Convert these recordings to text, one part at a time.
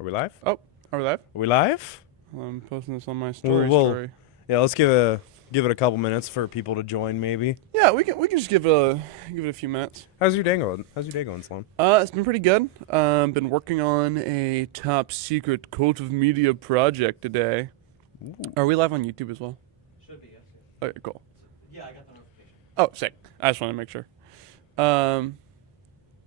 Are we live? Oh, are we live? Are we live? I'm posting this on my story. Yeah, let's give it a couple minutes for people to join, maybe. Yeah, we can just give it a few minutes. How's your day going? Sloan? It's been pretty good. Been working on a top secret cult of media project today. Ooh. Are we live on YouTube as well? Should be, yes. Okay, cool. Yeah, I got the notification. Oh, sick. I just want to make sure.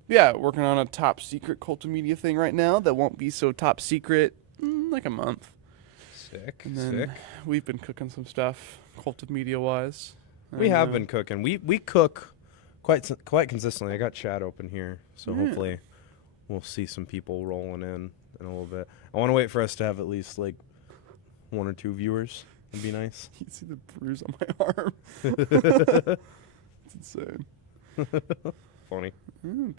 Yeah, working on a top secret cult of media thing right now that won't be so top secret in like a month. Sick. And then Sick. we've been cooking some stuff, cult of media wise. We have been cooking. We cook quite consistently. I got chat open here, so hopefully we'll see some people rolling in a little bit. I want to wait for us to have at least like 1 or 2 viewers. It'd be nice. You see the bruise on my arm? It's insane. Funny.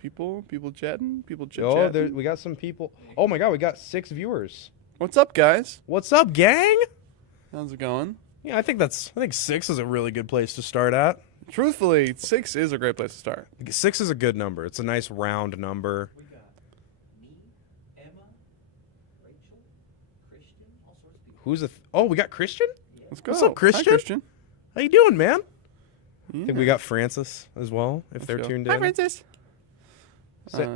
People chatting. People chit Oh, chatting. we got some people. Oh my God, we got 6 viewers. What's up, guys? What's up, gang? How's it going? Yeah, I think 6 is a really good place to start at. Truthfully, 6 is a great place to start. 6 is a good number. It's a nice round number. We got me, Emma, Rachel, Christian, all sorts of people. We got Christian? Let's go. What's up, Christian? Hi, Christian. How you doing, man? Yeah. I think we got Francis as well, if Let's they're go. tuned Hi, in. Francis.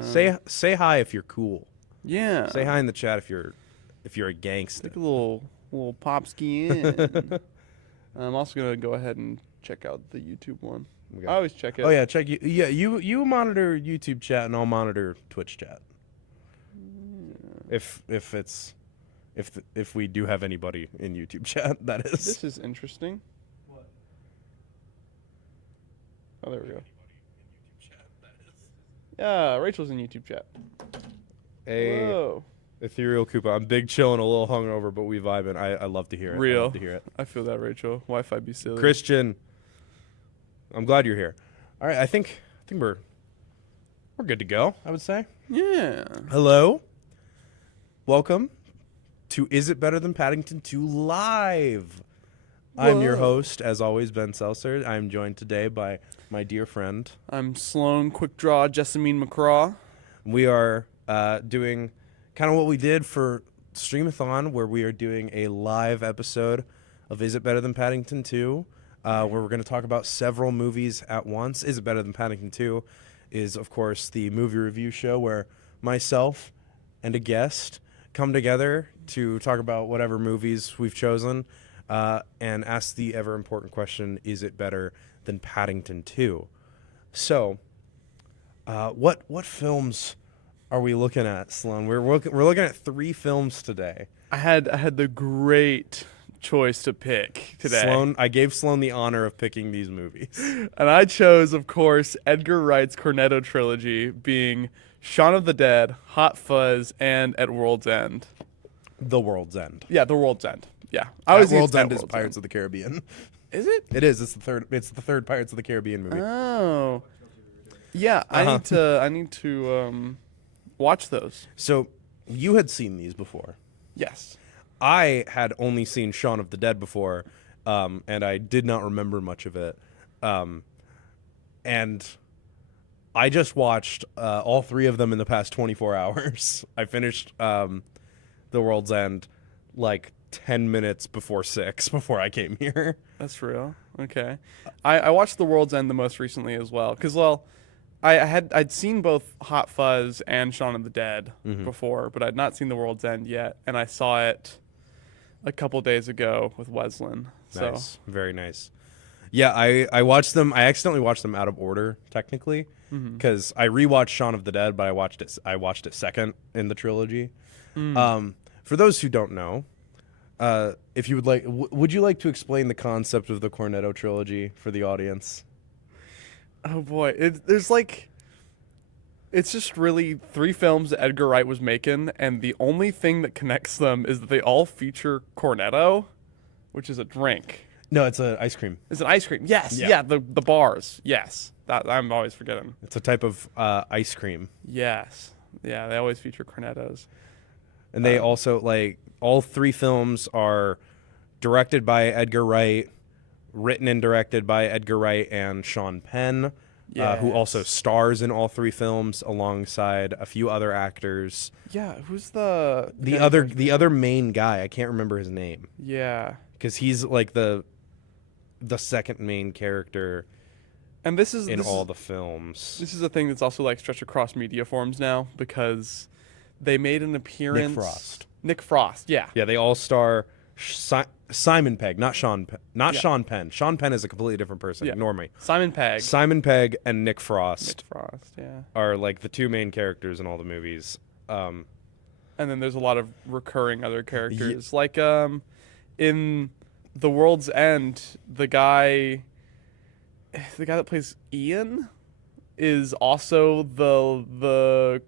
Say hi if you're cool. Yeah. Say hi in the chat if you're a gangster. Take a little popski in. I'm also gonna go ahead and check out the YouTube one. I always check it. Oh yeah, check you. Yeah, you monitor YouTube chat and I'll monitor Twitch chat. If we do have anybody in YouTube chat, that is. This is interesting. What? Oh, there we go. Yeah, Rachel's in YouTube chat. Whoa. Ethereal Koopa. I'm big chillin', a little hungover, but we vibing. I love to hear it. Real. I love to hear it. I feel that, Rachel. Wi-Fi be silly. Christian, I'm glad you're here. All right, I think we're good to go, I would say. Yeah. Hello. Welcome to Is It Better Than Paddington 2 Live. I'm your Whoa. host, as always, Ben Seltzer. I'm joined today by my dear friend. I'm Sloane Quick Draw Jessamine McCraw. We are doing kind of what we did for Streamathon, where we are doing a live episode of Is It Better Than Paddington 2, where we're going to talk about several movies at once. Is It Better Than Paddington 2 is, of course, the movie review show where myself and a guest come together to talk about whatever movies we've chosen and ask the ever-important question, is it better than Paddington 2? So, what films are we looking at, Sloan? We're looking at 3 films today. I had the great choice to pick today. I gave Sloan the honor of picking these movies. And I chose, of course, Edgar Wright's Cornetto Trilogy, being Shaun of the Dead, Hot Fuzz, and At World's End. The World's End. Yeah, The World's End. Yeah. World's End is Pirates of the Caribbean. Is it? It is. It's the third Pirates of the Caribbean movie. Oh. Yeah, I need to watch those. So, you had seen these before. Yes. I had only seen Shaun of the Dead before, and I did not remember much of it. And I just watched all 3 of them in the past 24 hours. I finished The World's End like 10 minutes before 6 before I came here. That's real. Okay. I watched The World's End the most recently as well. Because, well, I'd seen both Hot Fuzz and Shaun of the Dead before, but I'd not seen The World's End yet. And I saw it a couple days ago with Weslin. Nice. So. Very nice. Yeah, I watched them. I accidentally watched them out of order, technically, because I rewatched Shaun of the Dead, but I watched it second in the trilogy. For those who don't know, if you would like, would you like to explain the concept of the Cornetto Trilogy for the audience? Oh boy, it's just really 3 films that Edgar Wright was making, and the only thing that connects them is that they all feature Cornetto, which is a drink. No, it's an ice cream. It's an ice cream. Yes, Yeah. yeah, the bars. Yes, that I'm always forgetting. It's a type of ice cream. Yes, yeah, they always feature Cornettos. And they also, like, all 3 films are directed by Edgar Wright, written and directed by Edgar Wright and Sean Penn. who also Yes. stars in all three films alongside a few other actors. Yeah, who's the The guy other who's- the other main guy, I can't remember his name Yeah. because he's like the second main character And this is in this all is, the films. this is a thing that's also like stretched across media forms now because they made an appearance. Frost. Nick Frost, yeah. Yeah, they all star Simon Pegg, not Sean Yeah. Sean Penn. Sean Penn is a completely different person. Yeah. Ignore me. Simon Pegg. Simon Pegg and Nick Frost Nick Frost, yeah. are like the two main characters in all the movies. And then there's a lot of recurring other characters. Like in The World's End, the guy that plays Ian is also the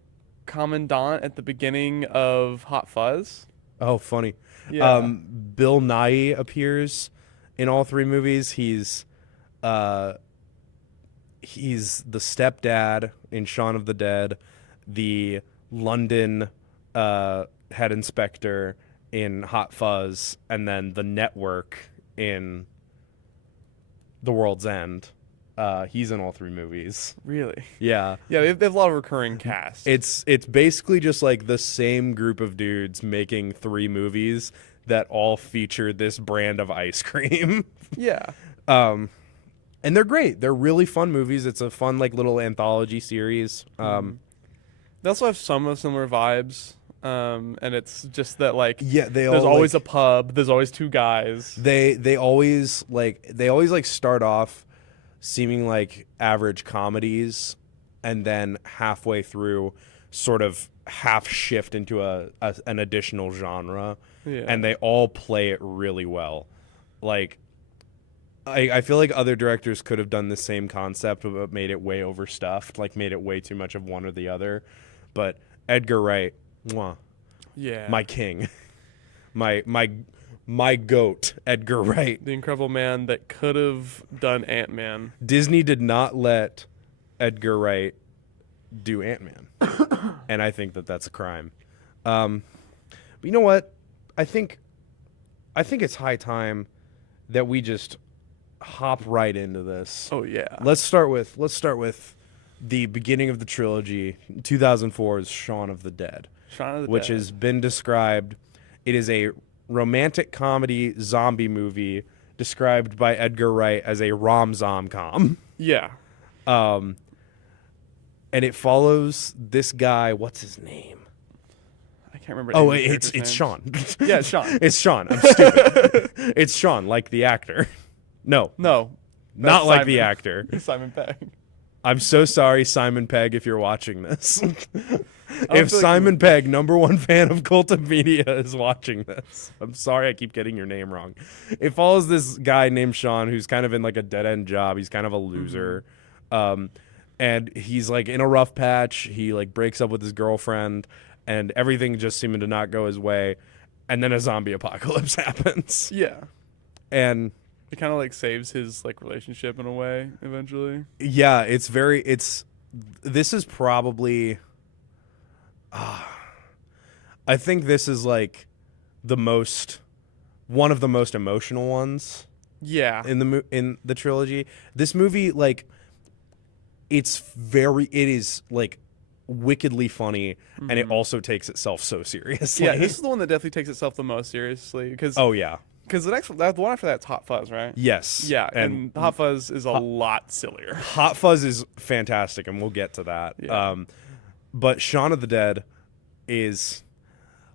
commandant at the beginning of Hot Fuzz. Oh, funny. Yeah. Bill Nighy appears in all three movies. He's the stepdad in Shaun of the Dead, the London head inspector in Hot Fuzz, and then the network in The World's End. He's in all three movies. Really? Yeah. Yeah, they have a lot of recurring cast. It's basically just like the same group of dudes making three movies that all feature this brand of ice cream. yeah. And they're great. They're really fun movies. It's a fun like little anthology series. They also have some similar vibes. And it's just that like Yeah, there's always a pub, there's always two guys. they always start off seeming like average comedies, and then halfway through sort of half shift into an additional genre. Yeah. And they all play it really well. Like I feel like other directors could have done the same concept but made it way overstuffed, like made it way too much of one or the other. But Edgar Wright, mwah, Yeah. my king. my goat, Edgar Wright. The Incredible Man that could have done Ant-Man. Disney did not let Edgar Wright do Ant-Man. And I think that that's a crime. But you know what? I think it's high time that we just hop right into this. Oh yeah. Let's start with the beginning of the trilogy, 2004's Shaun of the Dead, Shaun of the which Dead. has been described. It is a romantic comedy zombie movie described by Edgar Wright as a rom-zom-com. Yeah. And it follows this guy. What's his name? I can't remember. Oh, any of the it's characters' Sean. names. Yeah, it's Sean. It's Sean. I'm stupid. It's Sean, like the actor. No, No. not that's like the Simon. actor. Simon Pegg. I'm so sorry, Simon Pegg, if you're watching this. feel If like Simon Pegg, #1 fan of Cult of Media, is watching this, I'm sorry I keep getting your name wrong. It follows this guy named Sean who's kind of in like a dead-end job. He's kind of a loser. And he's like in a rough patch. He like breaks up with his girlfriend and everything just seeming to not go his way. And then a zombie apocalypse happens. Yeah. And It kind of like saves his like relationship in a way eventually. yeah, this is probably I think this is like one of the most emotional ones Yeah. in the trilogy. This movie, like, it is like wickedly funny, and it also takes itself so seriously. Yeah, this is the one that definitely takes itself the most seriously because Oh yeah, the one after that's Hot Fuzz, right? yes, Yeah, and Hot Fuzz is a lot sillier. Hot Fuzz is fantastic, and we'll get to that. Yeah. But Shaun of the Dead is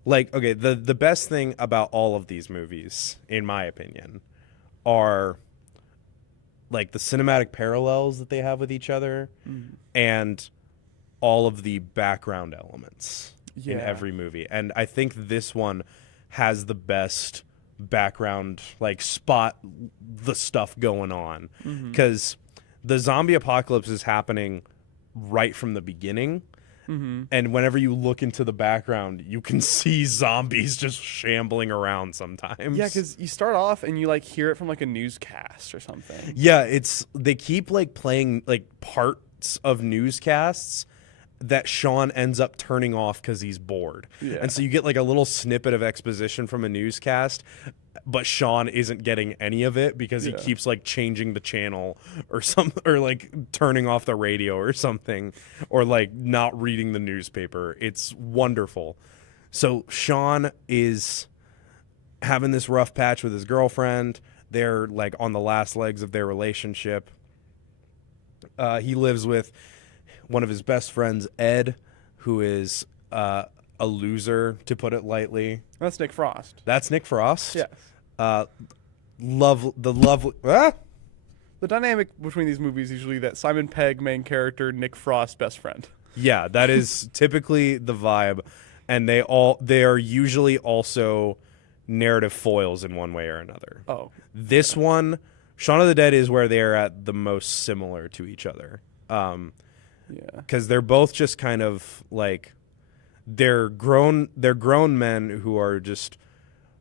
like, okay, the best thing about all of these movies, in my opinion, are like the cinematic parallels that they have with each other and all of the background elements in Yeah. every movie. And I think this one has the best background, like spot the stuff going on, because the zombie apocalypse is happening right from the beginning. And whenever you look into the background, you can see zombies just shambling around sometimes. Yeah, because you start off and you like hear it from like a newscast or something. Yeah, they keep like playing like parts of newscasts that Sean ends up turning off because he's bored. Yeah. And so you get like a little snippet of exposition from a newscast, but Sean isn't getting any of it because he keeps like changing the channel or or like turning off the radio or something, or like not reading the newspaper. It's wonderful. So Sean is having this rough patch with his girlfriend. They're like on the last legs of their relationship. He lives with one of his best friends, Ed, who is a loser, to put it lightly. That's Nick Frost. That's Nick Frost. Yes. Lovely. The dynamic between these movies is usually that Simon Pegg, main character, Nick Frost, best friend. Yeah, that is typically the vibe, and they are usually also narrative foils in one way or another. Oh. This one, Shaun of the Dead, is where they are at the most similar to each other. Because they're both just kind of like they're grown men who are just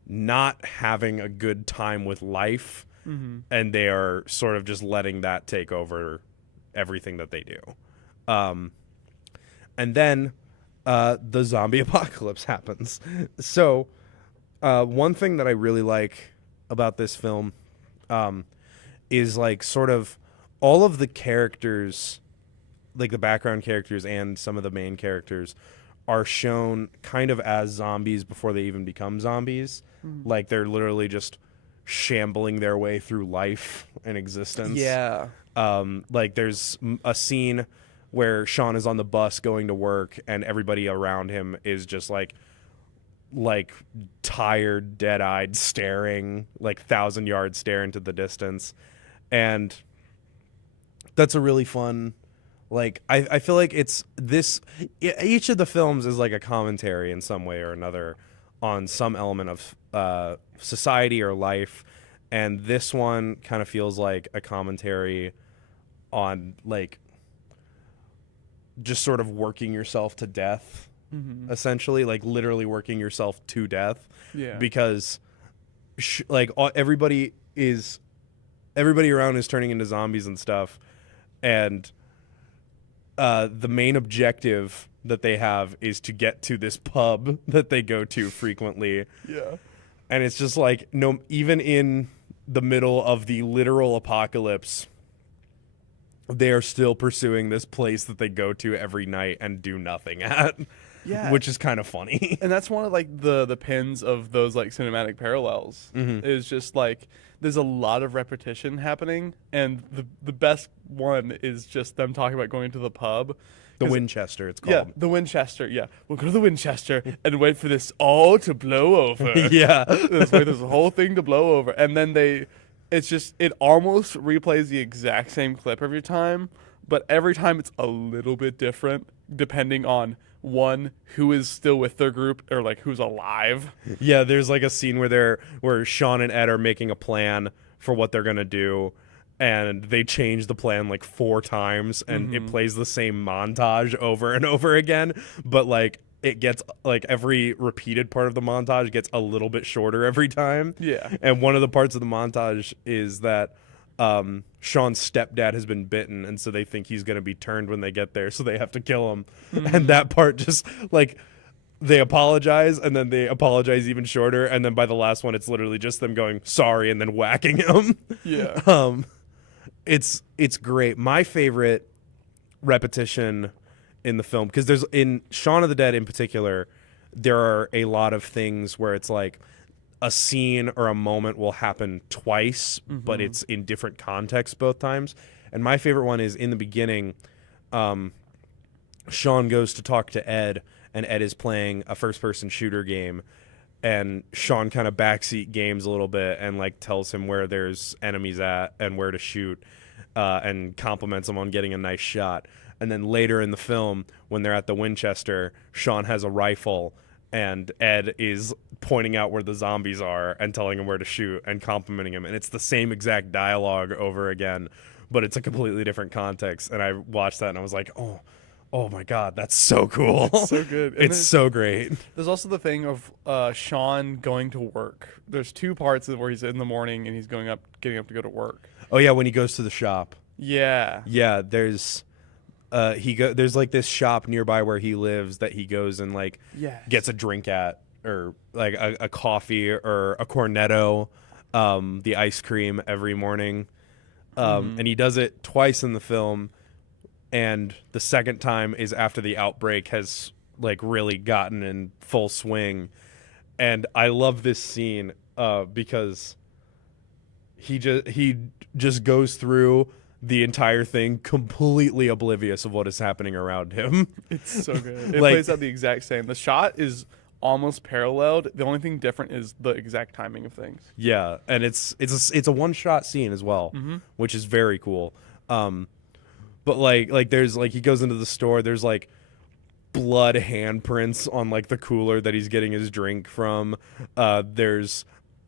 not having a good time with life, and they are sort of just letting that take over everything that they do. And then the zombie apocalypse happens. So one thing that I really like about this film is like sort of all of the characters, like the background characters and some of the main characters, are shown kind of as zombies before they even become zombies. Like they're literally just shambling their way through life and existence. Yeah. Like there's a scene where Sean is on the bus going to work and everybody around him is just like tired, dead-eyed, staring, like 1,000-yard stare into the distance. And that's a really fun, like, I feel like it's this, each of the films is like a commentary in some way or another on some element of society or life. And this one kind of feels like a commentary on like just sort of working yourself to death, essentially, like literally working yourself to death. Yeah. Because like everybody around is turning into zombies and stuff, and the main objective that they have is to get to this pub that they go to frequently. Yeah. And it's just like, no, even in the middle of the literal apocalypse, they are still pursuing this place that they go to every night and do nothing at. Yeah. Which is kind of funny. And that's one of like the pins of those like cinematic parallels. Is just like there's a lot of repetition happening, and the best one is just them talking about going to the pub. The Winchester, it's Yeah, called. the Winchester. Yeah, we'll go to the Winchester and wait for this all to blow over. Yeah. Let's wait for this whole thing to blow over, and then it almost replays the exact same clip every time, but every time it's a little bit different depending on one, who is still with their group, or like who's alive. Yeah, there's like a scene where Sean and Ed are making a plan for what they're gonna do, and they change the plan like 4 times, and it plays the same montage over and over again, but like it gets like every repeated part of the montage gets a little bit shorter every time. Yeah. And one of the parts of the montage is that Sean's stepdad has been bitten, and so they think he's going to be turned when they get there, so they have to kill him. And that part just like they apologize, and then they apologize even shorter, and then by the last one it's literally just them going sorry and then whacking him. Yeah. It's great. My favorite repetition in the film, because there's in Shaun of the Dead in particular, there are a lot of things where it's like a scene or a moment will happen twice, but it's in different contexts both times. And my favorite one is in the beginning. Sean goes to talk to Ed, and Ed is playing a first-person shooter game, and Sean kind of backseat games a little bit and like tells him where there's enemies at and where to shoot, and compliments him on getting a nice shot. And then later in the film, when they're at the Winchester, Sean has a rifle, and Ed is pointing out where the zombies are and telling him where to shoot and complimenting him. And it's the same exact dialogue over again, but it's a completely different context. And I watched that and I was like, oh my God, that's so cool. It's so good. And It's so great. There's also the thing of Sean going to work. There's 2 parts where he's in the morning and he's getting up to go to work. Oh yeah, when he goes to the shop. Yeah. Yeah, there's there's like this shop nearby where he lives that he goes and like Yes. gets a drink at, or like a coffee or a cornetto, the ice cream every morning. And he does it twice in the film, and the second time is after the outbreak has like really gotten in full swing. And I love this scene because he just goes through the entire thing completely oblivious of what is happening around him. It's so good. It Like- plays out the exact same. The shot is almost paralleled. The only thing different is the exact timing of things. Yeah, and it's a one shot scene as well, which is very cool. But like there's like he goes into the store. There's like blood handprints on like the cooler that he's getting his drink from. There's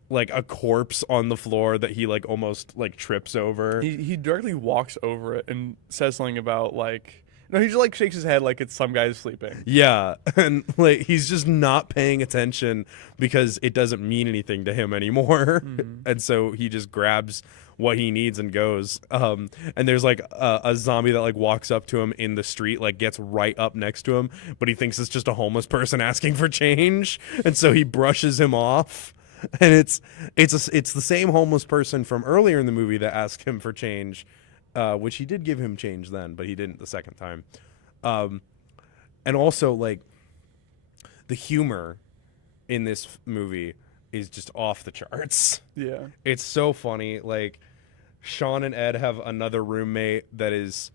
like a corpse on the floor that he like almost like trips over. He directly walks over it and says something about like no, he just like shakes his head like it's some guy sleeping. Yeah, and like he's just not paying attention because it doesn't mean anything to him anymore. And so he just grabs what he needs and goes. And there's like a zombie that like walks up to him in the street, like gets right up next to him, but he thinks it's just a homeless person asking for change, and so he brushes him off. And it's the same homeless person from earlier in the movie that asked him for change. Which he did give him change then, but he didn't the second time. And also, like, the humor in this movie is just off the charts. Yeah. It's so funny. Like, Sean and Ed have another roommate that is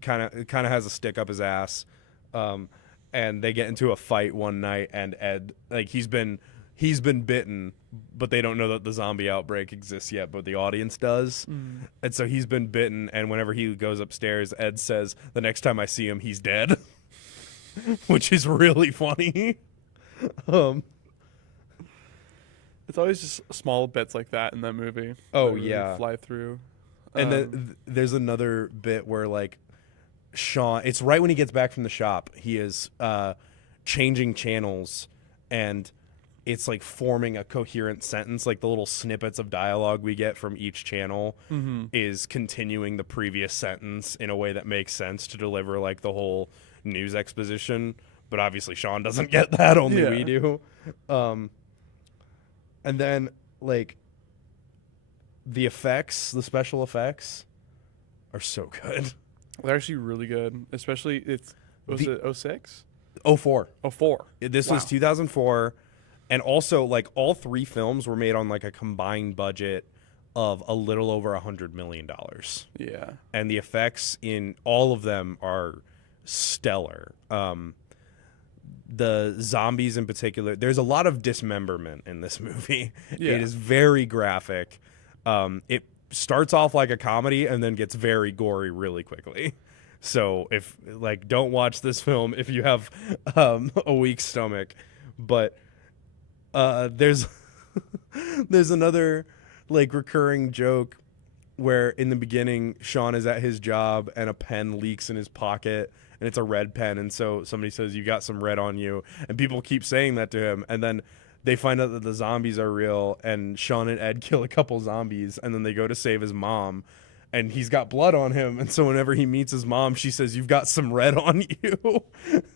kind of has a stick up his ass, and they get into a fight one night, and Ed, like, he's been bitten, but they don't know that the zombie outbreak exists yet, but the audience does. And so he's been bitten, and whenever he goes upstairs, Ed says, the next time I see him, he's dead. Which is really funny. It's always just small bits like that in that movie. Oh, that really yeah. fly through. And then there's another bit where, like, Sean, it's right when he gets back from the shop, he is changing channels, and it's like forming a coherent sentence. Like the little snippets of dialogue we get from each channel is continuing the previous sentence in a way that makes sense to deliver like the whole news exposition. But obviously Sean doesn't get that, only we do. And then like the special effects are so good. They're actually really good, especially was it 06? 04. 04. This Wow. was 2004. And also, like, all three films were made on, like, a combined budget of a little over $100 million. Yeah. And the effects in all of them are stellar. The zombies in particular, there's a lot of dismemberment in this movie. Yeah. It is very graphic. It starts off like a comedy and then gets very gory really quickly. So, if, like, don't watch this film if you have a weak stomach. But there's there's another like recurring joke where in the beginning Sean is at his job and a pen leaks in his pocket and it's a red pen, and so somebody says, you got some red on you, and people keep saying that to him, and then they find out that the zombies are real, and Sean and Ed kill a couple zombies, and then they go to save his mom, and he's got blood on him, and so whenever he meets his mom, she says, you've got some red on you,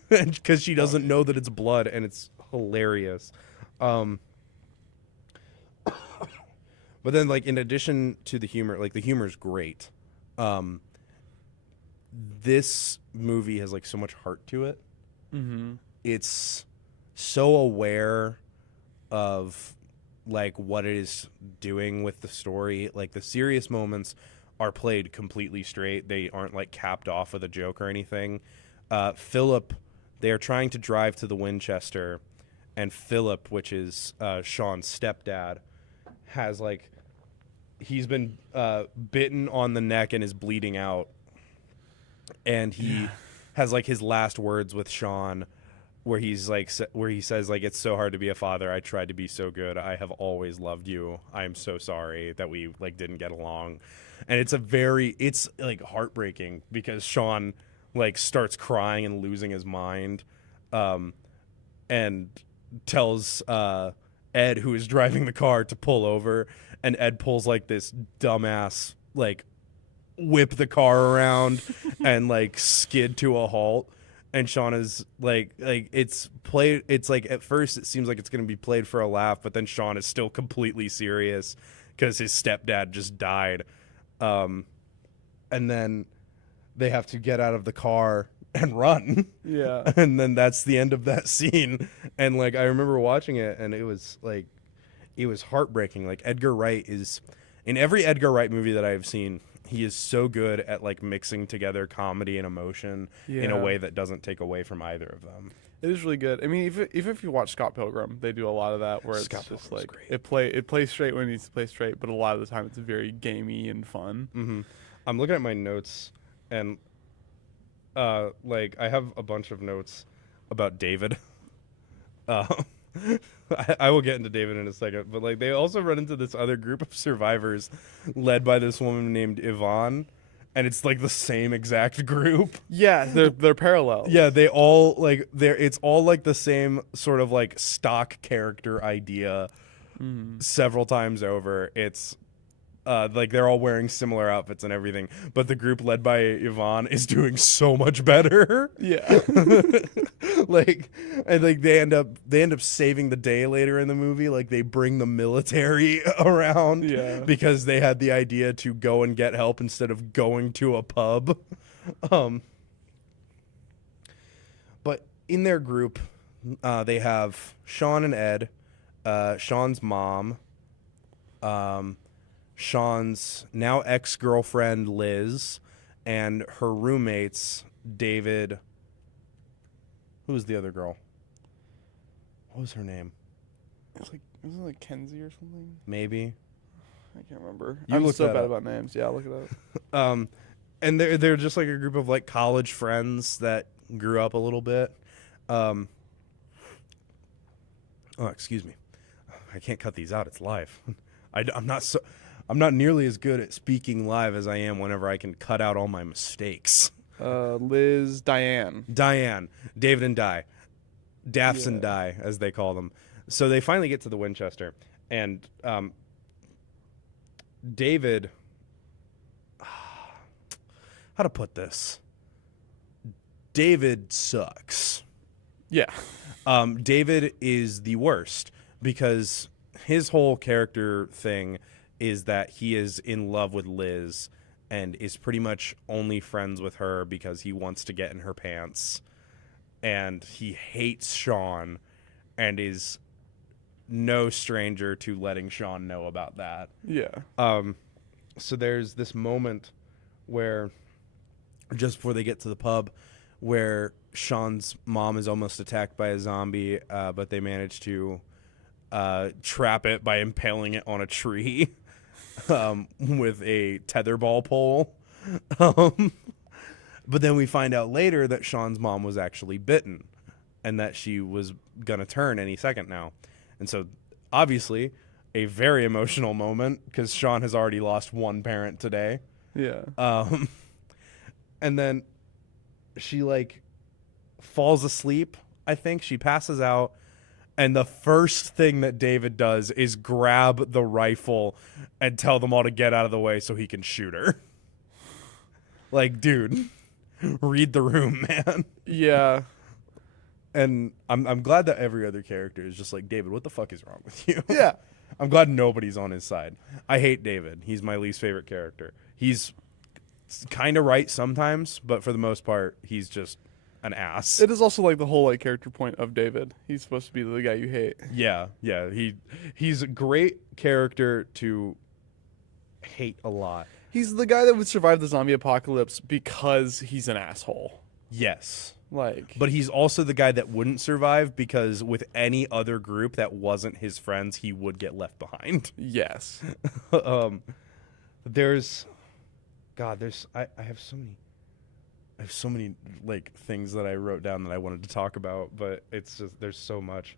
because she doesn't know that it's blood, and it's hilarious. But then, like, in addition to the humor, like, the humor's great. This movie has, like, so much heart to it. It's so aware of, like, what it is doing with the story. Like, the serious moments are played completely straight. They aren't, like, capped off with a joke or anything. Philip, they are trying to drive to the Winchester, and Philip, which is Sean's stepdad, has like he's been bitten on the neck and is bleeding out, and he has like his last words with Sean where he's like where he says like, it's so hard to be a father, I tried to be so good, I have always loved you, I am so sorry that we like didn't get along. And it's like heartbreaking because Sean like starts crying and losing his mind, and tells Ed, who is driving the car, to pull over, and Ed pulls like this dumbass like whip the car around and like skid to a halt. And Sean is like it's played. It's like at first it seems like it's going to be played for a laugh, but then Sean is still completely serious because his stepdad just died. And then they have to get out of the car and run. Yeah. And then that's the end of that scene. And like I remember watching it, and it was heartbreaking. Like Edgar Wright is in every Edgar Wright movie that I've seen. He is so good at like mixing together comedy and emotion in a way that doesn't take away from either of them. It is really good. I mean, even if you watch Scott Pilgrim, they do a lot of that where it's Scott just Pilgrim's like great. it plays straight when it needs to play straight, but a lot of the time it's very gamey and fun. Mm-hmm. I'm looking at my notes, and like I have a bunch of notes about David. I will get into David in a second, but like they also run into this other group of survivors led by this woman named Yvonne, and it's like the same exact group. Yeah, they're parallel. Yeah, they all like it's all like the same sort of like stock character idea several times over. It's like they're all wearing similar outfits and everything, but the group led by Yvonne is doing so much better. Yeah. Like, and like they end up saving the day later in the movie. Like they bring the military around, Yeah. because they had the idea to go and get help instead of going to a pub. But in their group, they have Sean and Ed, Sean's mom, Sean's now ex-girlfriend Liz, and her roommates David. Who was the other girl? What was her name? Wasn't it like Kenzie or something? Maybe. I can't remember. You I'm look so that bad up. about names. Yeah, look it up. And they're just like a group of like college friends that grew up a little bit. Oh, excuse me. I can't cut these out. It's live. I'm not nearly as good at speaking live as I am whenever I can cut out all my mistakes. Liz, Diane, David and Di, Daffs and Di, as they call them. So they finally get to the Winchester, and David, how to put this? David sucks. Yeah. David is the worst because his whole character thing is that he is in love with Liz and is pretty much only friends with her because he wants to get in her pants. And he hates Sean and is no stranger to letting Sean know about that. Yeah. So there's this moment where, just before they get to the pub, where Sean's mom is almost attacked by a zombie, but they manage to trap it by impaling it on a tree with a tetherball pole. But then we find out later that Sean's mom was actually bitten and that she was going to turn any second now. And so, obviously, a very emotional moment because Sean has already lost one parent today. Yeah. And then she, like, falls asleep, I think. She passes out. And the first thing that David does is grab the rifle and tell them all to get out of the way so he can shoot her. Like, dude, read the room, man. Yeah. And I'm glad that every other character is just like, David, what the fuck is wrong with you? Yeah. I'm glad nobody's on his side. I hate David. He's my least favorite character. He's kind of right sometimes, but for the most part, he's just an ass. It is also like the whole like character point of David. He's supposed to be the guy you hate. Yeah. He's a great character to hate a lot. He's the guy that would survive the zombie apocalypse because he's an asshole. Yes. Like, But he's also the guy that wouldn't survive because with any other group that wasn't his friends, he would get left behind. yes. I have so many like things that I wrote down that I wanted to talk about, but it's just there's so much.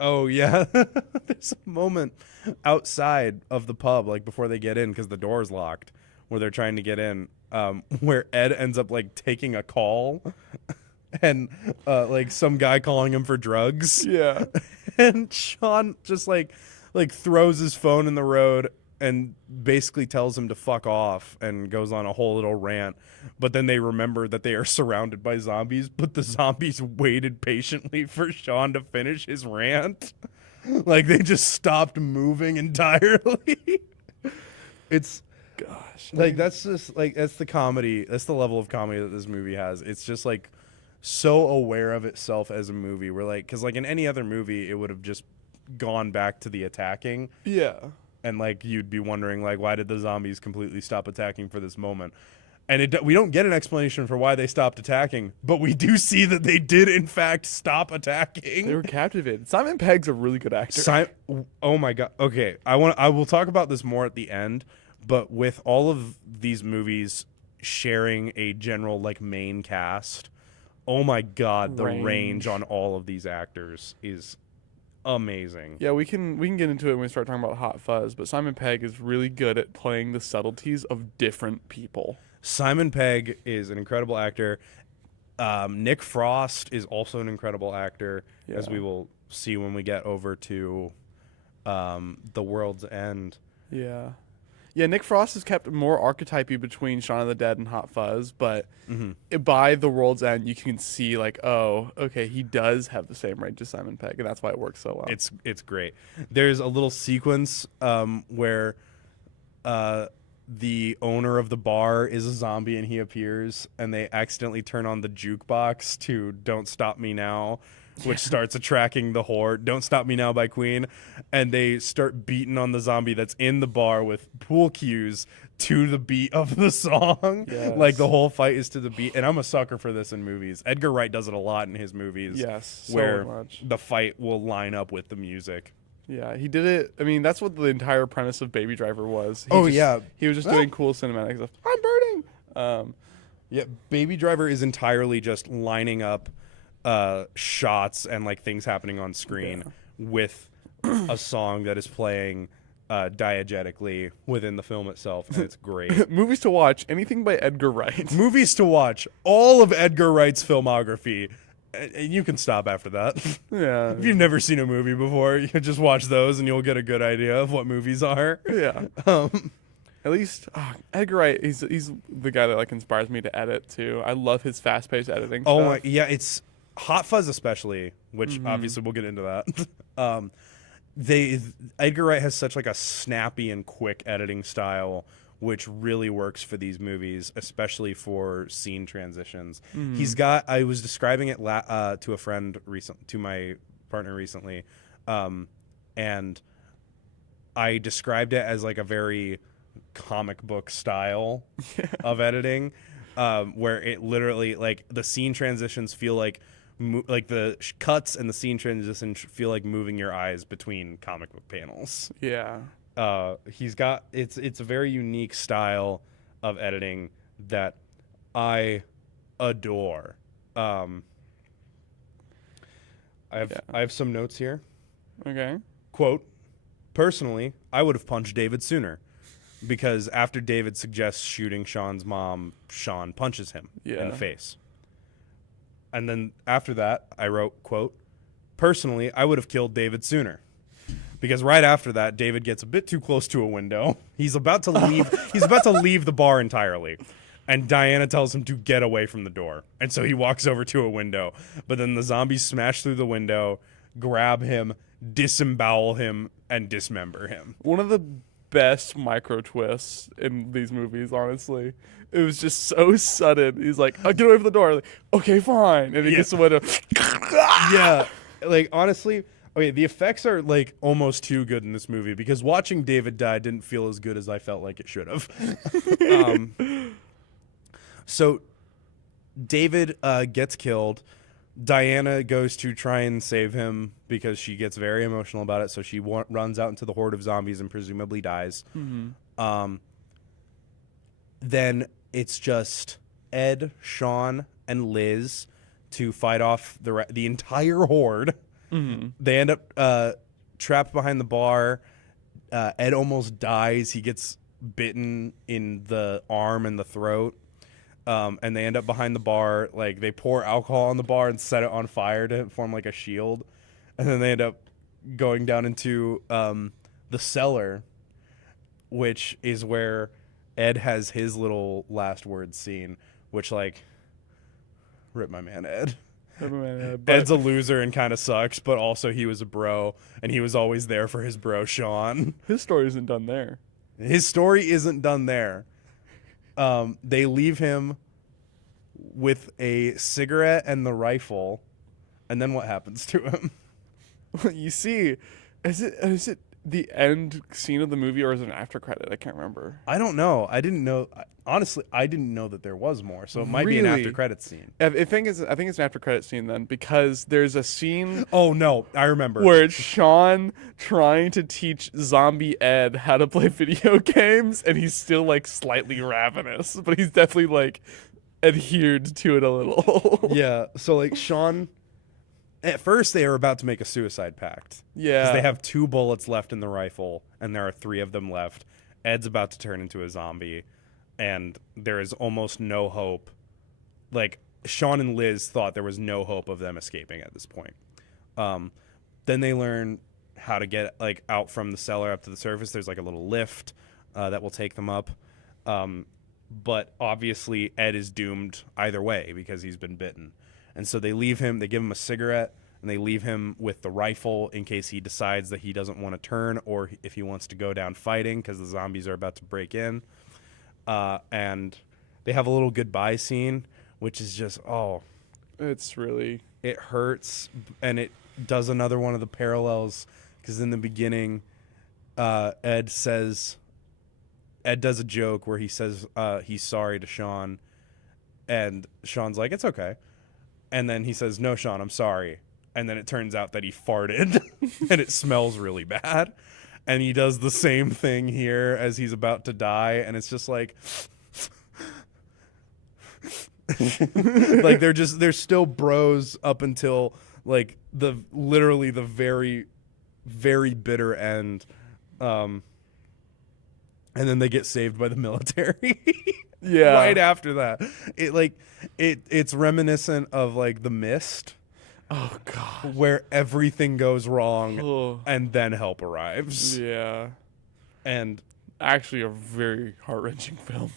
Oh yeah, there's a moment outside of the pub, like before they get in, because the door's locked, where they're trying to get in, where Ed ends up like taking a call, and like some guy calling him for drugs. Yeah. And Sean just like throws his phone in the road and basically tells him to fuck off and goes on a whole little rant. But then they remember that they are surrounded by zombies, but the zombies waited patiently for Sean to finish his rant. Like they just stopped moving entirely. It's Gosh. like that's just like that's the comedy. That's the level of comedy that this movie has. It's just like so aware of itself as a movie. We're like, because like in any other movie, it would have just gone back to the attacking. Yeah. And like you'd be wondering like why did the zombies completely stop attacking for this moment? And we don't get an explanation for why they stopped attacking, but we do see that they did in fact stop attacking. They were captivated. Simon Pegg's a really good actor. Oh my god. Okay, I will talk about this more at the end, but with all of these movies sharing a general like main cast, oh my god, the range on all of these actors is amazing. Yeah, we can get into it when we start talking about Hot Fuzz, but Simon Pegg is really good at playing the subtleties of different people. Simon Pegg is an incredible actor. Nick Frost is also an incredible actor, as we will see when we get over to The World's End. Yeah. Yeah, Nick Frost is kept more archetypy between Shaun of the Dead and Hot Fuzz, but by The World's End, you can see like, oh, okay, he does have the same range as Simon Pegg, and that's why it works so well. It's great. There's a little sequence where the owner of the bar is a zombie and he appears, and they accidentally turn on the jukebox to "Don't Stop Me Now," which starts attracting the horde. "Don't Stop Me Now" by Queen, and they start beating on the zombie that's in the bar with pool cues to the beat of the song. Yes. Like the whole fight is to the beat, and I'm a sucker for this in movies. Edgar Wright does it a lot in his movies. Yes, where so much. the fight will line up with the music. Yeah, he did it. I mean, that's what the entire premise of Baby Driver was. Oh, just- yeah. He was just doing cool cinematic stuff. I'm burning. Yeah, Baby Driver is entirely just lining up shots and like things happening on screen with a song that is playing diegetically within the film itself, and it's great. Movies to watch, anything by Edgar Wright. Movies to watch, all of Edgar Wright's filmography. And you can stop after that. Yeah. If you've never seen a movie before, you can just watch those and you'll get a good idea of what movies are. Yeah. At least Edgar Wright, he's the guy that like inspires me to edit too. I love his fast-paced editing Oh stuff. my, yeah, it's Hot Fuzz especially, which obviously we'll get into that. Edgar Wright has such like a snappy and quick editing style, which really works for these movies, especially for scene transitions. He's got. I was describing it to a friend to my partner recently, and I described it as like a very comic book style of editing, where it literally like the scene transitions feel like the cuts and the scene transitions feel like moving your eyes between comic book panels. Yeah. He's got it's a very unique style of editing that I adore. I have some notes here. Okay. Quote, "Personally, I would have punched David sooner, because after David suggests shooting Sean's mom, Sean punches him in the face. And then after that, I wrote, quote, personally, I would have killed David sooner. Because right after that, David gets a bit too close to a window. He's about to leave. He's about to leave the bar entirely. And Diana tells him to get away from the door. And so he walks over to a window. But then the zombies smash through the window, grab him, disembowel him, and dismember him. One of the best micro twists in these movies, honestly. It was just so sudden. He's like, I'll get away from the door. Like, okay, fine. And he gets the window. Yeah. Like, honestly, okay, the effects are, like, almost too good in this movie because watching David die didn't feel as good as I felt like it should have. So David gets killed. Diana goes to try and save him because she gets very emotional about it. So she runs out into the horde of zombies and presumably dies. Mm-hmm. Then it's just Ed, Sean, and Liz to fight off the entire horde. Mm-hmm. They end up trapped behind the bar. Ed almost dies. He gets bitten in the arm and the throat. And they end up behind the bar. Like, they pour alcohol on the bar and set it on fire to form like a shield. And then they end up going down into the cellar which is where Ed has his little last word scene, which, like, rip my man Ed. Ed's a loser and kind of sucks, but also he was a bro, and he was always there for his bro Sean. His story isn't done there. His story isn't done there. They leave him with a cigarette and the rifle, and then what happens to him? You see, is it the end scene of the movie, or is it an after credit? I can't remember. I don't know. I didn't know. Honestly, I didn't know that there was more, so it might be an Really? after credits scene. I think it's an after credit scene then, because there's a scene Oh no, I remember. where it's Sean trying to teach zombie Ed how to play video games, and he's still like slightly ravenous, but he's definitely like adhered to it a little. Yeah, so like Sean, at first they are about to make a suicide pact. Yeah. Because they have 2 bullets left in the rifle, and there are 3 of them left. Ed's about to turn into a zombie, and there is almost no hope. Like, Sean and Liz thought there was no hope of them escaping at this point. Then they learn how to get, like, out from the cellar up to the surface. There's, like, a little lift that will take them up. But obviously, Ed is doomed either way because he's been bitten. And so they leave him, they give him a cigarette, and they leave him with the rifle in case he decides that he doesn't want to turn, or if he wants to go down fighting because the zombies are about to break in. And they have a little goodbye scene, which is just, It's really... it hurts, and it does another one of the parallels, because in the beginning, Ed does a joke where he says he's sorry to Sean, and Sean's like, it's okay. And then he says, no, Sean, I'm sorry. And then it turns out that he farted, and it smells really bad. And he does the same thing here as he's about to die, and it's just like... like they're still bros up until like literally the very, very bitter end. And then they get saved by the military. Yeah. Right after that. It's reminiscent of like The Mist. Oh, God. Where everything goes wrong Oh. and then help arrives. Yeah. And Actually, a very heart-wrenching film.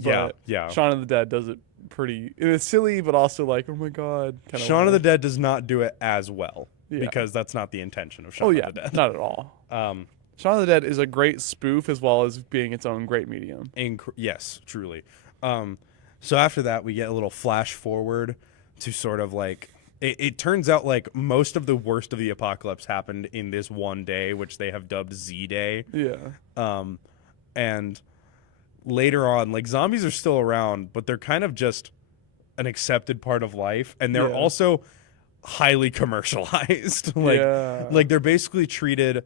yeah, But yeah. Shaun of the Dead does it pretty... It's silly, but also like, oh my God. Shaun of the Dead does not do it as well. Yeah. Because that's not the intention of Shaun of the Dead. Not at all. Shaun of the Dead is a great spoof as well as being its own great medium. Yes, truly. So after that, we get a little flash forward to sort of like... It turns out like most of the worst of the apocalypse happened in this one day, which they have dubbed Z-Day. Yeah. And later on, like, zombies are still around, but they're kind of just an accepted part of life, and they're also highly commercialized. Like they're basically treated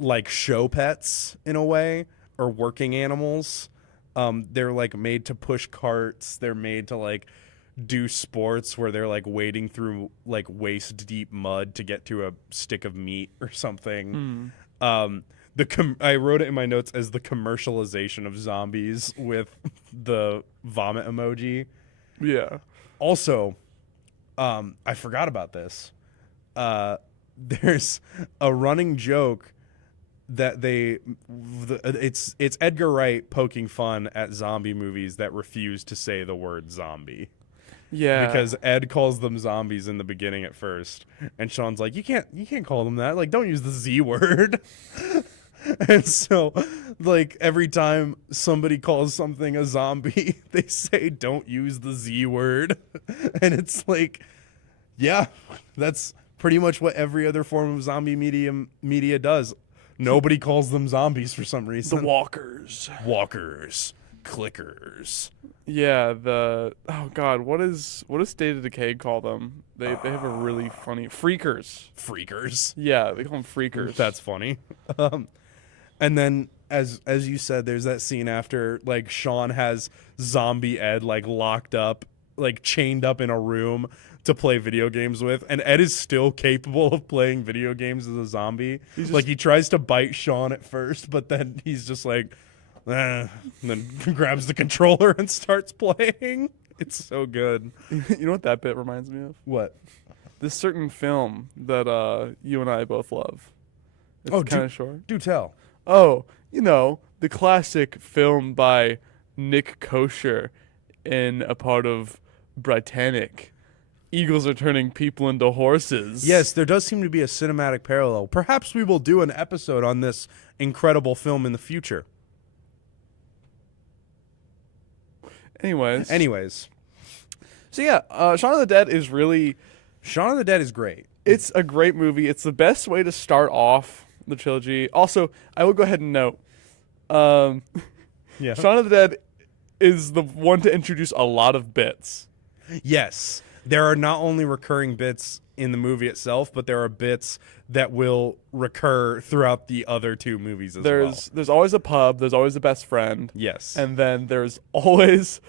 like show pets in a way, or working animals. They're like made to push carts. They're made to like do sports where they're like wading through like waist deep mud to get to a stick of meat or something. I wrote it in my notes as the commercialization of zombies with the vomit emoji. Yeah. Also, I forgot about this. There's a running joke that it's Edgar Wright poking fun at zombie movies that refuse to say the word zombie. Yeah. Because Ed calls them zombies in the beginning at first, and Sean's like, you can't call them that. Like, don't use the Z word. And so, like, every time somebody calls something a zombie, they say, don't use the Z word. And it's like, yeah, that's pretty much what every other form of zombie media does. Nobody calls them zombies for some reason. The walkers. Walkers. Clickers. Yeah, oh God, what does State of Decay call them? They have a really funny freakers. Freakers. Yeah, they call them freakers. That's funny. And then as you said, there's that scene after like Sean has zombie Ed like locked up, like chained up in a room to play video games with, and Ed is still capable of playing video games as a zombie. Like he tries to bite Sean at first, but then he's just like and then grabs the controller and starts playing. It's so good. You know what that bit reminds me of? What? This certain film that you and I both love. It's kind of short. Do tell. Oh, you know, the classic film by Nick Kosher in a part of Britannic. Eagles are turning people into horses. Yes, there does seem to be a cinematic parallel. Perhaps we will do an episode on this incredible film in the future. Anyways. So yeah, Shaun of the Dead is really... Shaun of the Dead is great. It's a great movie. It's the best way to start off the trilogy. Also, I will go ahead and note, Yeah. Shaun of the Dead is the one to introduce a lot of bits. Yes. There are not only recurring bits in the movie itself, but there are bits that will recur throughout the other two movies as well. There's always a pub. There's always a best friend. Yes. And then there's always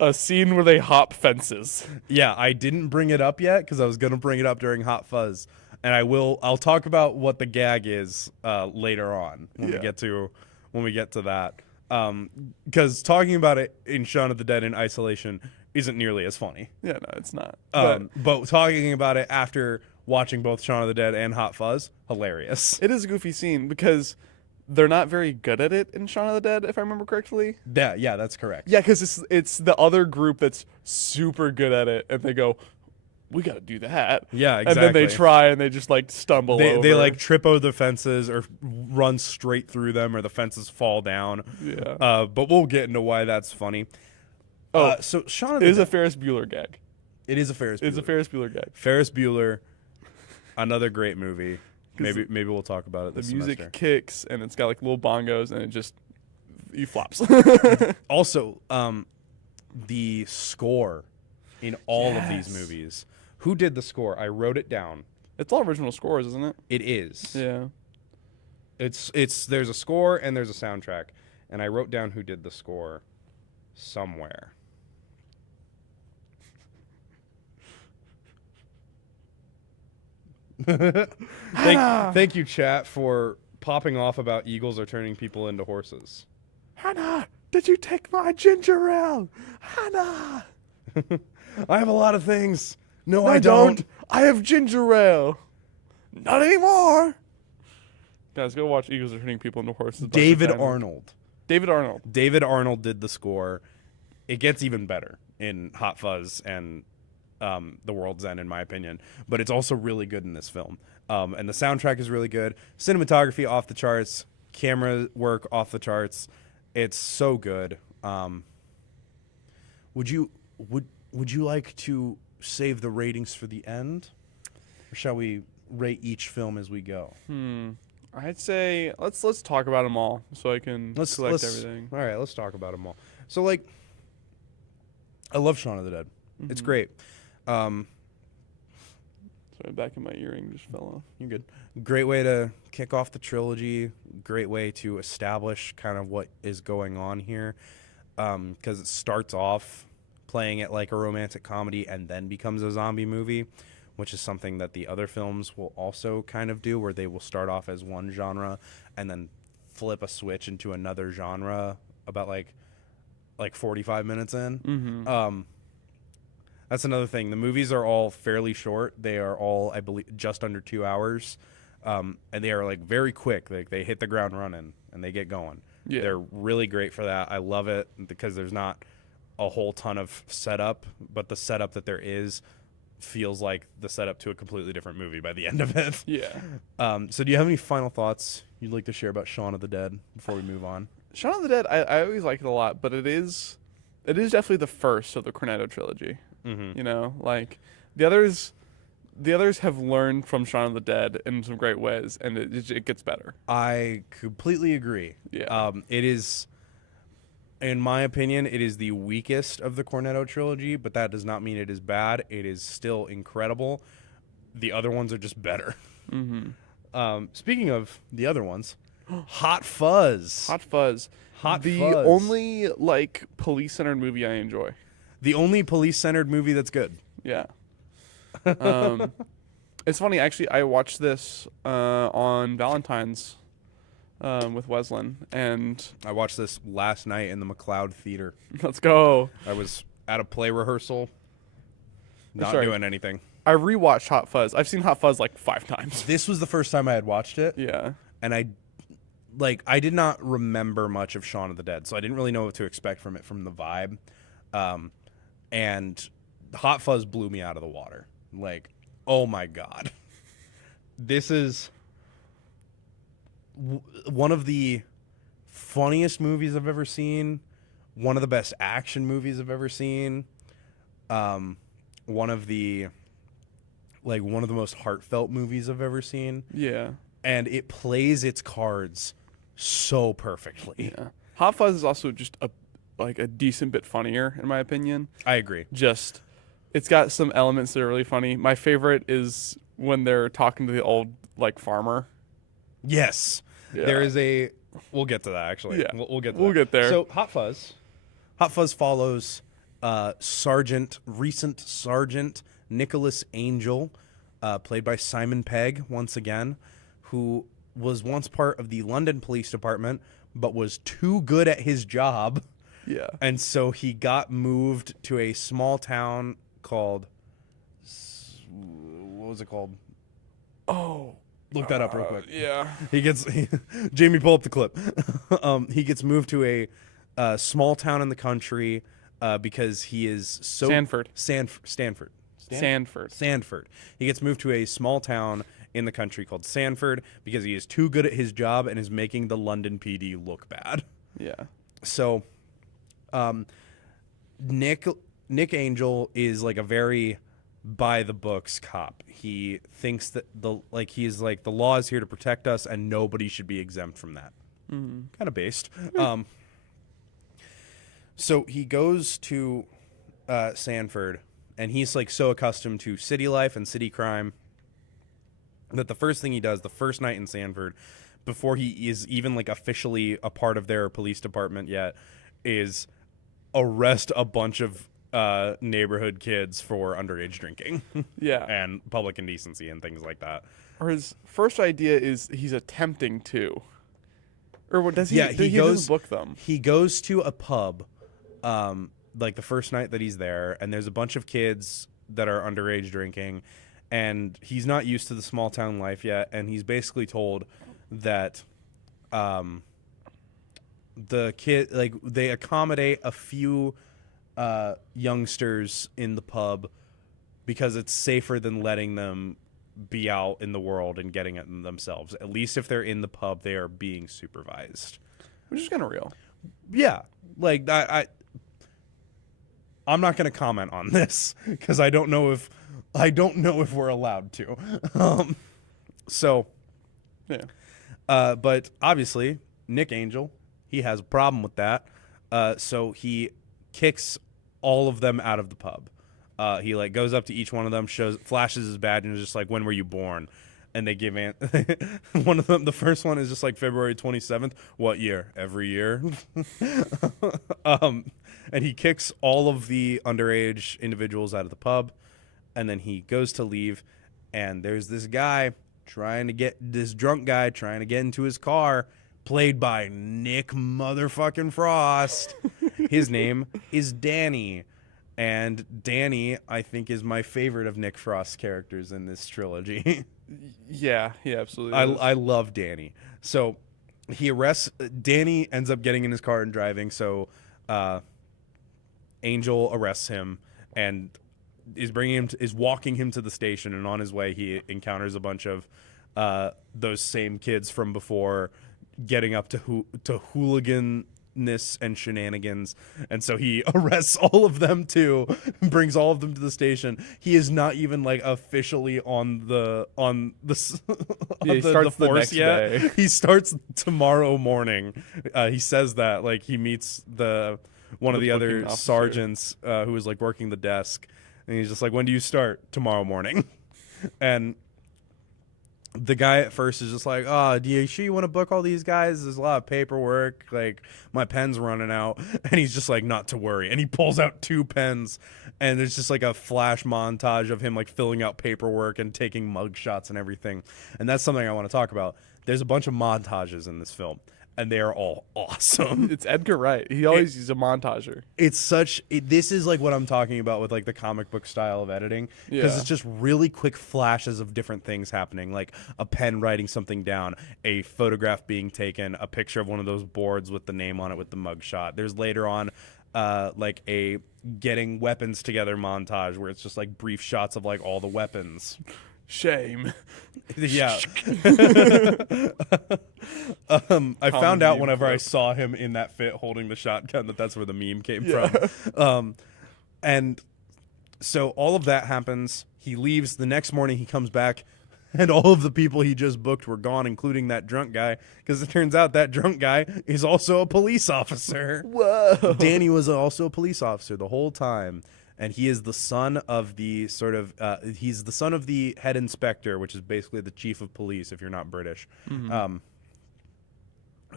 a scene where they hop fences. Yeah, I didn't bring it up yet because I was going to bring it up during Hot Fuzz, and I'll talk about what the gag is later on when we get to that. Because talking about it in Shaun of the Dead in isolation isn't nearly as funny. Yeah, no, it's not. But talking about it after watching both Shaun of the Dead and Hot Fuzz, hilarious. It is a goofy scene because they're not very good at it in Shaun of the Dead, if I remember correctly. Yeah, that's correct. Yeah, because it's the other group that's super good at it, and they go, we got to do that. Yeah, exactly. And then they try, and they just, like, stumble over. They like, trip over the fences or run straight through them, or the fences fall down. Yeah. But we'll get into why that's funny. So Shaun of the It is Dead... a Ferris Bueller gag. It is a Ferris Bueller. It's a Ferris Bueller gag. Ferris Bueller, another great movie. Maybe we'll talk about it this The music semester. kicks, and it's got, like, little bongos, and he flops. Also, the score in all of these movies. Who did the score? I wrote it down. It's all original scores, isn't it? It is. Yeah. It's there's a score and there's a soundtrack, and I wrote down who did the score somewhere. Thank you, chat, for popping off about eagles are turning people into horses. Hannah, did you take my ginger ale? Hannah! I have a lot of things. No, I I don't. I have ginger ale. Not anymore. Guys, go watch Eagles Are Turning People into Horses. by David Simon. Arnold. David Arnold. David Arnold did the score. It gets even better in Hot Fuzz and The World's End, in my opinion. But it's also really good in this film. And the soundtrack is really good. Cinematography off the charts. Camera work off the charts. It's so good. Would you like to save the ratings for the end? Or shall we rate each film as we go? I'd say let's talk about them all so I can select everything. All right, let's talk about them all. So, like, I love Shaun of the Dead. It's great. Sorry, back in my earring just fell off. You're good. Great way to kick off the trilogy. Great way to establish kind of what is going on here. Because it starts off playing it like a romantic comedy and then becomes a zombie movie, which is something that the other films will also kind of do, where they will start off as one genre and then flip a switch into another genre about like 45 minutes in. That's another thing. The movies are all fairly short. They are all, I believe, just under 2 hours. And they are like very quick. Like they hit the ground running and they get going. Yeah. They're really great for that. I love it because there's not a whole ton of setup, but the setup that there is feels like the setup to a completely different movie by the end of it. Yeah. So do you have any final thoughts you'd like to share about Shaun of the Dead before we move on? Shaun of the Dead, I always like it a lot, but it is definitely the first of the Cornetto trilogy. You know, like the others have learned from Shaun of the Dead in some great ways, and it gets better. I completely agree. Yeah. It is, in my opinion, it is the weakest of the Cornetto trilogy, but that does not mean it is bad. It is still incredible. The other ones are just better. Speaking of the other ones, Hot Fuzz. Hot Fuzz. The Fuzz. only like police-centered movie I enjoy. The only police-centered movie that's good. Yeah. It's funny, actually. I watched this on Valentine's with Weslin, and I watched this last night in the McLeod Theater. let's go. I was at a play rehearsal, not Sorry. doing anything. I rewatched Hot Fuzz. I've seen Hot Fuzz like 5 times. This was the first time I had watched it, Yeah. and like I did not remember much of Shaun of the Dead, so I didn't really know what to expect from it from the vibe. And Hot Fuzz blew me out of the water. Like, oh my god, this is one of the funniest movies I've ever seen. One of the best action movies I've ever seen. One of the most heartfelt movies I've ever seen. Yeah. And it plays its cards so perfectly. Yeah. Hot Fuzz is also just a decent bit funnier in my opinion. I agree. Just it's got some elements that are really funny. My favorite is when they're talking to the old like farmer. Yes. Yeah. There is a we'll get to that actually. Yeah. We'll get to We'll that. get there. So Hot Fuzz follows recent Sergeant Nicholas Angel, played by Simon Pegg once again, who was once part of the London Police Department but was too good at his job. Yeah. And so he got moved to a small town called what was it called? Oh, Look that up real quick. Yeah. Jamie, pull up the clip. He gets moved to a small town in the country because he is so Sanford. Stanford. Sanford. He gets moved to a small town in the country called Sanford because he is too good at his job and is making the London PD look bad. Yeah. So, Nick Angel is like a very by the books cop. He thinks that the law is here to protect us and nobody should be exempt from that. Mm-hmm. Kind of based. So he goes to Sanford, and he's like so accustomed to city life and city crime that the first thing he does the first night in Sanford, before he is even like officially a part of their police department yet, is arrest a bunch of neighborhood kids for underage drinking. Yeah. And public indecency and things like that. Or his first idea is he's attempting to. Or what does he? Yeah, he doesn't book them. He goes to a pub, like the first night that he's there, and there's a bunch of kids that are underage drinking, and he's not used to the small town life yet, and he's basically told that, the kid, like, they accommodate a few youngsters in the pub because it's safer than letting them be out in the world and getting it themselves. At least if they're in the pub, they are being supervised, Which is kind of real. yeah. Like I'm not going to comment on this because I don't know if we're allowed to. So Yeah. but obviously Nick Angel, he has a problem with that. So he kicks all of them out of the pub. He like goes up to each one of them, flashes his badge, and is just like, "When were you born?" And they give one of them. The first one is just like February 27th. What year? Every year. And he kicks all of the underage individuals out of the pub, and then he goes to leave. And there's this drunk guy trying to get into his car, played by Nick motherfucking Frost. His name is Danny. And Danny, I think, is my favorite of Nick Frost's characters in this trilogy. Yeah, he absolutely is. I love Danny. So Danny ends up getting in his car and driving. So Angel arrests him and is walking him to the station. And on his way, he encounters a bunch of those same kids from before, getting up to hooligan and shenanigans, and so he arrests all of them too, brings all of them to the station. He is not even like officially on the He starts the force next yet. day. He starts tomorrow morning. He says that like he meets one of the other booking officer. sergeants who is like working the desk, and he's just like, "When do you start?" "Tomorrow morning." And the guy at first is just like, "Oh, do you sure you want to book all these guys? There's a lot of paperwork. Like, my pen's running out." And he's just like, "Not to worry." And he pulls out 2 pens, and there's just like a flash montage of him like filling out paperwork and taking mug shots and everything. And that's something I want to talk about. There's a bunch of montages in this film. and they are all awesome. It's Edgar Wright. He always is a montager. This is like what I'm talking about with like the comic book style of editing, because Yeah. it's just really quick flashes of different things happening, like a pen writing something down, a photograph being taken, a picture of one of those boards with the name on it with the mugshot. There's later on like a getting weapons together montage where it's just like brief shots of like all the weapons. Shame. Yeah. I found out meme whenever I clip. saw him in that fit holding the shotgun that's where the meme came Yeah. from. And so all of that happens. He leaves. The next morning he comes back, and all of the people he just booked were gone, including that drunk guy, because it turns out that drunk guy is also a police officer. Whoa. Danny was also a police officer the whole time, and he is the son of the he's the son of the head inspector, which is basically the chief of police if you're not British,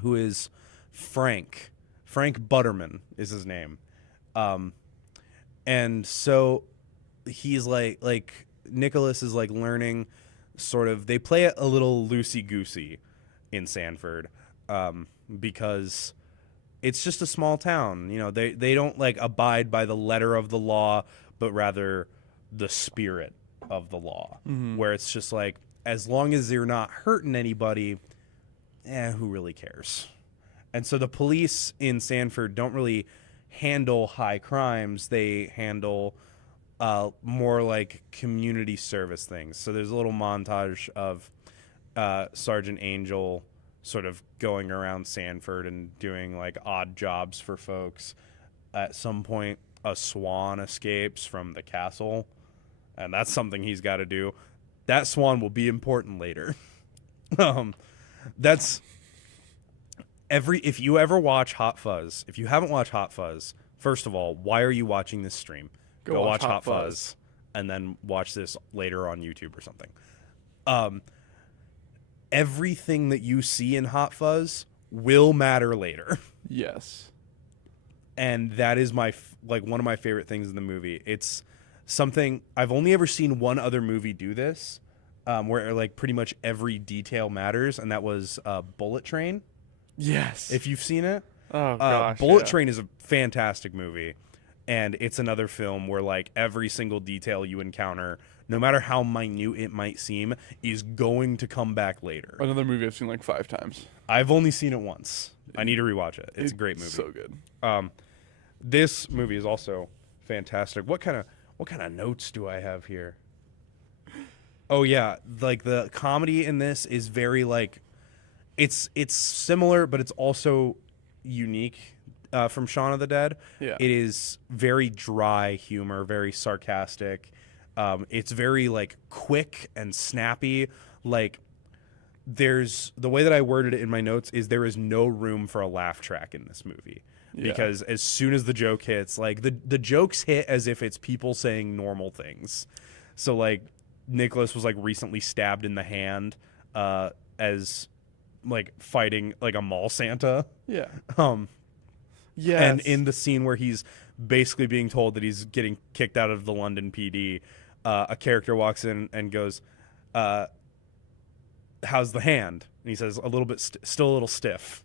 who is Frank Butterman is his name, and so he's like Nicholas is like learning sort of. They play it a little loosey goosey in Sanford, because it's just a small town. You know, they don't like abide by the letter of the law, but rather the spirit of the law, where it's just like, as long as you're not hurting anybody, who really cares? And so the police in Sanford don't really handle high crimes. They handle more like community service things. So there's a little montage of Sergeant Angel sort of going around Sanford and doing like odd jobs for folks. At some point, a swan escapes from the castle, and that's something he's got to do. That swan will be important later. That's if you ever watch Hot Fuzz, if you haven't watched Hot Fuzz, first of all, why are you watching this stream? Go watch Hot Fuzz and then watch this later on YouTube or something. Everything that you see in Hot Fuzz will matter later. Yes. And that is one of my favorite things in the movie. It's something I've only ever seen one other movie do this, where like pretty much every detail matters, and that was Bullet Train. Yes. If you've seen it. Oh gosh. Bullet Train is a fantastic movie, and it's another film where like every single detail you encounter, no matter how minute it might seem, is going to come back later. Another movie I've seen like 5 times. I've only seen it once. I need to rewatch it. It's a great movie. So good. This movie is also fantastic. What kind of notes do I have here? Oh yeah, like the comedy in this is very like it's similar, but it's also unique from Shaun of the Dead. Yeah. It is very dry humor, very sarcastic. It's very like quick and snappy. Like the way that I worded it in my notes is there is no room for a laugh track in this movie. Yeah. Because as soon as the joke hits, like the jokes hit as if it's people saying normal things. So like Nicholas was like recently stabbed in the hand as like fighting like a mall Santa. Yeah. Yes. And in the scene where he's basically being told that he's getting kicked out of the London PD, a character walks in and goes, how's the hand? And he says, a little bit, still a little stiff.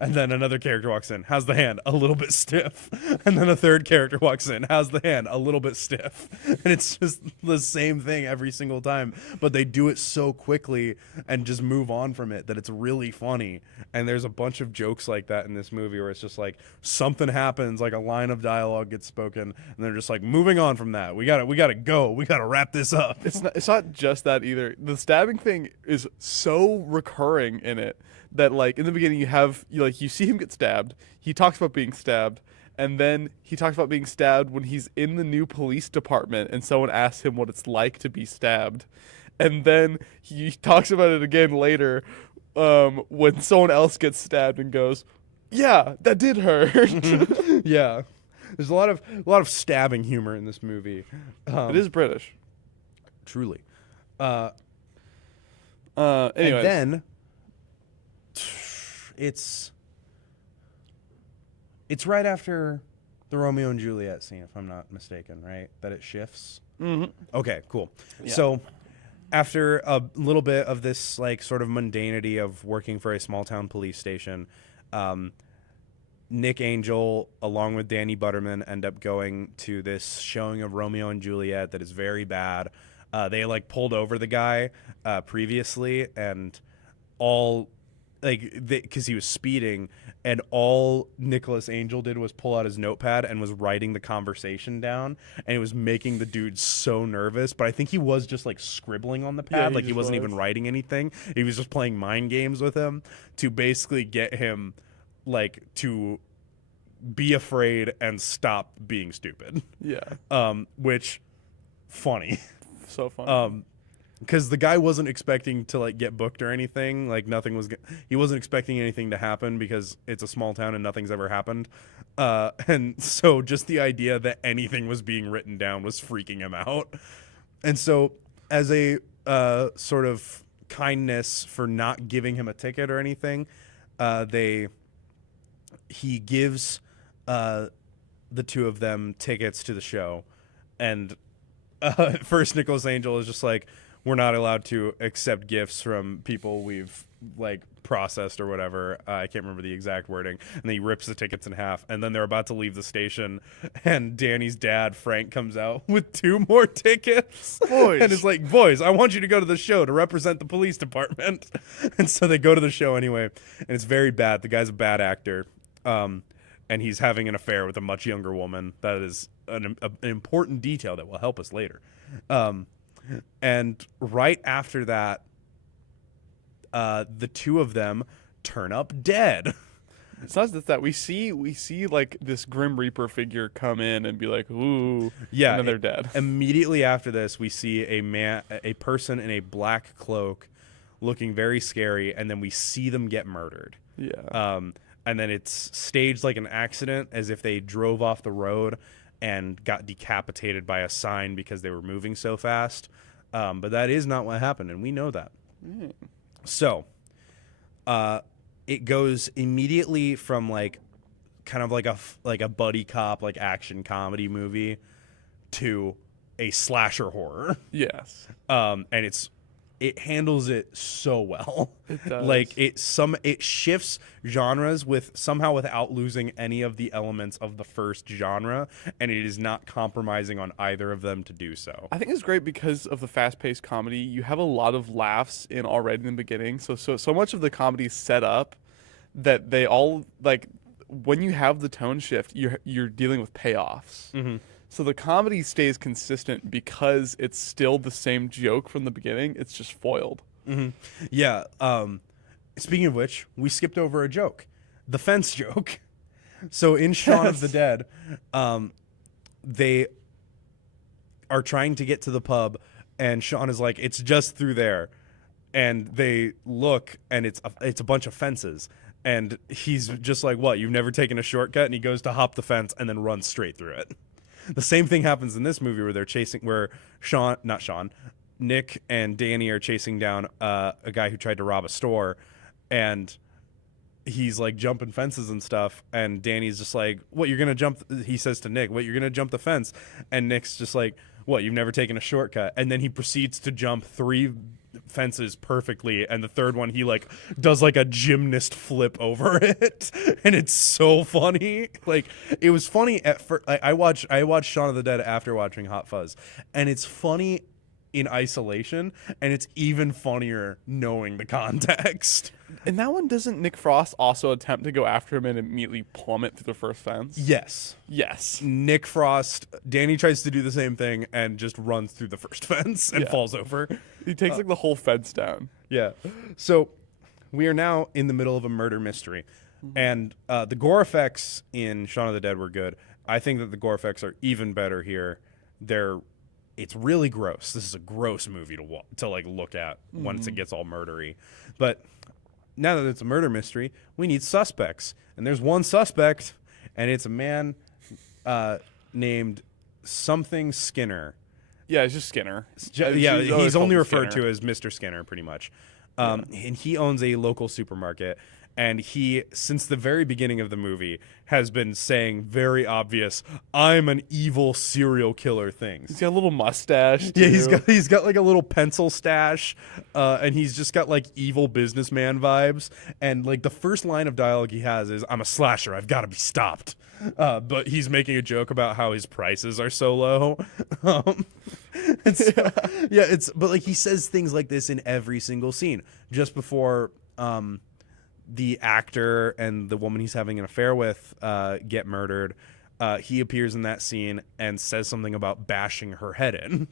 And then another character walks in. How's the hand? A little bit stiff. And then a third character walks in. How's the hand? A little bit stiff. And it's just the same thing every single time. But they do it so quickly and just move on from it that it's really funny. And there's a bunch of jokes like that in this movie where it's just like something happens, like a line of dialogue gets spoken, and they're just like, moving on from that. We gotta go. We gotta wrap this up. It's not just that either. The stabbing thing is so recurring in it that like in the beginning you see him get stabbed. He talks about being stabbed, and then he talks about being stabbed when he's in the new police department and someone asks him what it's like to be stabbed. And then he talks about it again later when someone else gets stabbed and goes, "Yeah, that did hurt." Yeah. There's a lot of stabbing humor in this movie. It is British. Truly. Anyways. And then it's right after the Romeo and Juliet scene, if I'm not mistaken, right? That it shifts. Mm-hmm. Okay, cool. Yeah. So after a little bit of this like sort of mundanity of working for a small town police station, Nick Angel, along with Danny Butterman, end up going to this showing of Romeo and Juliet that is very bad. They like pulled over the guy previously, and all like because he was speeding, and all Nicholas Angel did was pull out his notepad and was writing the conversation down, and it was making the dude so nervous. But I think he was just like scribbling on the pad, Yeah, like he wasn't even writing anything. He was just playing mind games with him to basically get him like to be afraid and stop being stupid. Yeah. Which funny. So funny. Because the guy wasn't expecting to like get booked or anything. Like nothing was. He wasn't expecting anything to happen because it's a small town and nothing's ever happened. And so just the idea that anything was being written down was freaking him out. And so as a sort of kindness for not giving him a ticket or anything, he gives the two of them tickets to the show, and first Nicholas Angel is just like, we're not allowed to accept gifts from people we've like processed or whatever. I can't remember the exact wording. And then he rips the tickets in half, and then they're about to leave the station, and Danny's dad Frank comes out with 2 more tickets, Boys. and is like, boys, I want you to go to the show to represent the police department. And so they go to the show anyway, and it's very bad. The guy's a bad actor. And he's having an affair with a much younger woman. That is an important detail that will help us later. And right after that, the two of them turn up dead. It's not just that we see like this Grim Reaper figure come in and be like, ooh, Yeah, and then they're dead. Immediately after this, we see a person in a black cloak looking very scary, and then we see them get murdered. Yeah. And then it's staged like an accident, as if they drove off the road and got decapitated by a sign because they were moving so fast. But that is not what happened, and we know that. So, it goes immediately from like kind of like a buddy cop, like action comedy movie, to a slasher horror. Yes. And it handles it so well. It does. Like it shifts genres without losing any of the elements of the first genre, and it is not compromising on either of them to do so. I think it's great because of the fast-paced comedy. You have a lot of laughs in already in the beginning. So much of the comedy is set up that they all like when you have the tone shift, you're dealing with payoffs. Mm-hmm. So the comedy stays consistent because it's still the same joke from the beginning. It's just foiled. Mm-hmm. Yeah. Speaking of which, we skipped over a joke, the fence joke. So in Shaun of the Dead, they are trying to get to the pub, and Shaun is like, "It's just through there," and they look, and it's a bunch of fences, and he's just like, "What? You've never taken a shortcut?" And he goes to hop the fence and then runs straight through it. The same thing happens in this movie where Nick and Danny are chasing down a guy who tried to rob a store, and he's like jumping fences and stuff, and Danny's just like, "What, you're gonna jump?" He says to Nick, "What, you're gonna jump the fence?" And Nick's just like, "What, you've never taken a shortcut?" And then he proceeds to jump 3 fences perfectly, and the third one he like does like a gymnast flip over it, and it's so funny. Like, it was funny at first. I watched Shaun of the Dead after watching Hot Fuzz, and it's funny in isolation, and it's even funnier knowing the context. And that one, doesn't Nick Frost also attempt to go after him and immediately plummet through the first fence? Yes. Nick Frost, Danny tries to do the same thing and just runs through the first fence and falls over. He takes like the whole fence down. Yeah. So we are now in the middle of a murder mystery. And the gore effects in Shaun of the Dead were good. I think that the gore effects are even better here. It's really gross. This is a gross movie to like look at once it gets all murdery. But now that it's a murder mystery, we need suspects. And there's one suspect, and it's a man named something Skinner. Yeah, it's just Skinner. He's only referred Skinner. to as Mr. Skinner, pretty much. And he owns a local supermarket. And he, since the very beginning of the movie, has been saying very obvious, "I'm an evil serial killer" things. He's got a little mustache. Yeah, too. he's got like a little pencil stash, and he's just got like evil businessman vibes. And like the first line of dialogue he has is, "I'm a slasher. I've got to be stopped." But he's making a joke about how his prices are so low. And so, yeah, but like he says things like this in every single scene. Just before the actor and the woman he's having an affair with get murdered, he appears in that scene and says something about bashing her head in.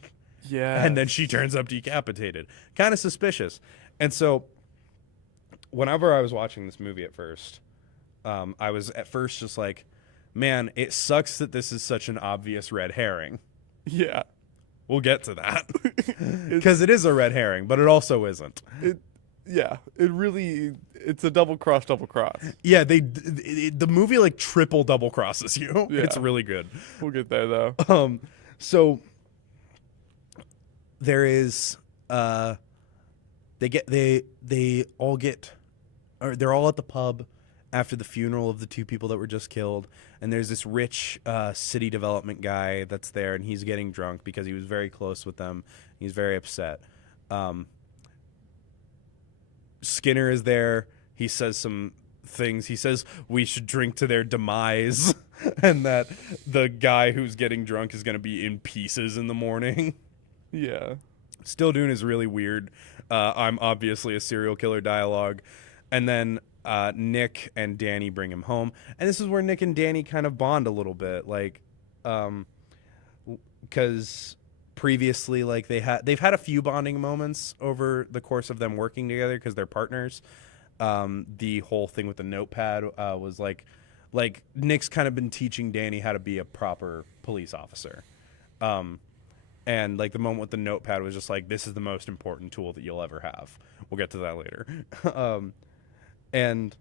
Yeah. And then she turns up decapitated. Kind of suspicious. And so whenever I was watching this movie at first, I was at first just like, man, it sucks that this is such an obvious red herring. Yeah. We'll get to that. Because it is a red herring, but it also isn't. It's a double cross. Yeah, the movie like triple double crosses you. Yeah. It's really good. We'll get there though. So there is they all get, or they're all at the pub after the funeral of the two people that were just killed, and there's this rich city development guy that's there, and he's getting drunk because he was very close with them. He's very upset. Skinner is there. He says some things. He says we should drink to their demise and that the guy who's getting drunk is going to be in pieces in the morning. Yeah. Still doing his really weird I'm obviously a serial killer dialogue. And then Nick and Danny bring him home. And this is where Nick and Danny kind of bond a little bit. Like, because previously, like they've had a few bonding moments over the course of them working together because they're partners. The whole thing with the notepad was like Nick's kind of been teaching Danny how to be a proper police officer. And like the moment with the notepad was just like, this is the most important tool that you'll ever have. We'll get to that later. And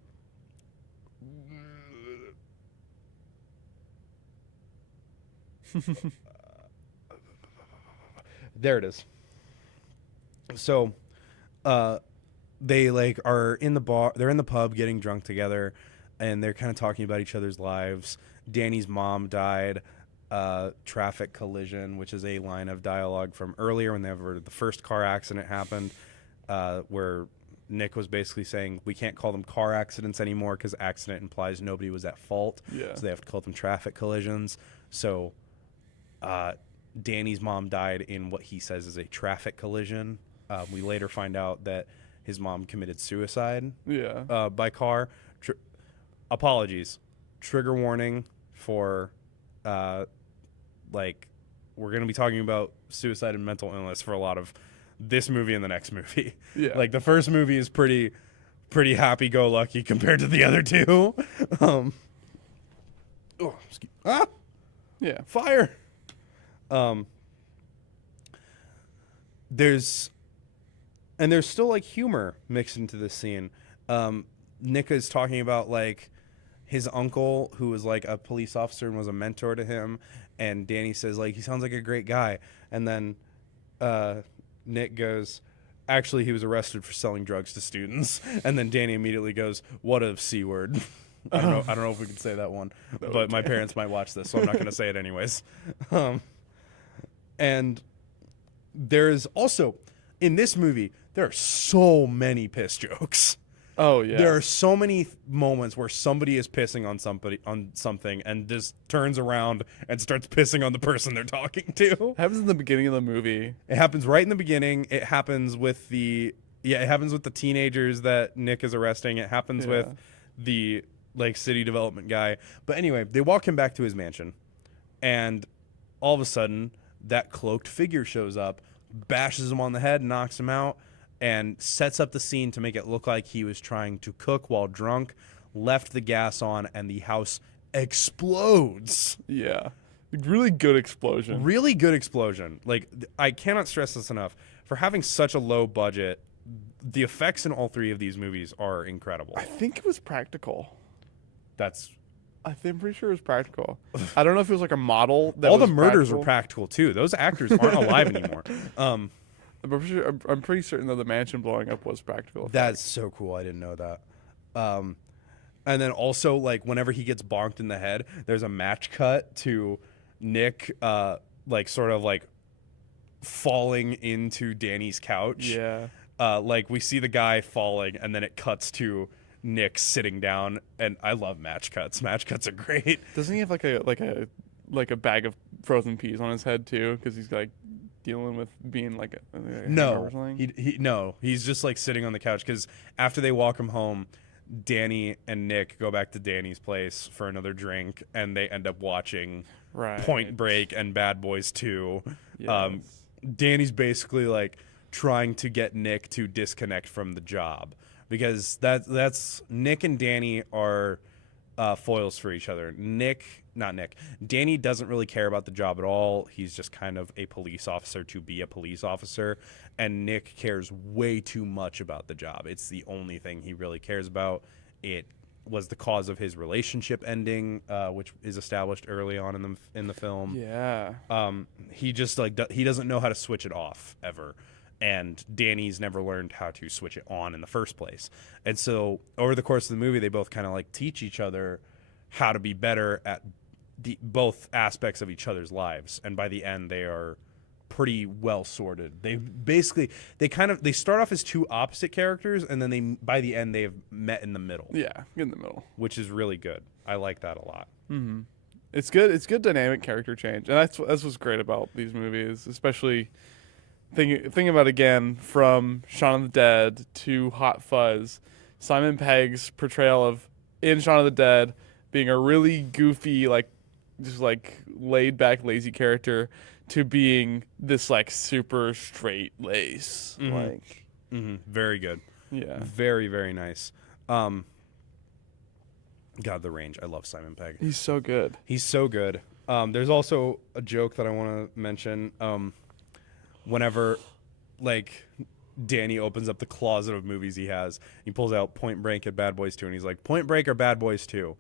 there it is. So, they like are in the bar. They're in the pub getting drunk together, and they're kind of talking about each other's lives. Danny's mom died. Traffic collision, which is a line of dialogue from earlier when the first car accident happened, where Nick was basically saying we can't call them car accidents anymore because accident implies nobody was at fault. Yeah. So they have to call them traffic collisions. So Danny's mom died in what he says is a traffic collision. We later find out that his mom committed suicide by car. Apologies. Trigger warning for like we're going to be talking about suicide and mental illness for a lot of this movie and the next movie. Yeah. Like the first movie is pretty happy-go-lucky compared to the other two. Yeah. Fire. There's still like humor mixed into this scene. Nick is talking about like his uncle who was like a police officer and was a mentor to him, and Danny says like he sounds like a great guy, and then Nick goes, actually he was arrested for selling drugs to students, and then Danny immediately goes, what a C word. I don't know if we can say that one, but my parents might watch this, so I'm not going to say it anyways. And there's also in this movie there are so many piss jokes. Oh yeah. There are so many moments where somebody is pissing on something and just turns around and starts pissing on the person they're talking to. Happens in the beginning of the movie. It happens right in the beginning. It happens with the teenagers that Nick is arresting. It happens with the like city development guy. But anyway, they walk him back to his mansion, and all of a sudden that cloaked figure shows up, bashes him on the head, knocks him out, and sets up the scene to make it look like he was trying to cook while drunk, left the gas on, and the house explodes. Yeah. Really good explosion. Really good explosion. Like, I cannot stress this enough. For having such a low budget, the effects in all three of these movies are incredible. I think it was practical. I'm pretty sure it was practical. I don't know if it was like a model. All the murders were practical, too. Those actors aren't alive anymore. I'm pretty certain that the mansion blowing up was practical. That's so cool. I didn't know that. And then also, like, whenever he gets bonked in the head, there's a match cut to Nick, like, sort of like falling into Danny's couch. Yeah. Like, we see the guy falling, and then it cuts to Nick sitting down. And I love match cuts. Match cuts are great. Doesn't he have like a bag of frozen peas on his head too? Because he's like dealing with being like a hangover or No, something? he's just like sitting on the couch because after they walk him home, Danny and Nick go back to Danny's place for another drink, and they end up watching Right. Point Break and Bad Boys 2. Yes. Danny's basically like trying to get Nick to disconnect from the job because that's Nick and Danny are foils for each other. Danny doesn't really care about the job at all. He's just kind of a police officer to be a police officer, and Nick cares way too much about the job. It's the only thing he really cares about. It was the cause of his relationship ending, which is established early on in the film. Yeah. He just like he doesn't know how to switch it off ever, and Danny's never learned how to switch it on in the first place. And so over the course of the movie, they both kind of like teach each other how to be better at both aspects of each other's lives, and by the end they are pretty well sorted. They start off as two opposite characters, and then by the end they have met in the middle. Yeah. In the middle. Which is really good. I like that a lot. Mm-hmm. It's good. It's good dynamic character change, and that's what's great about these movies, especially thinking about again from Shaun of the Dead to Hot Fuzz. Simon Pegg's portrayal of in Shaun of the Dead being a really goofy, like just like laid back, lazy character to being this like super straight lace. Mm-hmm. Like, very good. Yeah. Very, very nice. God, the range. I love Simon Pegg. He's so good. He's so good. There's also a joke that I want to mention. Whenever, like, Danny opens up the closet of movies he has, he pulls out Point Break and Bad Boys 2, and he's like, Point Break or Bad Boys 2?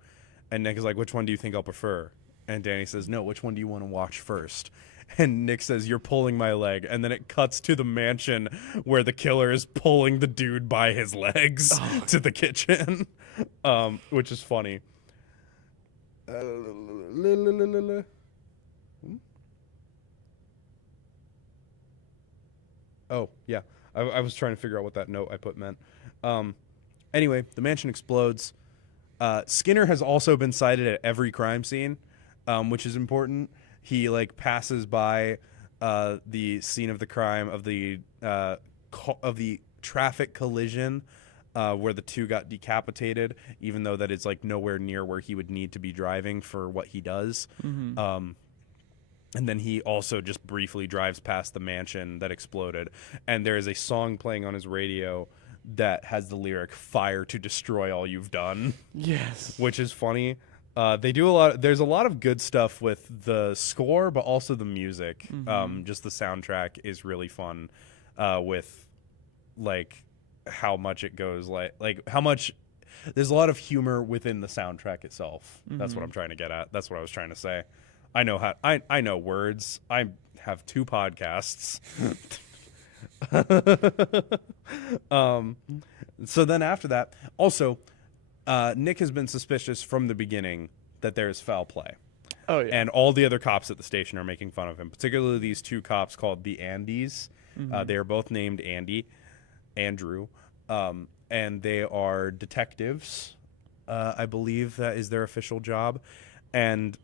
And Nick is like, which one do you think I'll prefer? And Danny says, no, which one do you want to watch first? And Nick says, you're pulling my leg. And then it cuts to the mansion where the killer is pulling the dude by his legs to the kitchen, which is funny. Oh, yeah. I was trying to figure out what that note I put meant. Anyway, the mansion explodes. Skinner has also been sighted at every crime scene, which is important. He like passes by the scene of the crime of the traffic collision where the two got decapitated, even though that is like nowhere near where he would need to be driving for what he does. Mm-hmm. And then he also just briefly drives past the mansion that exploded, and there is a song playing on his radio that has the lyric "Fire to destroy all you've done." Yes, which is funny. They do a lot. There's a lot of good stuff with the score, but also the music. Mm-hmm. Just the soundtrack is really fun. With like how much it goes, like how much. There's a lot of humor within the soundtrack itself. Mm-hmm. That's what I'm trying to get at. That's what I was trying to say. I know how. I know words. I have 2 podcasts. So then after that, also, Nick has been suspicious from the beginning that there is foul play. Oh yeah. And all the other cops at the station are making fun of him, particularly these 2 cops called the Andys. Mm-hmm. They are both named Andrew, and they are detectives. I believe that is their official job. And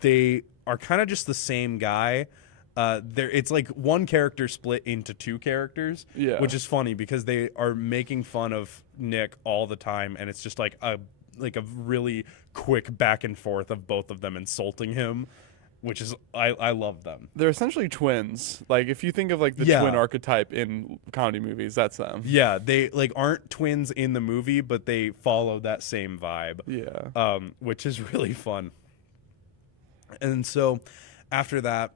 they are kind of just the same guy. It's like one character split into 2 characters, yeah. Which is funny because they are making fun of Nick all the time, and it's just like a really quick back and forth of both of them insulting him, which is I love them. They're essentially twins. Like if you think of like the twin archetype in comedy movies, that's them. Yeah, they like aren't twins in the movie, but they follow that same vibe. Yeah. Which is really fun. And so after that,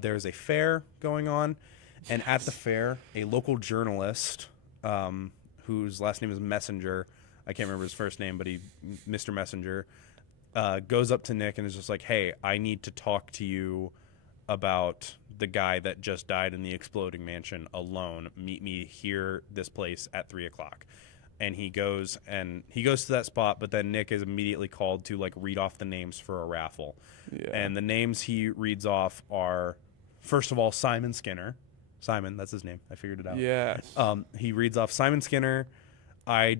there's a fair going on. And at the fair, a local journalist, whose last name is Messenger, I can't remember his first name, but Mr. Messenger, goes up to Nick and is just like, hey, I need to talk to you about the guy that just died in the exploding mansion alone. Meet me here, this place, at 3:00. and he goes to that spot, but then Nick is immediately called to like read off the names for a raffle. Yeah. And the names he reads off are, first of all, Simon Skinner. Simon, that's his name. I figured it out. Yes. He reads off Simon Skinner. I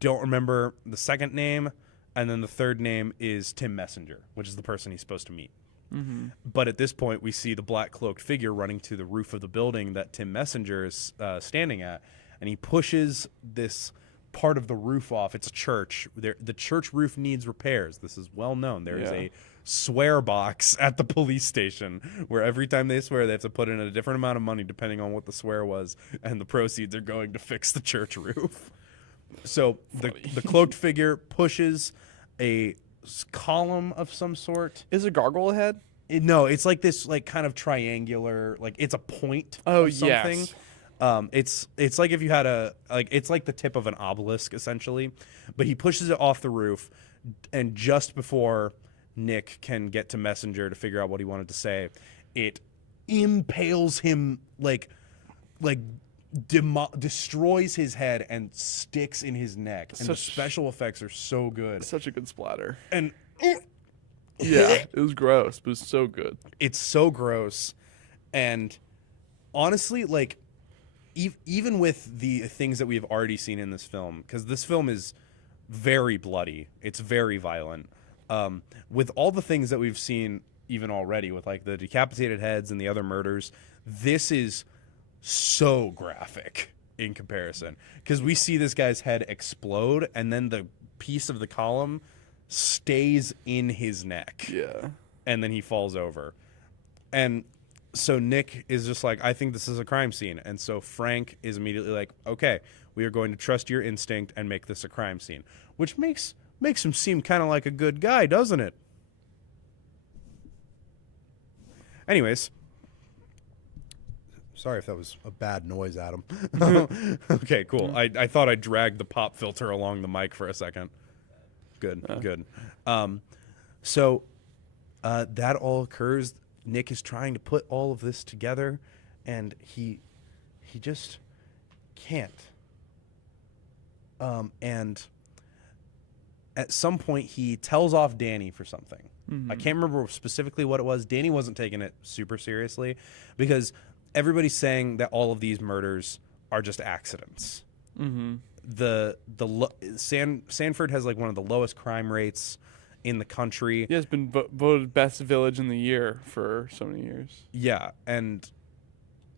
don't remember the second name, and then the third name is Tim Messenger, which is the person he's supposed to meet. Mm-hmm. But at this point, we see the black cloaked figure running to the roof of the building that Tim Messenger is standing at, and he pushes this part of the roof off. It's a church. The church roof needs repairs. This is well known. There is a swear box at the police station where every time they swear, they have to put in a different amount of money depending on what the swear was, and the proceeds are going to fix the church roof. So the cloaked figure pushes a column of some sort. Is a gargoyle head? No, it's like this, like kind of triangular, like it's a point. Oh, of something. yes. It's like if you had it's like the tip of an obelisk essentially, but he pushes it off the roof, and just before Nick can get to Messenger to figure out what he wanted to say, it impales him destroys his head and sticks in his neck. And the special effects are so good. Such a good splatter. And yeah, it was gross, but it was so good. It's so gross. And honestly, like, even with the things that we've already seen in this film, because this film is very bloody, it's very violent. With all the things that we've seen even already, with like the decapitated heads and the other murders, this is so graphic in comparison, because we see this guy's head explode and then the piece of the column stays in his neck. Yeah. And then he falls over. And so Nick is just like, I think this is a crime scene. And so Frank is immediately like, okay, we are going to trust your instinct and make this a crime scene, which makes him seem kind of like a good guy, doesn't it? Anyways, sorry if that was a bad noise, Adam. Okay, cool. I thought I dragged the pop filter along the mic for a second. Good, good. So that all occurs. Nick is trying to put all of this together, and he just can't. And at some point, he tells off Danny for something. I can't remember specifically what it was. Danny wasn't taking it super seriously, because everybody's saying that all of these murders are just accidents. Mm-hmm. Sanford has like one of the lowest crime rates in the country. Yeah, it's been voted best village in the year for so many years. Yeah, and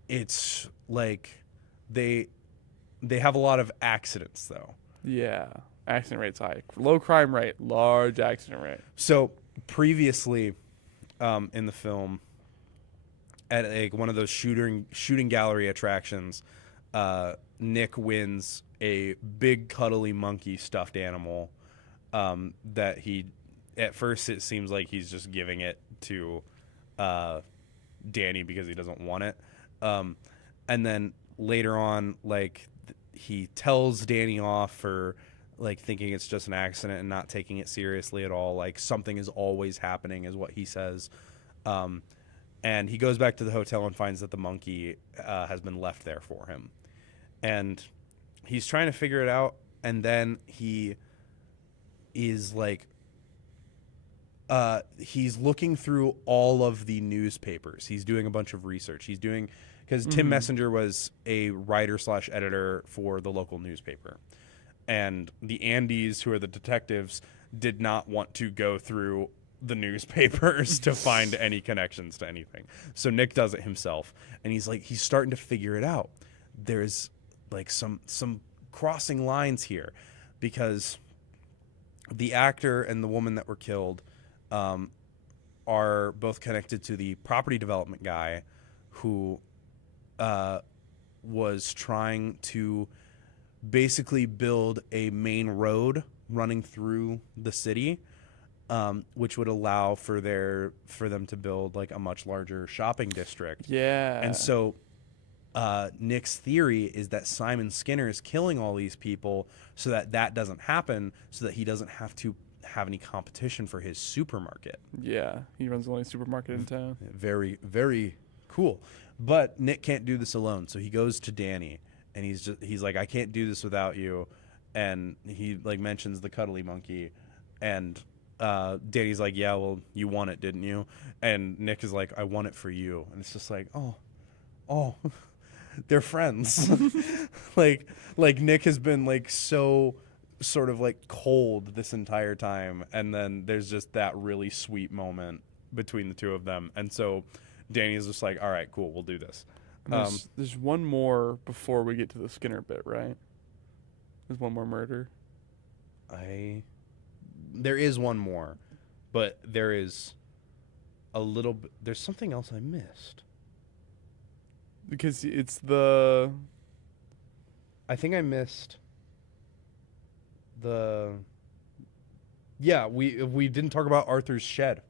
it's like they have a lot of accidents though. Yeah, accident rate's high. Low crime rate, large accident rate. So previously, in the film, at like one of those shooting gallery attractions, Nick wins a big cuddly monkey stuffed animal that he, at first it seems like he's just giving it to Danny because he doesn't want it, and then later on, like, he tells Danny off for like thinking it's just an accident and not taking it seriously at all. Like, something is always happening is what he says. And he goes back to the hotel and finds that the monkey has been left there for him. And he's trying to figure it out. And then he is like, he's looking through all of the newspapers. He's doing a bunch of research. Because Tim Messenger was a writer/editor for the local newspaper. And the Andes, who are the detectives, did not want to go through the newspapers to find any connections to anything. So Nick does it himself, and he's starting to figure it out. There's like some crossing lines here, because the actor and the woman that were killed are both connected to the property development guy who was trying to basically build a main road running through the city, which would allow for them to build like a much larger shopping district. Yeah. And so Nick's theory is that Simon Skinner is killing all these people so that doesn't happen, so that he doesn't have to have any competition for his supermarket. Yeah, he runs the only supermarket in town. Very, very cool. But Nick can't do this alone, so he goes to Danny, and he's like, I can't do this without you. and he like mentions the cuddly monkey, and Danny's like, yeah, well, you won it, didn't you? And Nick is like, I won it for you. And it's just like, oh, they're friends. like Nick has been like so sort of like cold this entire time, and then there's just that really sweet moment between the two of them, and so Danny's just like, all right, cool, we'll do this. There's one more before we get to the Skinner bit, right? There's one more murder. There is one more, but there is a little bit. There's something else I missed. Because it's the... I think I missed the... Yeah, we didn't talk about Arthur's shed.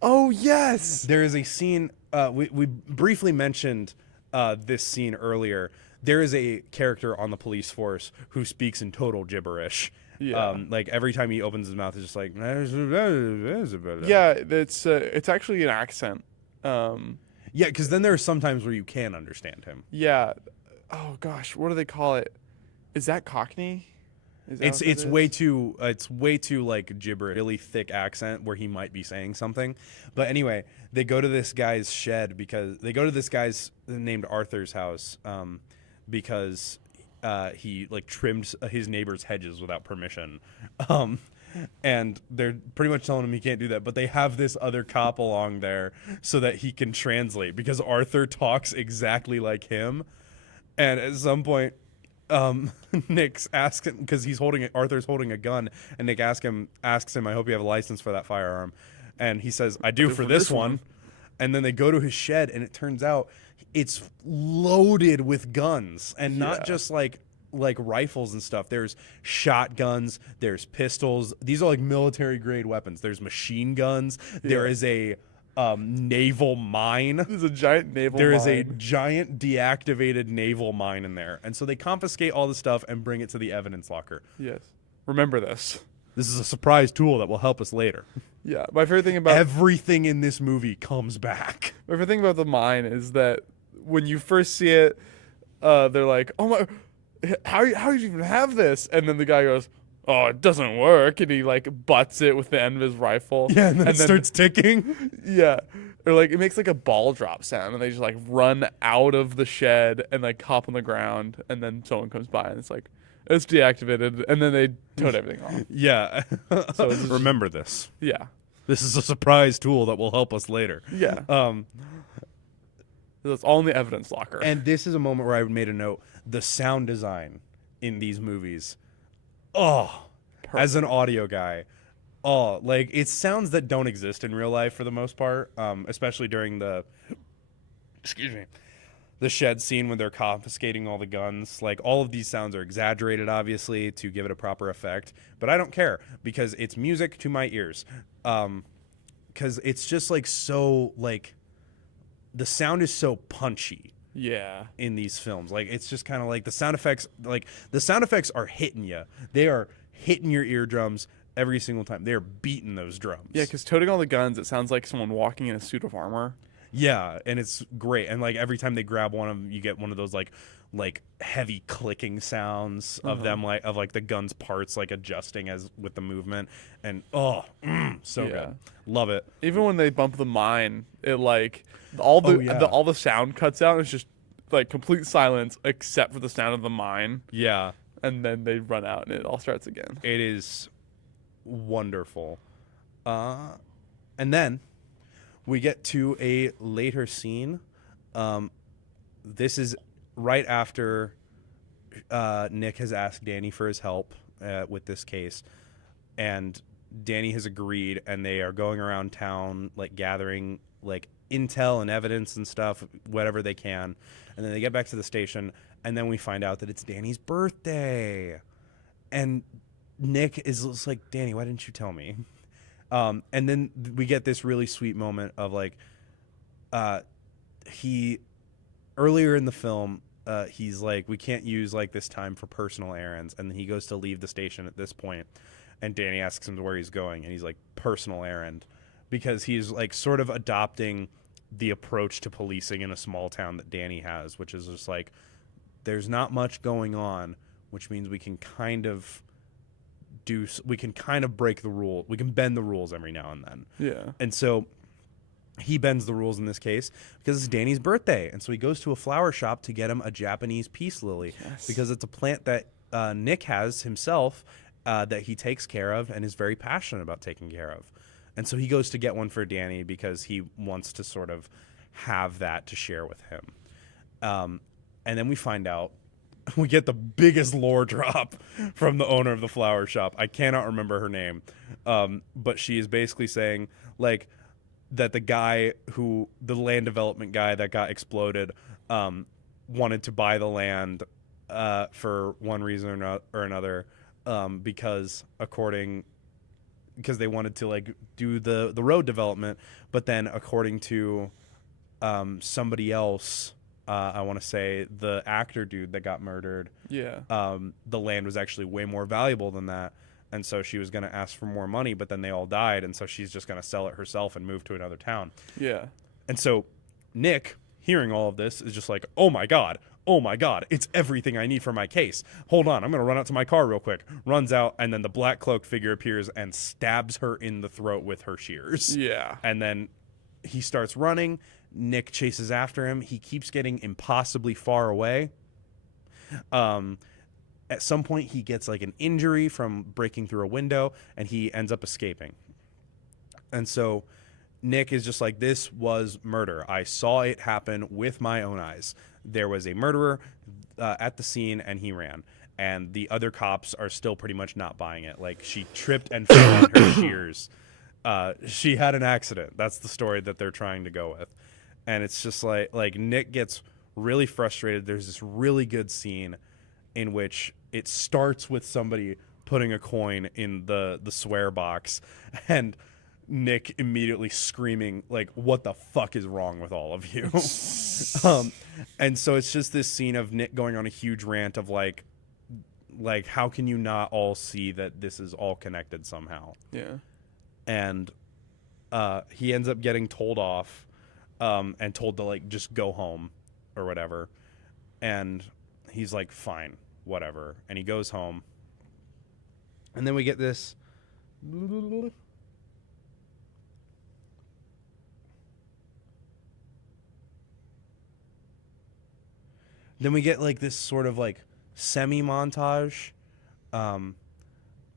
Oh, yes! There is a scene, we briefly mentioned this scene earlier. There is a character on the police force who speaks in total gibberish. Yeah. Like every time he opens his mouth, it's just like... Yeah, it's actually an accent. Yeah, because then there are some times where you can understand him. Yeah. Oh, gosh, what do they call it? Is that Cockney? Is that It's way too like gibberish, really thick accent where he might be saying something. But anyway, they go to this guy's shed because they go to this guy's named Arthur's house because he like trimmed his neighbor's hedges without permission. And they're pretty much telling him he can't do that, but they have this other cop along there so that he can translate because Arthur talks exactly like him. And at some point, Nick asks him because Arthur's holding a gun, and Nick asks him, I hope you have a license for that firearm, and he says, I do for this one. And then they go to his shed, and it turns out it's loaded with guns, and not just like rifles and stuff. There's shotguns, there's pistols. These are like military grade weapons. There's machine guns. There is a naval mine. There's a giant naval There mine. is a giant deactivated naval mine in there. And so they confiscate all the stuff and bring it to the evidence locker. Yes. Remember this. This is a surprise tool that will help us later. Yeah. My favorite thing about Everything in this movie comes back. my favorite thing about the mine is that when you first see it, they're like, "Oh my, how do you even have this?" And then the guy goes, "Oh, it doesn't work," and he like butts it with the end of his rifle. Yeah, and then it starts ticking. Yeah. Or like it makes like a ball drop sound, and they just like run out of the shed and like hop on the ground, and then someone comes by and it's like, it's deactivated, and then they tote everything off. Yeah. So it's just- remember this. Yeah. This is a surprise tool that will help us later. Yeah. That's all in the evidence locker. And this is a moment where I made a note. The sound design in these movies. Oh, as an audio guy. Oh, like it's sounds that don't exist in real life for the most part, especially during the shed scene when they're confiscating all the guns. Like all of these sounds are exaggerated, obviously, to give it a proper effect. But I don't care because it's music to my ears. Because it's just like so like the sound is so punchy. Yeah. In these films, like it's just kind of like the sound effects are hitting you. They are hitting your eardrums every single time. They're beating those drums. Yeah, because toting all the guns, it sounds like someone walking in a suit of armor. Yeah, and it's great. And like every time they grab one of them, you get one of those like heavy clicking sounds of them like the gun's parts like adjusting as with the movement. And so good, love it. Even when they bump the mine, it like all the sound cuts out. And it's just like complete silence except for the sound of the mine. Yeah, and then they run out and it all starts again. It is wonderful. And then we get to a later scene. This is right after Nick has asked Danny for his help with this case, and Danny has agreed, and they are going around town like gathering like intel and evidence and stuff, whatever they can, and then they get back to the station, and then we find out that it's Danny's birthday, and Nick is just like, Danny, why didn't you tell me? And then we get this really sweet moment of like, he earlier in the film, he's like, we can't use like this time for personal errands, and then he goes to leave the station at this point, and Danny asks him where he's going, and he's like, personal errand, because he's like sort of adopting the approach to policing in a small town that Danny has, which is just like, there's not much going on which means we can kind of break the rule. We can bend the rules every now and then. Yeah. And so he bends the rules in this case because it's Danny's birthday. And so he goes to a flower shop to get him a Japanese peace lily because it's a plant that Nick has himself that he takes care of and is very passionate about taking care of. And so he goes to get one for Danny because he wants to sort of have that to share with him. And then we find out, we get the biggest lore drop from the owner of the flower shop. I cannot remember her name. But she is basically saying, like, that the land development guy that got exploded wanted to buy the land for one reason or another because they wanted to like do the road development, but then according to somebody else, I want to say the actor dude that got murdered, the land was actually way more valuable than that. And so she was going to ask for more money, but then they all died. And so she's just going to sell it herself and move to another town. Yeah. And so Nick, hearing all of this, is just like, oh my God, it's everything I need for my case. Hold on, I'm going to run out to my car real quick. Runs out, and then the black cloak figure appears and stabs her in the throat with her shears. Yeah. And then he starts running. Nick chases after him. He keeps getting impossibly far away. At some point, he gets like an injury from breaking through a window, and he ends up escaping. And so Nick is just like, this was murder. I saw it happen with my own eyes. There was a murderer at the scene, and he ran. And the other cops are still pretty much not buying it. Like, she tripped and fell on her shears. She had an accident. That's the story that they're trying to go with. And it's just like Nick gets really frustrated. There's this really good scene in which it starts with somebody putting a coin in the swear box, and Nick immediately screaming, like, what the fuck is wrong with all of you? And so it's just this scene of Nick going on a huge rant of like, how can you not all see that this is all connected somehow? Yeah. And he ends up getting told off and told to, like, just go home or whatever. And he's like, fine, whatever. And he goes home. And then we get this. Then we get like this sort of like semi-montage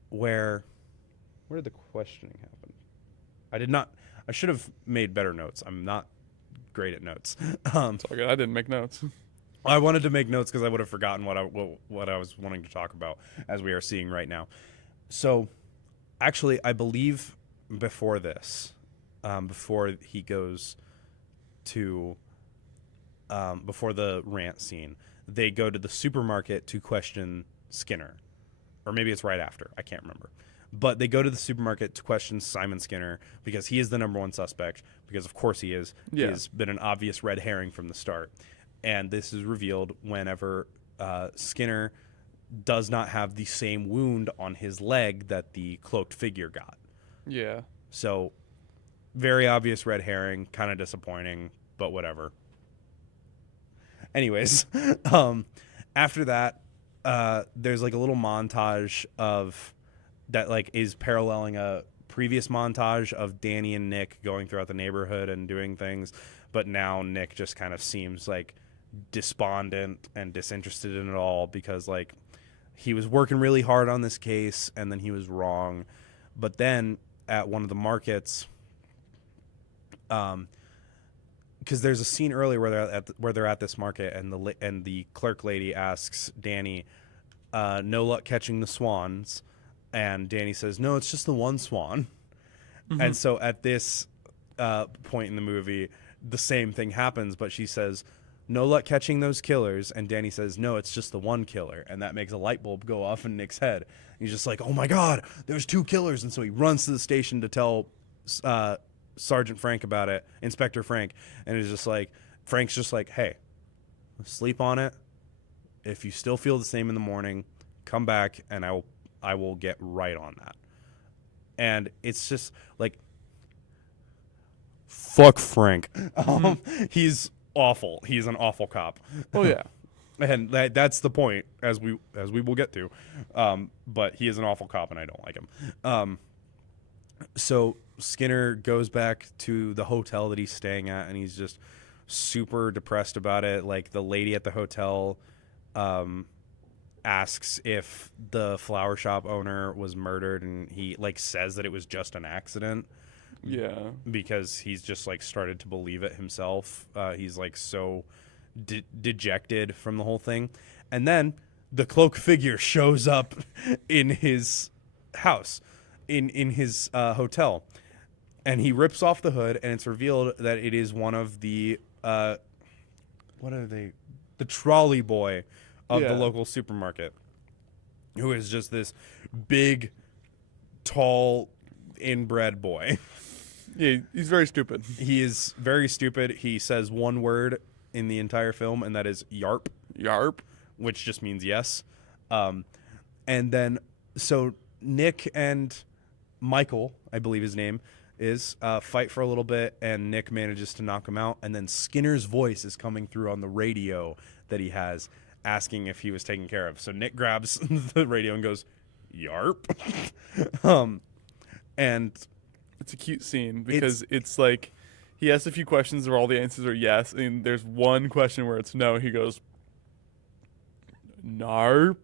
where did the questioning happen? I should have made better notes. I'm not great at notes. It's all good. I didn't make notes. I wanted to make notes because I would have forgotten what I was wanting to talk about, as we are seeing right now. So, actually, I believe before this, before he goes to, before the rant scene, they go to the supermarket to question Skinner. Or maybe it's right after. I can't remember. But they go to the supermarket to question Simon Skinner because he is the number one suspect, because of course he is. Yeah. He has been an obvious red herring from the start. And this is revealed whenever Skinner does not have the same wound on his leg that the cloaked figure got. Yeah. So, very obvious red herring, kind of disappointing, but whatever. Anyways, after that, there's like a little montage of that, like, is paralleling a previous montage of Danny and Nick going throughout the neighborhood and doing things, but now Nick just kind of seems like despondent and disinterested in it all because, like, he was working really hard on this case and then he was wrong. But then at one of the markets, because there's a scene earlier where they're at this market, and the clerk lady asks Danny, no luck catching the swans, and Danny says, no, it's just the one swan. Mm-hmm. And so at this point in the movie, the same thing happens, but she says, no luck catching those killers, and Danny says, no, it's just the one killer, and that makes a light bulb go off in Nick's head. He's just like, oh my God, there's two killers. And so he runs to the station to tell Sergeant Frank about it, Inspector Frank, and it's just like, Frank's just like, hey, sleep on it. If you still feel the same in the morning, come back and I will get right on that. And it's just like, fuck Frank. He's awful. He's an awful cop. Oh yeah. And that's the point, as we will get to. But he is an awful cop, and I don't like him. So Skinner goes back to the hotel that he's staying at, and he's just super depressed about it. Like, the lady at the hotel asks if the flower shop owner was murdered, and he like says that it was just an accident. Yeah. Because he's just like started to believe it himself. He's like so dejected from the whole thing. And then the cloak figure shows up in his house, in his hotel. And he rips off the hood, and it's revealed that it is one of the, what are they? The trolley boy of the local supermarket, who is just this big, tall, inbred boy. Yeah, he's very stupid. He is very stupid. He says one word in the entire film, and that is yarp. Yarp. Which just means yes. And then, so Nick and Michael, I believe his name is, fight for a little bit, and Nick manages to knock him out. And then Skinner's voice is coming through on the radio that he has, asking if he was taken care of. So Nick grabs the radio and goes, yarp. And it's a cute scene because it's like he asks a few questions where all the answers are yes, and there's one question where it's no. He goes, narp.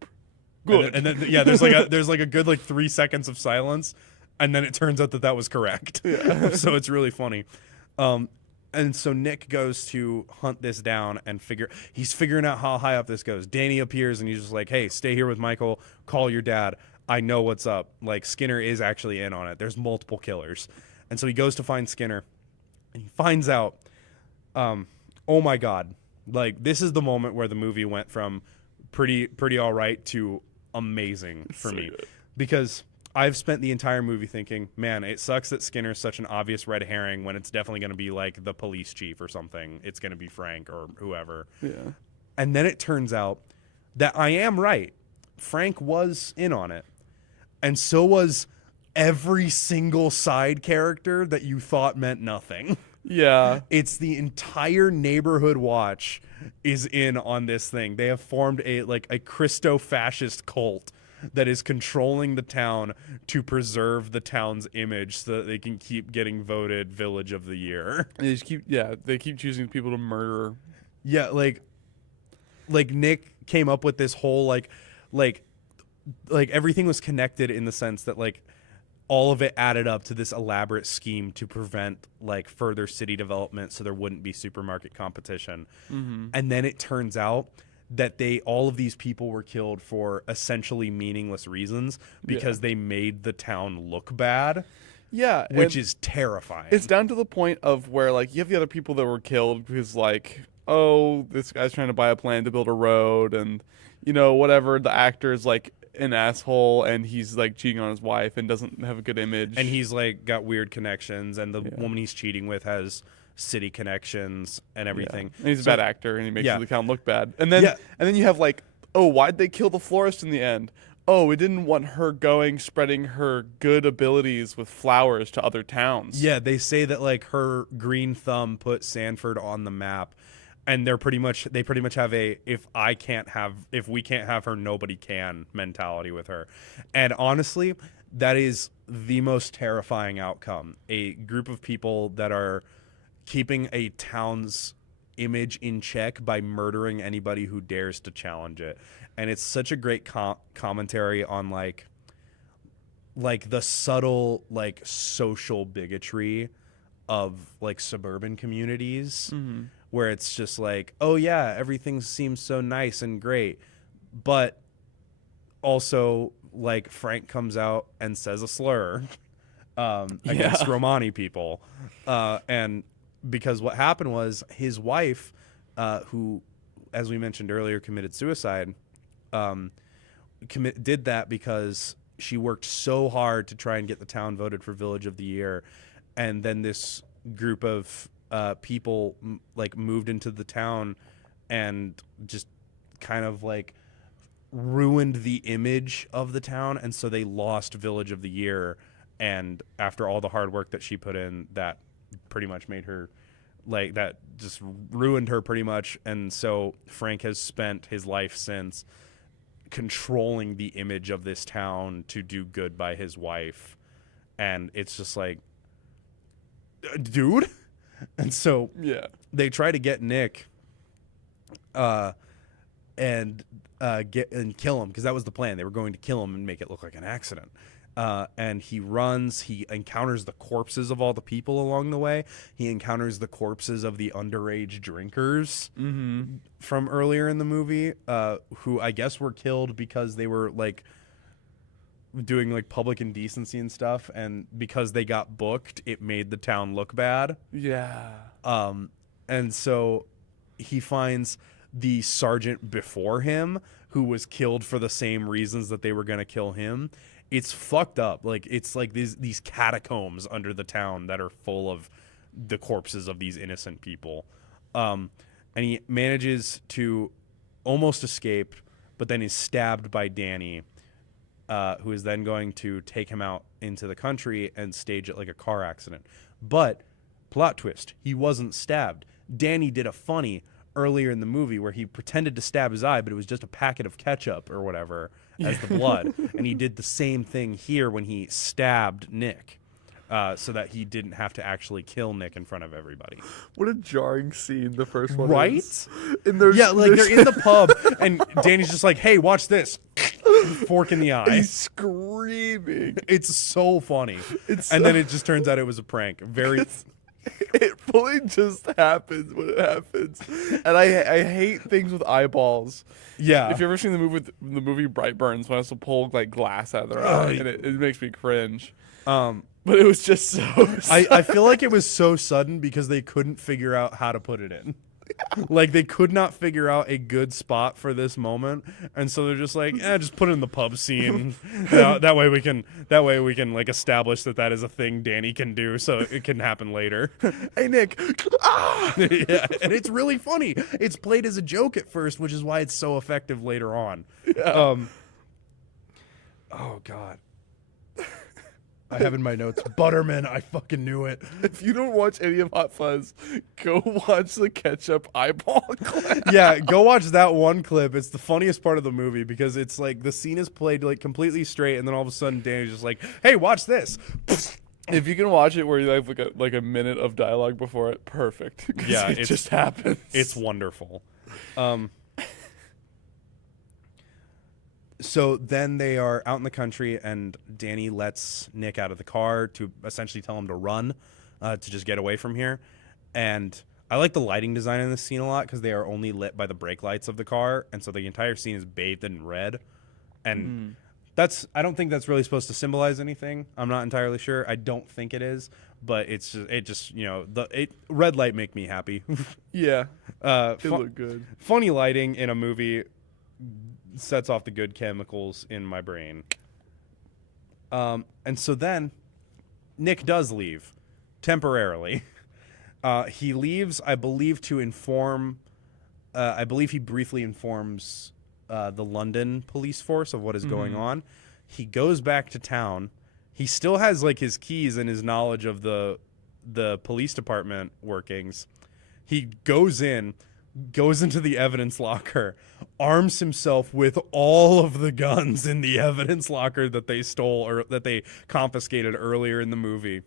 Good. And then there's like a good like 3 seconds of silence, and then it turns out that was correct. Yeah. So it's really funny. And so Nick goes to hunt this down and he's figuring out how high up this goes. Danny appears, and he's just like, hey, stay here with Michael, call your dad. I know what's up. Like, Skinner is actually in on it. There's multiple killers. And so he goes to find Skinner, and he finds out, oh my God, like, this is the moment where the movie went from pretty all right to amazing for me. Good. Because I've spent the entire movie thinking, man, it sucks that Skinner's such an obvious red herring when it's definitely going to be like the police chief or something. It's going to be Frank or whoever. Yeah. And then it turns out that I am right. Frank was in on it. And so was every single side character that you thought meant nothing. Yeah. It's the entire neighborhood watch is in on this thing. They have formed a Christo-fascist cult that is controlling the town to preserve the town's image so that they can keep getting voted Village of the Year. They just keep choosing people to murder. Yeah, like Nick came up with this whole like everything was connected in the sense that like all of it added up to this elaborate scheme to prevent like further city development so there wouldn't be supermarket competition. Mm-hmm. And then it turns out that all of these people were killed for essentially meaningless reasons because they made the town look bad. Yeah. Which is terrifying. It's down to the point of where like you have the other people that were killed because like, oh, this guy's trying to buy a plan to build a road, and you know, whatever, the actor's like an asshole and he's like cheating on his wife and doesn't have a good image, and he's like got weird connections, and the woman he's cheating with has city connections and everything. And he's a bad actor, and he makes the town look bad. And then you have like, oh, why'd they kill the florist in the end? Oh, we didn't want her spreading her good abilities with flowers to other towns. Yeah, they say that like her green thumb put Sanford on the map. And they pretty much have a if we can't have her, nobody can mentality with her. And honestly, that is the most terrifying outcome. A group of people that are keeping a town's image in check by murdering anybody who dares to challenge it. And it's such a great commentary on like the subtle like social bigotry of like suburban communities. Mm-hmm. Where it's just like, oh yeah, everything seems so nice and great, but also like Frank comes out and says a slur against Romani people, and because what happened was his wife, who, as we mentioned earlier, committed suicide, did that because she worked so hard to try and get the town voted for Village of the Year, and then this group of people like moved into the town and just kind of like ruined the image of the town, and so they lost Village of the Year. And after all the hard work that she put in, that pretty much made her like that just ruined her pretty much. And so Frank has spent his life since controlling the image of this town to do good by his wife. And it's just like, dude. And so Yeah. they try to get Nick and kill him, because that was the plan. They were going to kill him and make it look like an accident. And he runs. He encounters the corpses of all the people along the way. He encounters the corpses of the underage drinkers from earlier in the movie, who I guess were killed because they were like doing like public indecency and stuff, and because they got booked, it made the town look bad. Yeah. And so he finds the sergeant before him, who was killed for the same reasons that they were going to kill him. It's fucked up. Like, it's like these catacombs under the town that are full of the corpses of these innocent people. And he manages to almost escape, but then is stabbed by Danny, who is then going to take him out into the country and stage it like a car accident. But, plot twist, he wasn't stabbed. Danny did a funny earlier in the movie where he pretended to stab his eye, but it was just a packet of ketchup or whatever as the blood. And he did the same thing here when he stabbed Nick, so that he didn't have to actually kill Nick in front of everybody. What a jarring scene the first one Right? is. And there's, Yeah, like they're in the pub and Danny's just like, hey, watch this. Fork in the eye. he's screaming. It's so funny. It's And so- then it just turns out it was a prank. Very... It fully just happens when it happens, and I hate things with eyeballs. Yeah. If you ever seen the movie Brightburns, when I has to pull like glass out of their eye, and it makes me cringe. But it was just so. I feel like it was so sudden because they couldn't figure out how to put it in. Like, they could not figure out a good spot for this moment, and so they're just like, just put it in the pub scene. that way we can like establish that is a thing Danny can do, so it can happen later. Hey Nick, Yeah, and it's really funny. It's played as a joke at first, which is why it's so effective later on. Yeah. Oh God. I have in my notes, Butterman, I fucking knew it. if you don't watch any of Hot Fuzz, go watch the ketchup eyeball clip. Yeah, go watch that one clip. It's the funniest part of the movie because it's like the scene is played like completely straight, and then all of a sudden Danny's just like, hey, watch this. If you can watch it where you have like a minute of dialogue before it, perfect. 'Cause Yeah, it just happens. It's wonderful. So then they are out in the country, and Danny lets Nick out of the car to essentially tell him to run, to just get away from here. And I like the lighting design in this scene a lot because they are only lit by the brake lights of the car, and so the entire scene is bathed in red. And I don't think that's really supposed to symbolize anything. I'm not entirely sure. I don't think it is, but it just red light make me happy. Yeah. It Fu- looked good. funny lighting in a movie sets off the good chemicals in my brain. And so then Nick does leave temporarily. He leaves, I believe, to inform. I believe he briefly informs the London police force of what is going on. He goes back to town. He still has like his keys and his knowledge of the police department workings. He goes into the evidence locker, arms himself with all of the guns in the evidence locker that they stole or that they confiscated earlier in the movie.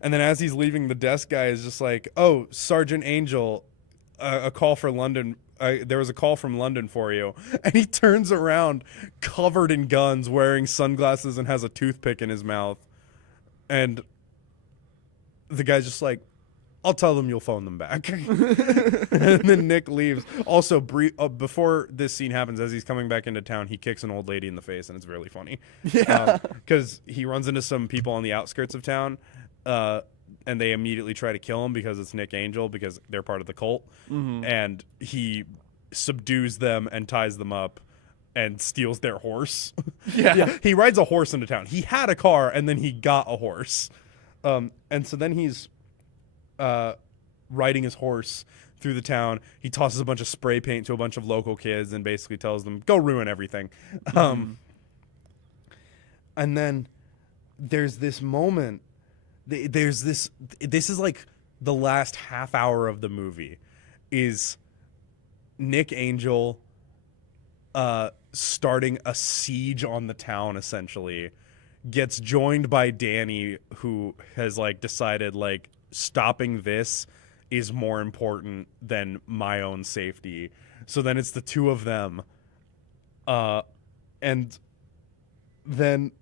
And then as he's leaving, the desk guy is just like, oh, Sergeant Angel, a call for London. There was a call from London for you. And he turns around covered in guns, wearing sunglasses, and has a toothpick in his mouth. And the guy's just like, I'll tell them you'll phone them back. And then Nick leaves. Also, before this scene happens, as he's coming back into town, he kicks an old lady in the face, and it's really funny. Yeah. Because he runs into some people on the outskirts of town, and they immediately try to kill him because it's Nick Angel, because they're part of the cult. And he subdues them and ties them up and steals their horse. Yeah. He rides a horse into town. He had a car, and then he got a horse. And so then he's riding his horse through the town. He tosses a bunch of spray paint to a bunch of local kids and basically tells them, go ruin everything. And then there's this moment. This is like the last half hour of the movie is Nick Angel starting a siege on the town, essentially, gets joined by Danny, who has like decided like stopping this is more important than my own safety. So then it's the two of them, and then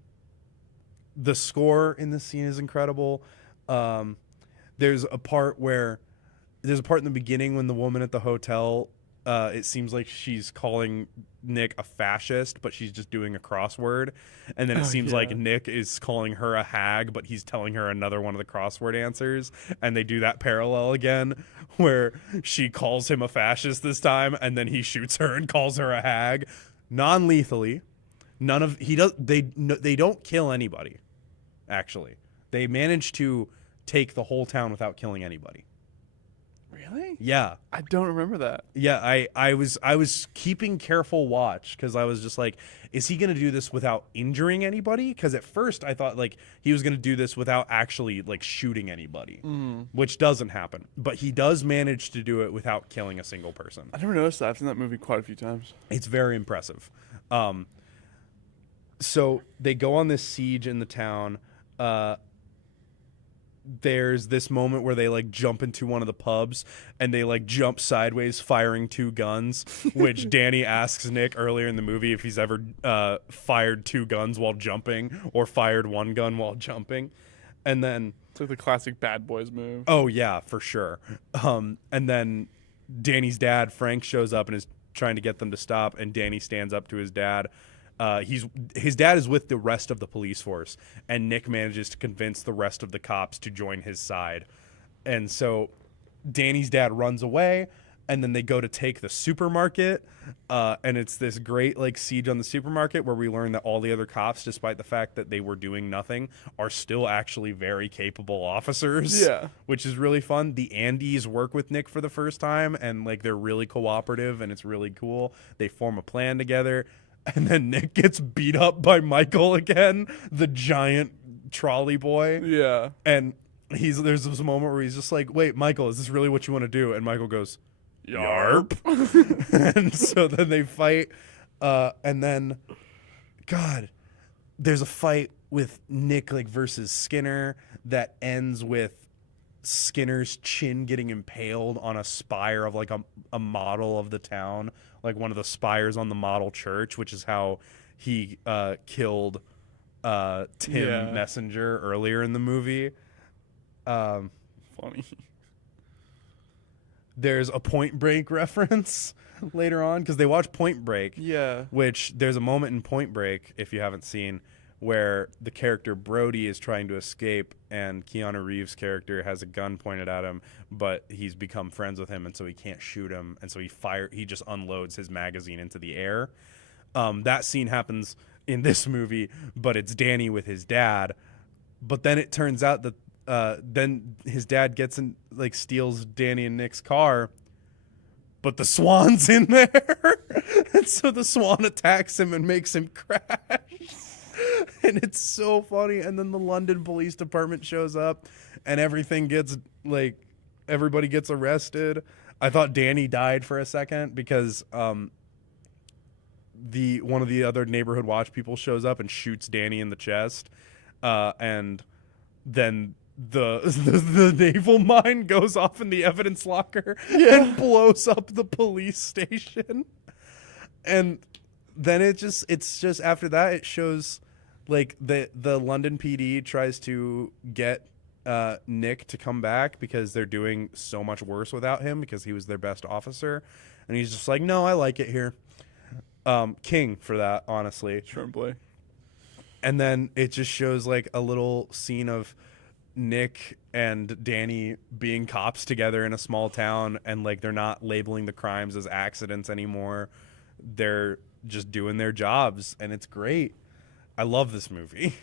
the score in this scene is incredible. There's a part in the beginning when the woman at the hotel, it seems like she's calling Nick a fascist, but she's just doing a crossword. And then it seems like Nick is calling her a hag, but he's telling her another one of the crossword answers. And they do that parallel again, where she calls him a fascist this time, and then he shoots her and calls her a hag, non-lethally. They don't kill anybody. Actually, they manage to take the whole town without killing anybody. Really? Yeah. I don't remember that. Yeah, I was keeping careful watch because I was just like, is he going to do this without injuring anybody? Because at first I thought like he was going to do this without actually like shooting anybody, which doesn't happen. But he does manage to do it without killing a single person. I never noticed that. I've seen that movie quite a few times. It's very impressive. So they go on this siege in the town. There's this moment where they like jump into one of the pubs and they like jump sideways firing two guns, which Danny asks Nick earlier in the movie if he's ever fired two guns while jumping or fired one gun while jumping. And then It's like the classic bad boys move. oh yeah, for sure. And then Danny's dad, Frank, shows up and is trying to get them to stop, and Danny stands up to his dad. His dad is with the rest of the police force, and Nick manages to convince the rest of the cops to join his side. And so Danny's dad runs away, and then they go to take the supermarket, and it's this great like siege on the supermarket where we learn that all the other cops, despite the fact that they were doing nothing, are still actually very capable officers. Yeah. Which is really fun. The Andes work with Nick for the first time, and like they're really cooperative, and it's really cool. They form a plan together. And then Nick gets beat up by Michael again, the giant trolley boy. Yeah. And there's this moment where he's just like, wait, Michael, is this really what you want to do? And Michael goes, yarp. And so then they fight. And then, God, there's a fight with Nick like versus Skinner that ends with Skinner's chin getting impaled on a spire of like a model of the town, like one of the spires on the model church, which is how he killed Tim Messenger earlier in the movie. Funny. There's a Point Break reference later on because they watch Point Break. Yeah. Which there's a moment in Point Break, if you haven't seen, where the character Brody is trying to escape and Keanu Reeves' character has a gun pointed at him, but he's become friends with him and so he can't shoot him, and so he just unloads his magazine into the air. That scene happens in this movie, but it's Danny with his dad. But then it turns out that then his dad gets in, like steals Danny and Nick's car, but the Swan's in there. And so the Swan attacks him and makes him crash. And it's so funny. And then the London Police Department shows up and everybody gets arrested. I thought Danny died for a second because one of the other neighborhood watch people shows up and shoots Danny in the chest. And then the naval mine goes off in the evidence locker and blows up the police station. And then it's just after that it shows like the London PD tries to get Nick to come back because they're doing so much worse without him because he was their best officer, and he's just like, no, I like it here. King for that, honestly. Trembly. And then it just shows like a little scene of Nick and Danny being cops together in a small town, and like they're not labeling the crimes as accidents anymore. They're just doing their jobs, and it's great. I love this movie.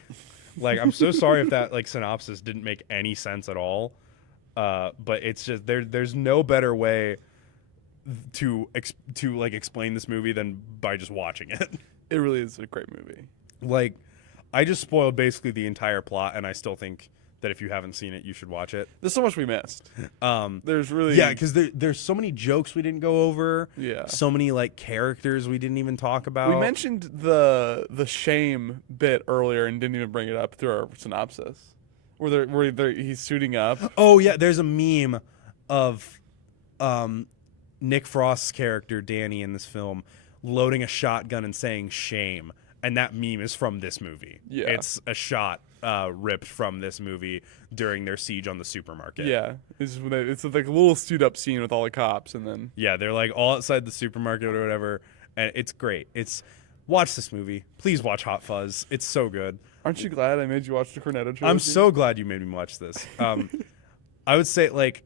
Like, I'm so sorry if that like synopsis didn't make any sense at all. But it's just there's no better way to like explain this movie than by just watching it. It really is a great movie. Like, I just spoiled basically the entire plot, and I still think that if you haven't seen it, you should watch it. There's so much we missed. There's really Yeah, because there's so many jokes we didn't go over. Yeah. So many like characters we didn't even talk about. We mentioned the shame bit earlier and didn't even bring it up through our synopsis. Where he's suiting up. Oh yeah, there's a meme of Nick Frost's character Danny in this film loading a shotgun and saying shame, and that meme is from this movie. Yeah. It's a shot ripped from this movie during their siege on the supermarket. Yeah, it's like a little stood up scene with all the cops, and then Yeah, they're like all outside the supermarket or whatever, and it's great. Watch this movie. Please watch Hot Fuzz. It's so good. aren't you glad I made you watch the Cornetto Trilogy? I'm so glad you made me watch this. I would say like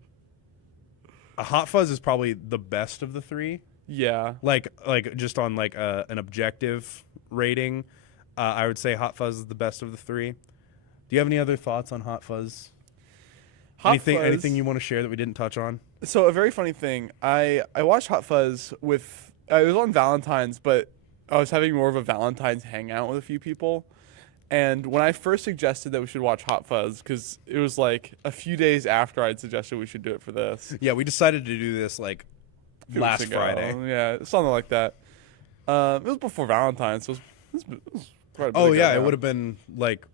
a Hot Fuzz is probably the best of the three. Yeah. Like just on like an objective rating, I would say Hot Fuzz is the best of the three. Do you have any other thoughts on Hot Fuzz? Anything you want to share that we didn't touch on? So a very funny thing, I watched Hot Fuzz with it was on Valentine's, but I was having more of a Valentine's hangout with a few people. And when I first suggested that we should watch Hot Fuzz, because it was like a few days after I'd suggested we should do it for this. Yeah, we decided to do this like a few last weeks ago. Friday. Yeah, something like that. It was before Valentine's, so it was quite a bit Oh ago yeah, now. it would have been like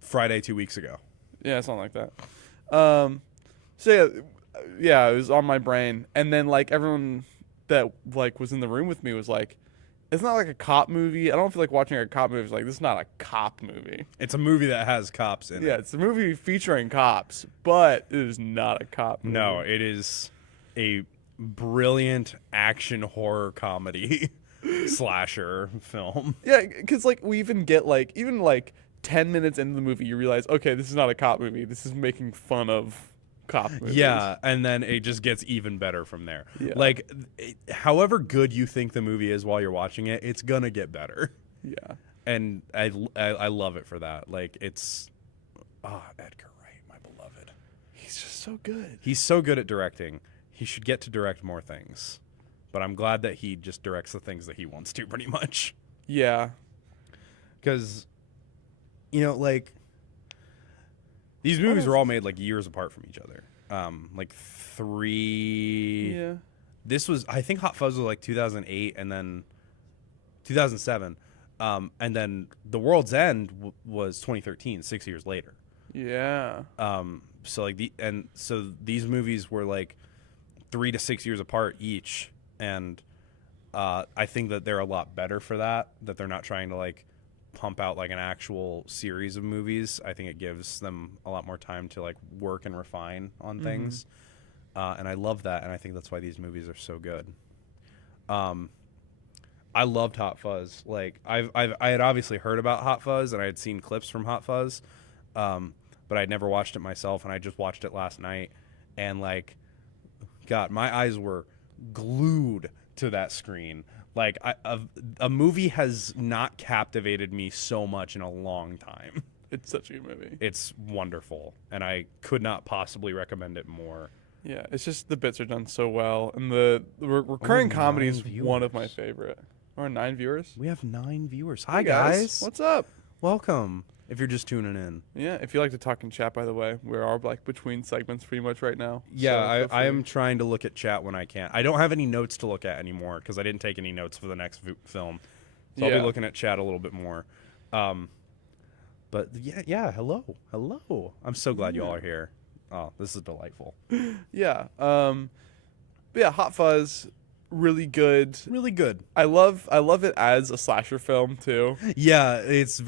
Friday 2 weeks ago. Yeah, something like that. So yeah, it was on my brain, and then like everyone that like was in the room with me was like, "It's not like a cop movie. I don't feel like watching a cop movie." It's like, this is not a cop movie. It's a movie that has cops in Yeah, it. it's a movie featuring cops, but it is not a cop movie. No, it is a brilliant action horror comedy slasher film. Yeah, because like we even get like 10 minutes into the movie, you realize, okay, this is not a cop movie. This is making fun of cop movies. Yeah, and then it just gets even better from there. Yeah. Like, however good you think the movie is while you're watching it, it's gonna get better. Yeah. And I love it for that. Like, it's Edgar Wright, my beloved. He's just so good. He's so good at directing. He should get to direct more things. But I'm glad that he just directs the things that he wants to, pretty much. Yeah. Because, you know, like, these movies were all made like years apart from each other. Like three. Yeah. This was, I think Hot Fuzz was like 2008 and then 2007. And then The World's End was 2013, 6 years later. Yeah. So like so these movies were like 3 to 6 years apart each. And I think that they're a lot better for that they're not trying to like pump out like an actual series of movies. I think it gives them a lot more time to like work and refine on things. And I love that, and I think that's why these movies are so good. I loved Hot Fuzz. Like I had obviously heard about Hot Fuzz, and I had seen clips from Hot Fuzz, but I'd never watched it myself, and I just watched it last night, and like, God, my eyes were glued to that screen. Like, a movie has not captivated me so much in a long time. It's such a good movie. It's wonderful, and I could not possibly recommend it more. Yeah, it's just the bits are done so well, and the recurring comedy is 9 one of my viewers. favorite. Or 9 viewers. We have 9 viewers. Hey, Hi, guys. What's up? Welcome. If you're just tuning in. Yeah, if you like to talk in chat, by the way, we are like between segments pretty much right now. Yeah, So feel I free. am trying to look at chat when I can. I don't have any notes to look at anymore because I didn't take any notes for the next film. So I'll Yeah. be looking at chat a little bit more. But yeah, hello. I'm so glad you all are here. Oh, this is delightful. Yeah. But yeah, Hot Fuzz, really good. Really good. I love it as a slasher film too. Yeah, it's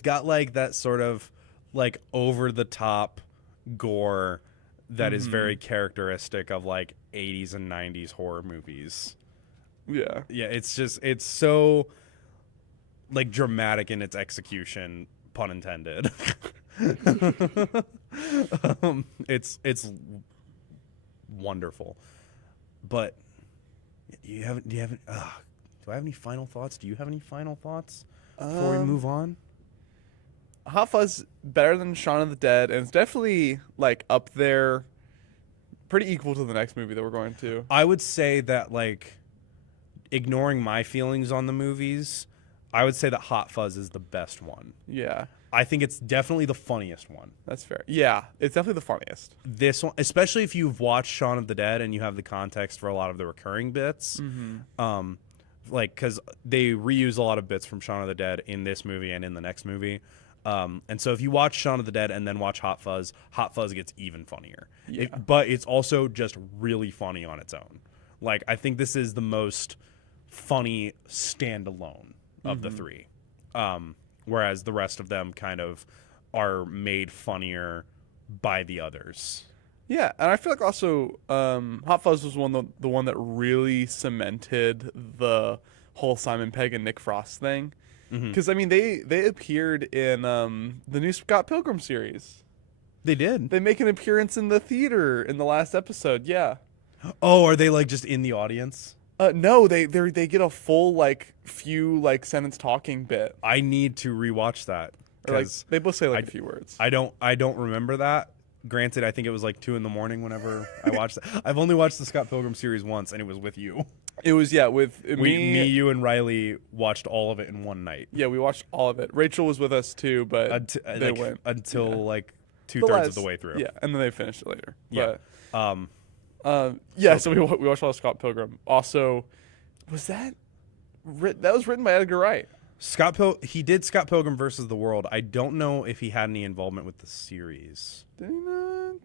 got like that sort of like over the top gore that is very characteristic of like 80s and 90s horror movies. Yeah. Yeah, it's so like dramatic in its execution, pun intended. It's wonderful. But do I have any final thoughts? Do you have any final thoughts before we move on? Hot Fuzz better than Shaun of the Dead, and it's definitely like up there, pretty equal to the next movie that we're going to. I would say that, like, ignoring my feelings on the movies, I would say that Hot Fuzz is the best one. Yeah, I think it's definitely the funniest one. that's fair. Yeah, it's definitely the funniest. This one, especially if you've watched Shaun of the Dead and you have the context for a lot of the recurring bits, like because they reuse a lot of bits from Shaun of the Dead in this movie and in the next movie. And so if you watch Shaun of the Dead and then watch Hot Fuzz gets even funnier. Yeah. But it's also just really funny on its own. Like, I think this is the most funny standalone of the three. Whereas the rest of them kind of are made funnier by the others. Yeah, and I feel like also Hot Fuzz was the one that really cemented the whole Simon Pegg and Nick Frost thing. Because I mean, they appeared in the new Scott Pilgrim series. They did. They make an appearance in the theater in the last episode. Yeah. Oh, are they like just in the audience? No, they get a full few sentence talking bit. I need to rewatch that. Or like 'Cause they both say a few words. I don't remember that. Granted, I think it was like 2 a.m. whenever I watched it. I've only watched the Scott Pilgrim series once, and it was with you. It was with Me, you, and Riley watched all of it in one night. Yeah, we watched all of it. Rachel was with us too, but they went until like 2/3 of the way through. Yeah, and then they finished it later. Yeah. But, so we watched a lot of Scott Pilgrim. Also, was that was written by Edgar Wright? He did Scott Pilgrim versus the World. I don't know if he had any involvement with the series. Did he not?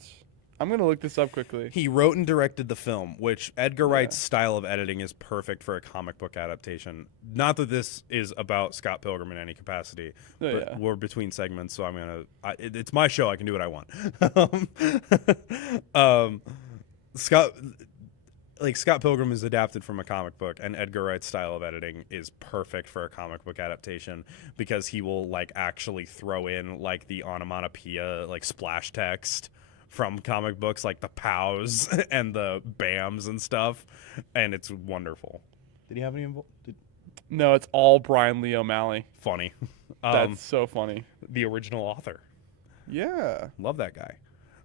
I'm gonna look this up quickly. He wrote and directed the film, which Edgar Wright's style of editing is perfect for a comic book adaptation. Not that this is about Scott Pilgrim in any capacity, but we're between segments, so I'm gonna. It's my show. I can do what I want. Scott Pilgrim is adapted from a comic book, and Edgar Wright's style of editing is perfect for a comic book adaptation because he will actually throw in the onomatopoeia splash text from comic books, like the pows and the bams and stuff, and it's wonderful. Did he have any No, it's all Brian Lee O'Malley. Funny. That's so funny. The original author. Yeah. Love that guy.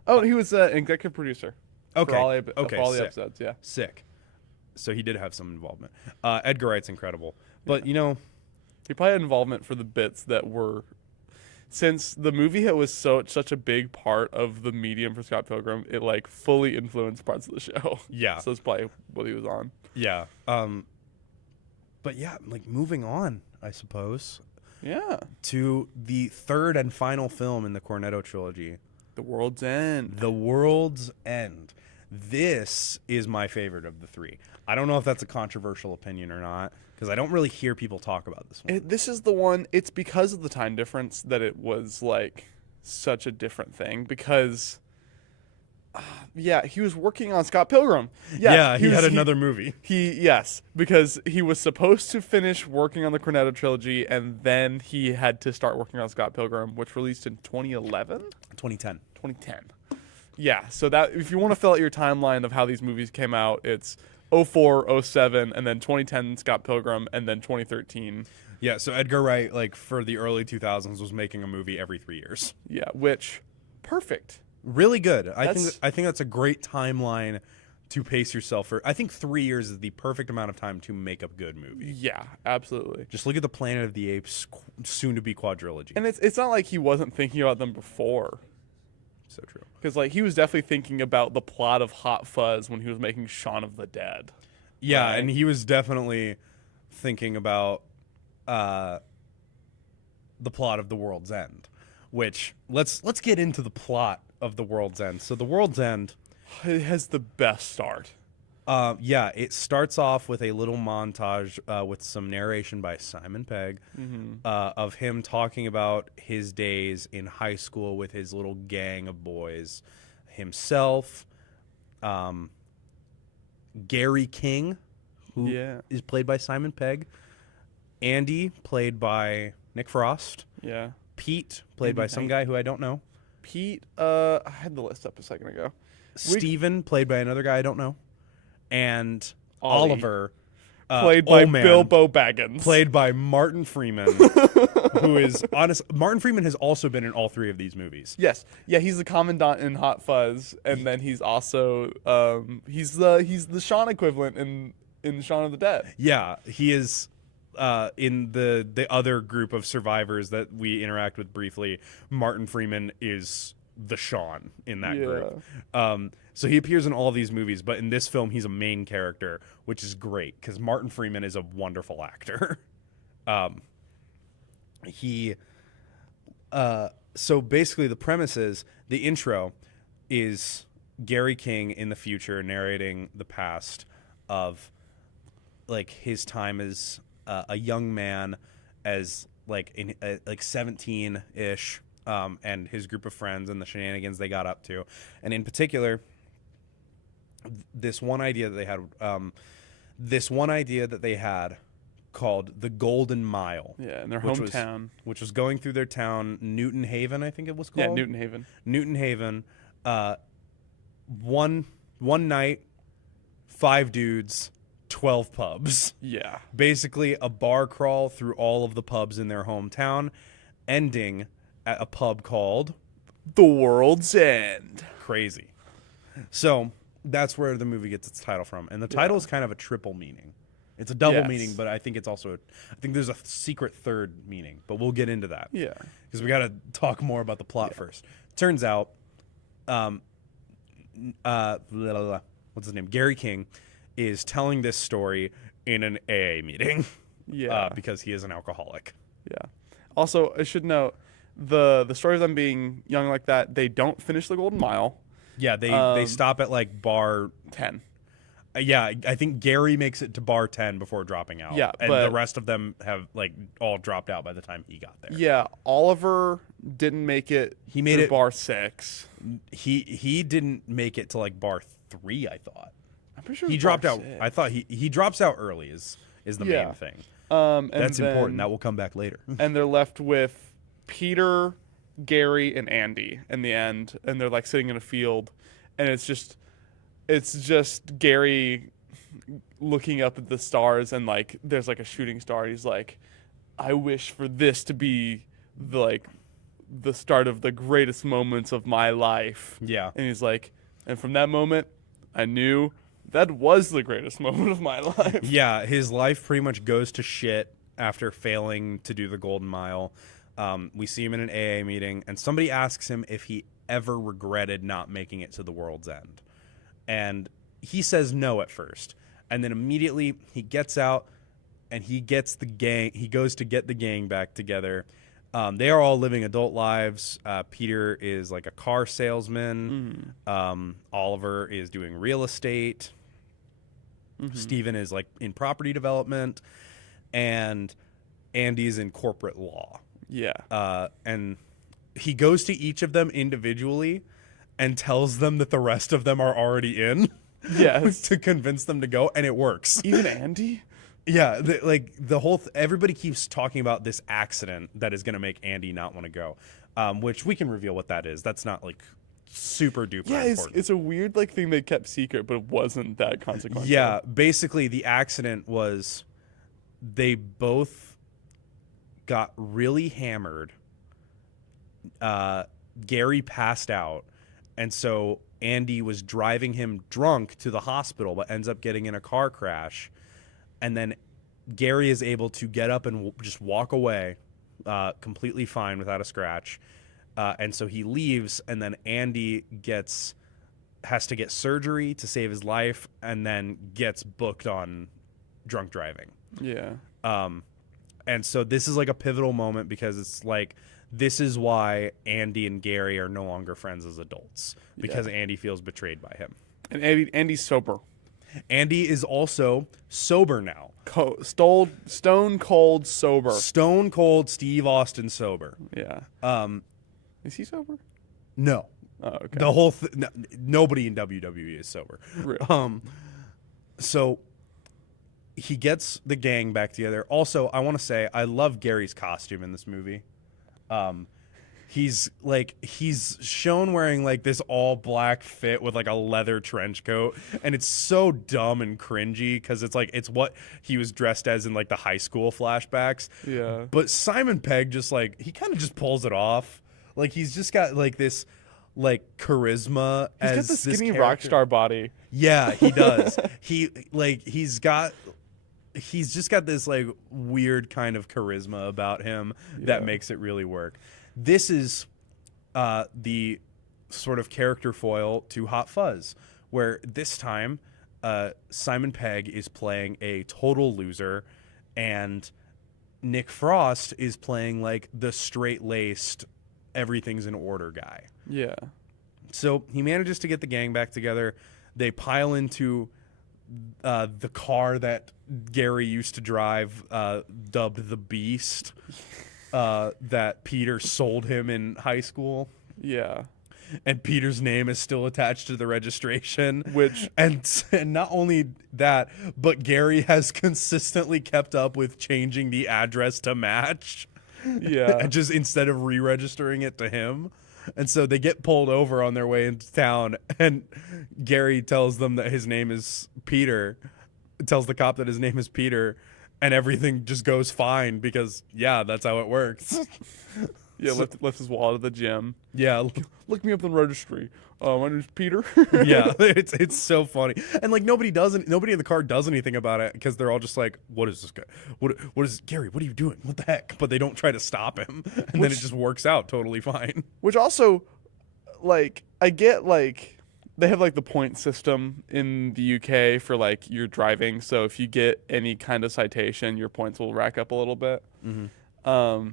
Oh, he was an executive producer. Okay. For all the sick. episodes, yeah. Sick. So he did have some involvement. Edgar Wright's incredible. But, he probably had involvement for the bits that were... Since the movie was such a big part of the medium for Scott Pilgrim, it fully influenced parts of the show. Yeah. So that's probably what he was on. Yeah. But yeah, moving on, I suppose. Yeah. To the third and final film in the Cornetto Trilogy. The World's End. The World's End. This is my favorite of the three. I don't know if that's a controversial opinion or not, because I don't really hear people talk about this one. This is the one, it's because of the time difference that it was such a different thing, because he was working on Scott Pilgrim. Yeah, he had another movie. Because he was supposed to finish working on the Cornetto Trilogy, and then he had to start working on Scott Pilgrim, which released in 2011? 2010. 2010. Yeah, so that if you want to fill out your timeline of how these movies came out, it's 04, 07, and then 2010 Scott Pilgrim, and then 2013. Yeah, so Edgar Wright, for the early 2000s, was making a movie every 3 years. Yeah, which, perfect. Really good. I think that's a great timeline to pace yourself for. I think 3 years is the perfect amount of time to make a good movie. Yeah, absolutely. Just look at the Planet of the Apes, soon to be quadrilogy. And it's not like he wasn't thinking about them before. So true. Because he was definitely thinking about the plot of Hot Fuzz when he was making Shaun of the Dead. Yeah, right? and he was definitely thinking about the plot of The World's End, which let's get into the plot of The World's End. So The World's End, it has the best start. It starts off with a little montage with some narration by Simon Pegg of him talking about his days in high school with his little gang of boys, himself, Gary King, who is played by Simon Pegg, Andy, played by Nick Frost, Pete, played by some guy who I don't know, Pete, I had the list up a second ago, Steven, played by another guy I don't know, and Ollie. Oliver, played by Bilbo Baggins, played by Martin Freeman, who is honest. Martin Freeman has also been in all 3 of these movies. Yes, yeah, he's the commandant in Hot Fuzz, and then he's also he's the Shaun equivalent in Shaun of the Dead. Yeah, he is in the other group of survivors that we interact with briefly, Martin Freeman is the Sean in that group. So he appears in all of these movies, but in this film, he's a main character, which is great because Martin Freeman is a wonderful actor. So basically, the premise is the intro is Gary King in the future narrating the past of like his time as a young man, as like in like 17-ish, and his group of friends and the shenanigans they got up to, and in particular, this one idea that they had called the Golden Mile. Yeah, in their which hometown. which was going through their town, Newton Haven, I think it was called. Yeah, Newton Haven. Newton Haven. One night, 5 dudes, 12 pubs. Yeah. Basically, a bar crawl through all of the pubs in their hometown, ending at a pub called The World's End. Crazy. So that's where the movie gets its title from, and the title is kind of a triple meaning. It's a double meaning, but I think it's also I think there's a secret third meaning, but we'll get into that. Yeah. Because we got to talk more about the plot first. Turns out, what's his name? Gary King is telling this story in an AA meeting. Yeah. Because he is an alcoholic. Yeah. Also, I should note the story of them being young like that, they don't finish the Golden Mile. Yeah, they stop at like bar 10. Yeah, I think Gary makes it to bar 10 before dropping out. Yeah, and but the rest of them have like all dropped out by the time he got there. Yeah, Oliver didn't make it. He made through it bar 6. He didn't make it to like bar 3, I thought. I'm pretty sure He it was dropped bar out. 6. I thought he drops out early is the Yeah. main thing. And That's then- important. That will come back later. And they're left with Peter, Gary, and Andy in the end, and they're like sitting in a field, and it's just Gary looking up at the stars, and like there's like a shooting star. He's like, I wish for this to be the start of the greatest moments of my life. Yeah. And he's like, and from that moment, I knew that was the greatest moment of my life. Yeah, his life pretty much goes to shit after failing to do the Golden Mile. We see him in an AA meeting, and somebody asks him if he ever regretted not making it to the World's End. And he says no at first. And then immediately he gets out and he gets the gang. He goes to get the gang back together. They are all living adult lives. Peter is like a car salesman. Oliver is doing real estate. Steven is like in property development. And Andy's in corporate law. Yeah. And he goes to each of them individually and tells them that the rest of them are already in. Yes. To convince them to go, and it works. Even Andy? Yeah, the whole everybody keeps talking about this accident that is going to make Andy not want to go, which we can reveal what that is. That's not like super duper important. It's a weird like thing they kept secret, but it wasn't that consequential. Yeah, basically the accident was they both got really hammered. Gary passed out, and so Andy was driving him drunk to the hospital, but ends up getting in a car crash. And then Gary is able to get up and just walk away completely fine without a scratch. And so he leaves, and then Andy has to get surgery to save his life, and then gets booked on drunk driving. Yeah. And so this is like a pivotal moment because it's like, this is why Andy and Gary are no longer friends as adults, because Andy feels betrayed by him. And Andy's sober. Andy is also sober now. Stone cold sober. Stone cold Steve Austin sober. Yeah. Is he sober? No. Oh, okay. The whole nobody in WWE is sober. Real. So he gets the gang back together. Also, I want to say I love Gary's costume in this movie. He's shown wearing like this all black fit with like a leather trench coat, and it's so dumb and cringy because it's what he was dressed as in like the high school flashbacks. Yeah. But Simon Pegg just like he kind of just pulls it off. Like he's just got like this like charisma. He's as got the this skinny character. rock star body. Yeah, he does. He's got he's just got this like weird kind of charisma about him that makes it really work. This is the sort of character foil to Hot Fuzz, where this time Simon Pegg is playing a total loser and Nick Frost is playing like the straight-laced everything's in order guy. Yeah. So he manages to get the gang back together. They pile into the car that Gary used to drive, dubbed the Beast, that Peter sold him in high school. Yeah. And Peter's name is still attached to the registration. Which and not only that, but Gary has consistently kept up with changing the address to match. Yeah. Just instead of re-registering it to him. And so they get pulled over on their way into town, and Gary tells them that his name is Peter, tells the cop that his name is Peter, and everything just goes fine because, yeah, that's how it works. Yeah, left his wallet at the gym. Yeah. Look me up on the registry. My name's Peter. Yeah, it's so funny. And like nobody in the car does anything about it because they're all just like, what is this guy? What is Gary? What are you doing? What the heck? But they don't try to stop him. And then it just works out totally fine. Which also, like, I get, like, they have, like, the point system in the UK for, like, your driving. So if you get any kind of citation, your points will rack up a little bit. Mm-hmm.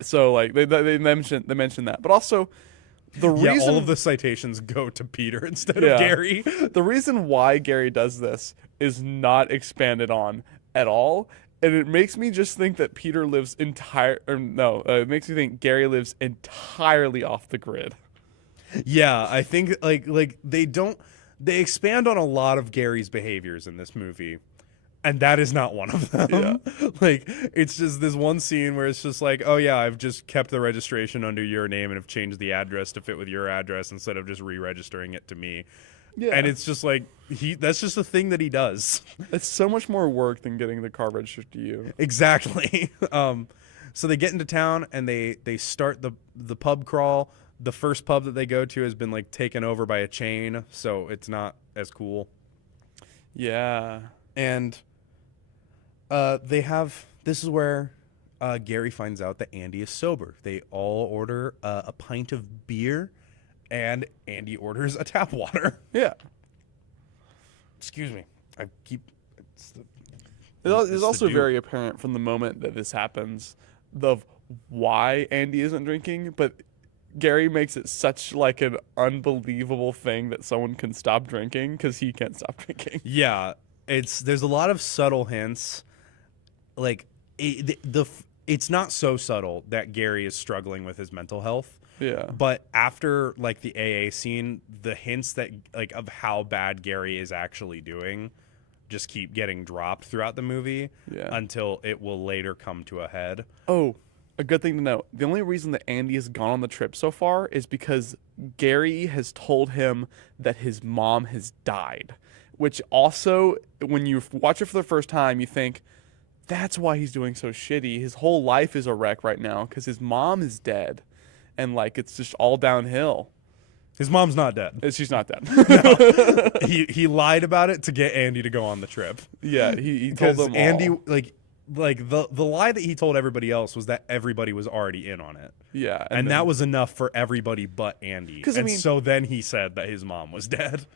So, like, they mentioned that. But also, the reason... all of the citations go to Peter instead of Gary. The reason why Gary does this is not expanded on at all. And it makes me just think that Peter lives it makes me think Gary lives entirely off the grid. Yeah, I think like they expand on a lot of Gary's behaviors in this movie. And that is not one of them. Yeah. Like, it's just this one scene where it's just like, oh, yeah, I've just kept the registration under your name and have changed the address to fit with your address instead of just re-registering it to me. Yeah. And it's just like, that's just a thing that he does. It's so much more work than getting the car registered to you. Exactly. So they get into town and they start the pub crawl. The first pub that they go to has been, like, taken over by a chain, so it's not as cool. Yeah. And... this is where Gary finds out that Andy is sober. They all order a pint of beer, and Andy orders a tap water. Yeah. Excuse me. It's also very apparent from the moment that this happens of why Andy isn't drinking, but Gary makes it such like an unbelievable thing that someone can stop drinking because he can't stop drinking. Yeah. There's a lot of subtle hints. Like it's not so subtle that Gary is struggling with his mental health. Yeah. But after like the AA scene, the hints that like of how bad Gary is actually doing just keep getting dropped throughout the movie until it will later come to a head. Oh, a good thing to know. The only reason that Andy has gone on the trip so far is because Gary has told him that his mom has died, which also when you watch it for the first time, you think, that's why he's doing so shitty. His whole life is a wreck right now because his mom is dead. And, like, it's just all downhill. His mom's not dead. She's not dead. No. He lied about it to get Andy to go on the trip. Yeah, he told them Andy, all. like the lie that he told everybody else was that everybody was already in on it. Yeah. And that was enough for everybody but Andy. And so then he said that his mom was dead.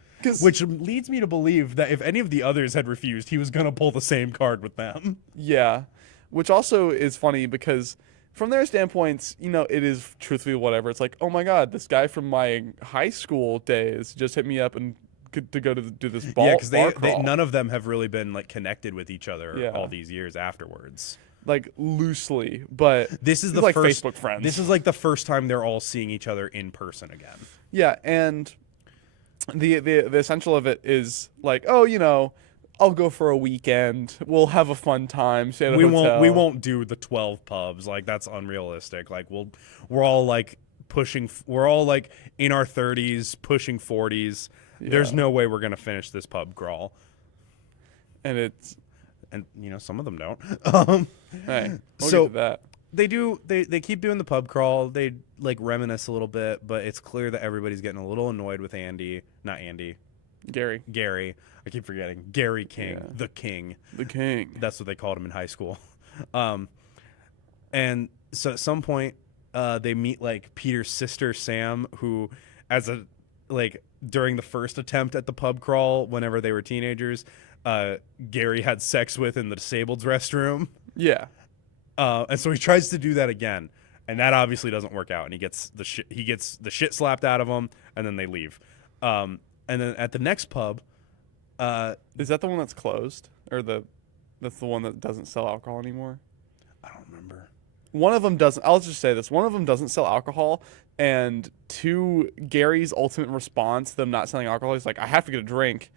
Which leads me to believe that if any of the others had refused, he was going to pull the same card with them. Yeah. Which also is funny because from their standpoints, you know, it is truthfully whatever. It's like, oh my God, this guy from my high school days just hit me up and to go to do this ball. Yeah, because none of them have really been like connected with each other all these years afterwards. Like loosely, but this is the like first Facebook friends. This is like the first time they're all seeing each other in person again. Yeah, and the essential of it is like, oh, you know, I'll go for a weekend. We'll have a fun time. Stay at a hotel. We won't do the 12 pubs. Like that's unrealistic. Like we're all like we're all like in our 30s, pushing 40s. Yeah. There's no way we're gonna finish this pub crawl. And you know some of them don't. Hey, we'll so get to that. They keep doing the pub crawl. They like reminisce a little bit, but it's clear that everybody's getting a little annoyed with Andy. Not Andy. Gary. Gary. I keep forgetting. Gary King, Yeah. the King. The king. That's what they called him in high school. And so at some point, they meet like Peter's sister Sam, who, during the first attempt at the pub crawl, whenever they were teenagers, Gary had sex with in the disabled restroom. Yeah. And so he tries to do that again, and that obviously doesn't work out. And he gets the shit slapped out of him, and then they leave. And then at the next pub, Is that the one that's closed, or that's the one that doesn't sell alcohol anymore? I don't remember. One of them doesn't. I'll just say this: one of them doesn't sell alcohol, and to Gary's ultimate response, to them not selling alcohol, he's like, "I have to get a drink."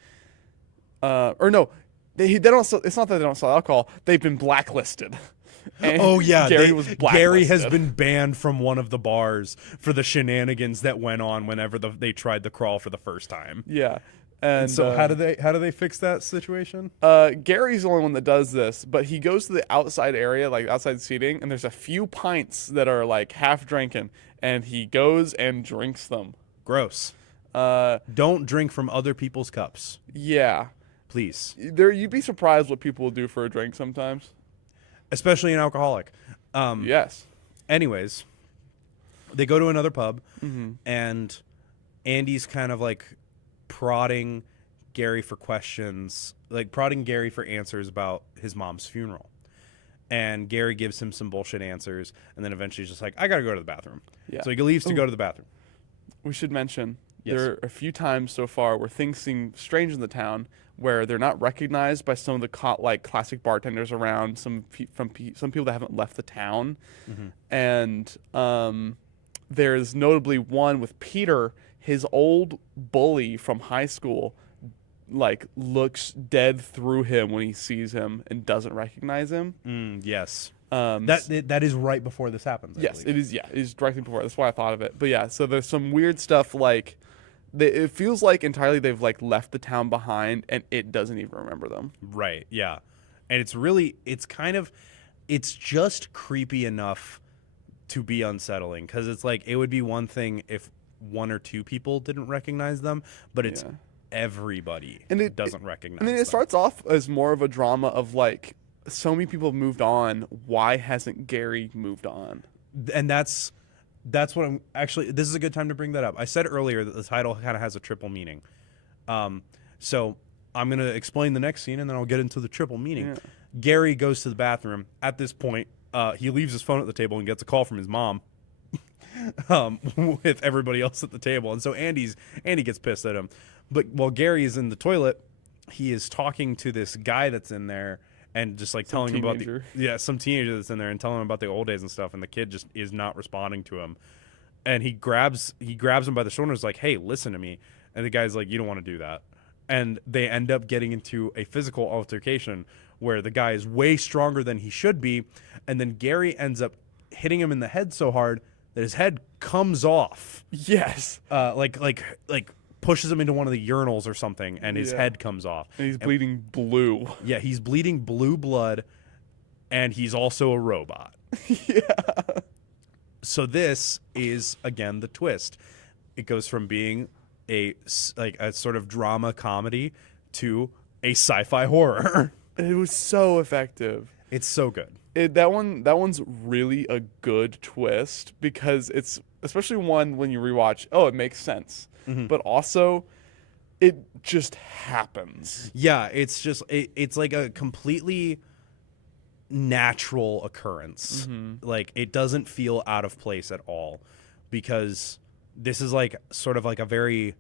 Or no, they don't. It's not that they don't sell alcohol; they've been blacklisted. And Oh yeah, Gary was blacklisted. Gary has been banned from one of the bars for the shenanigans that went on whenever they tried the crawl for the first time. Yeah. And so how do they fix that situation? Gary's the only one that does this, but he goes to the outside area, like outside seating, and there's a few pints that are like half drinking, and he goes and drinks them. Gross. Don't drink from other people's cups, Yeah. please. You'd be surprised what people will do for a drink sometimes. Especially an alcoholic. Yes. Anyways, they go to another pub, Mm-hmm. and Andy's kind of like prodding Gary for questions, like prodding Gary for answers about his mom's funeral. And Gary gives him some bullshit answers, and then eventually he's just like, I gotta go to the bathroom. Yeah. So he leaves to go to the bathroom. We should mention Yes. there are a few times so far where things seem strange in the town, where they're not recognized by some of the classic bartenders around, some people that haven't left the town, and there's notably one with Peter, his old bully from high school, like looks dead through him when he sees him and doesn't recognize him. Yes. Um, That is right before this happens. I Yes, believe. it is. Yeah, it is directly before. That's why I thought of it. But yeah, so there's some weird stuff like it feels like entirely they've like left the town behind and it doesn't even remember them. Right, yeah. And it's just creepy enough to be unsettling, because it's like it would be one thing if one or two people didn't recognize them, but it's Yeah. everybody And it doesn't recognize I mean, them. it starts off as more of a drama of like so many people have moved on. Why hasn't Gary moved on? And that's what I'm actually, this is a good time to bring that up. I said earlier that the title kind of has a triple meaning. So I'm going to explain the next scene, and then I'll get into the triple meaning. Yeah. Gary goes to the bathroom. At this point, he leaves his phone at the table and gets a call from his mom. With everybody else at the table. And so Andy gets pissed at him. But while Gary is in the toilet, he is talking to this guy that's in there and just like telling him about some teenager that's in there and telling him about the old days and stuff. And the kid just is not responding to him. And he grabs him by the shoulder and is like, hey, listen to me. And the guy's like, you don't want to do that. And they end up getting into a physical altercation where the guy is way stronger than he should be. And then Gary ends up hitting him in the head so hard that his head comes off. Yes. Like pushes him into one of the urinals or something, and his Yeah. head comes off. And he's bleeding blue. Yeah, he's bleeding blue blood, and he's also a robot. Yeah. So this is, again, the twist. It goes from being a sort of drama comedy to a sci-fi horror. It was so effective. It's so good. That one's really a good twist because it's especially one when you rewatch. Oh, it makes sense, but also it just happens. Yeah, it's just it's like a completely natural occurrence. Like it doesn't feel out of place at all, because this is like sort of like a very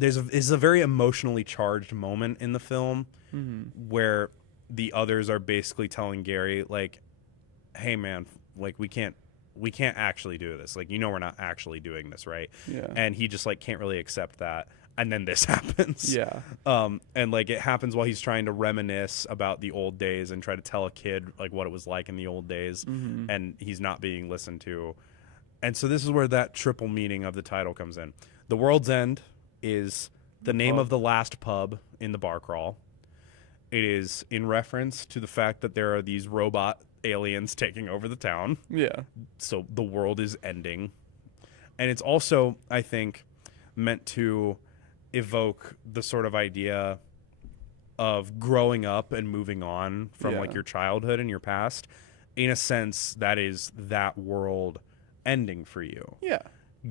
is a very emotionally charged moment in the film where the others are basically telling Gary like, hey man, like we can't actually do this, like, you know, we're not actually doing this, right? Yeah. And he just like can't really accept that, and then this happens. Yeah. And like it happens while he's trying to reminisce about the old days and try to tell a kid like what it was like in the old days, and he's not being listened to. And so this is where that triple meaning of the title comes in. The World's End is the name of the last pub in the bar crawl. It is in reference to the fact that there are these robot aliens taking over the town. Yeah. So the world is ending. And it's also, I think, meant to evoke the sort of idea of growing up and moving on from Yeah. like your childhood and your past. In a sense, that is that world ending for you. Yeah.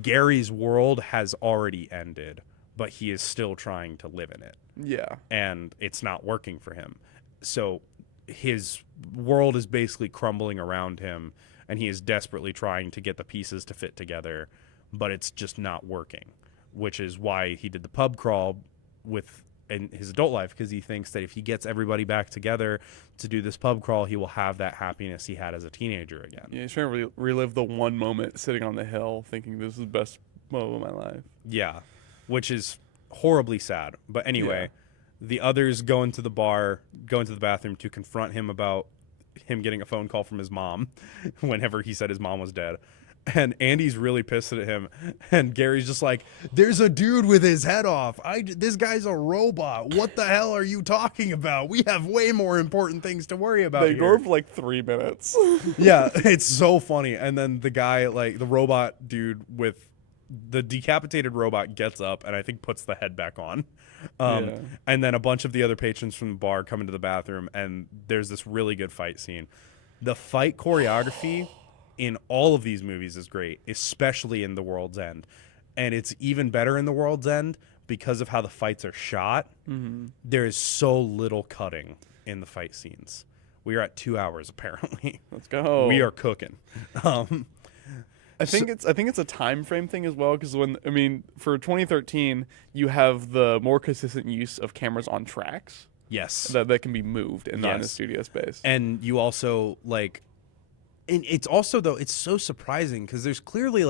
Gary's world has already ended, but he is still trying to live in it, Yeah. and it's not working for him. So his world is basically crumbling around him, and he is desperately trying to get the pieces to fit together, but it's just not working, which is why he did the pub crawl in his adult life, because he thinks that if he gets everybody back together to do this pub crawl, he will have that happiness he had as a teenager again. Yeah, he's trying to relive the one moment sitting on the hill thinking this is the best moment of my life. Yeah, which is horribly sad. But anyway, the others go into the bathroom to confront him about him getting a phone call from his mom whenever he said his mom was dead. And Andy's really pissed at him, and Gary's just like, "There's a dude with his head off. This guy's a robot. What the hell are you talking about? We have way more important things to worry about." They ignore here." for like 3 minutes. Yeah, it's so funny. And then the guy, like the robot dude with the decapitated robot, gets up and I think puts the head back on. And then a bunch of the other patrons from the bar come into the bathroom, and there's this really good fight scene. The fight choreography in all of these movies is great, especially in The World's End. And it's even better in The World's End because of how the fights are shot. Mm-hmm. There is so little cutting in the fight scenes. We are at 2 hours, apparently. Let's go. We are cooking. I think it's a time frame thing as well, because for 2013 you have the more consistent use of cameras on tracks Yes. that can be moved and not in a Yes. studio space. And you also and it's also, though, it's so surprising because there's clearly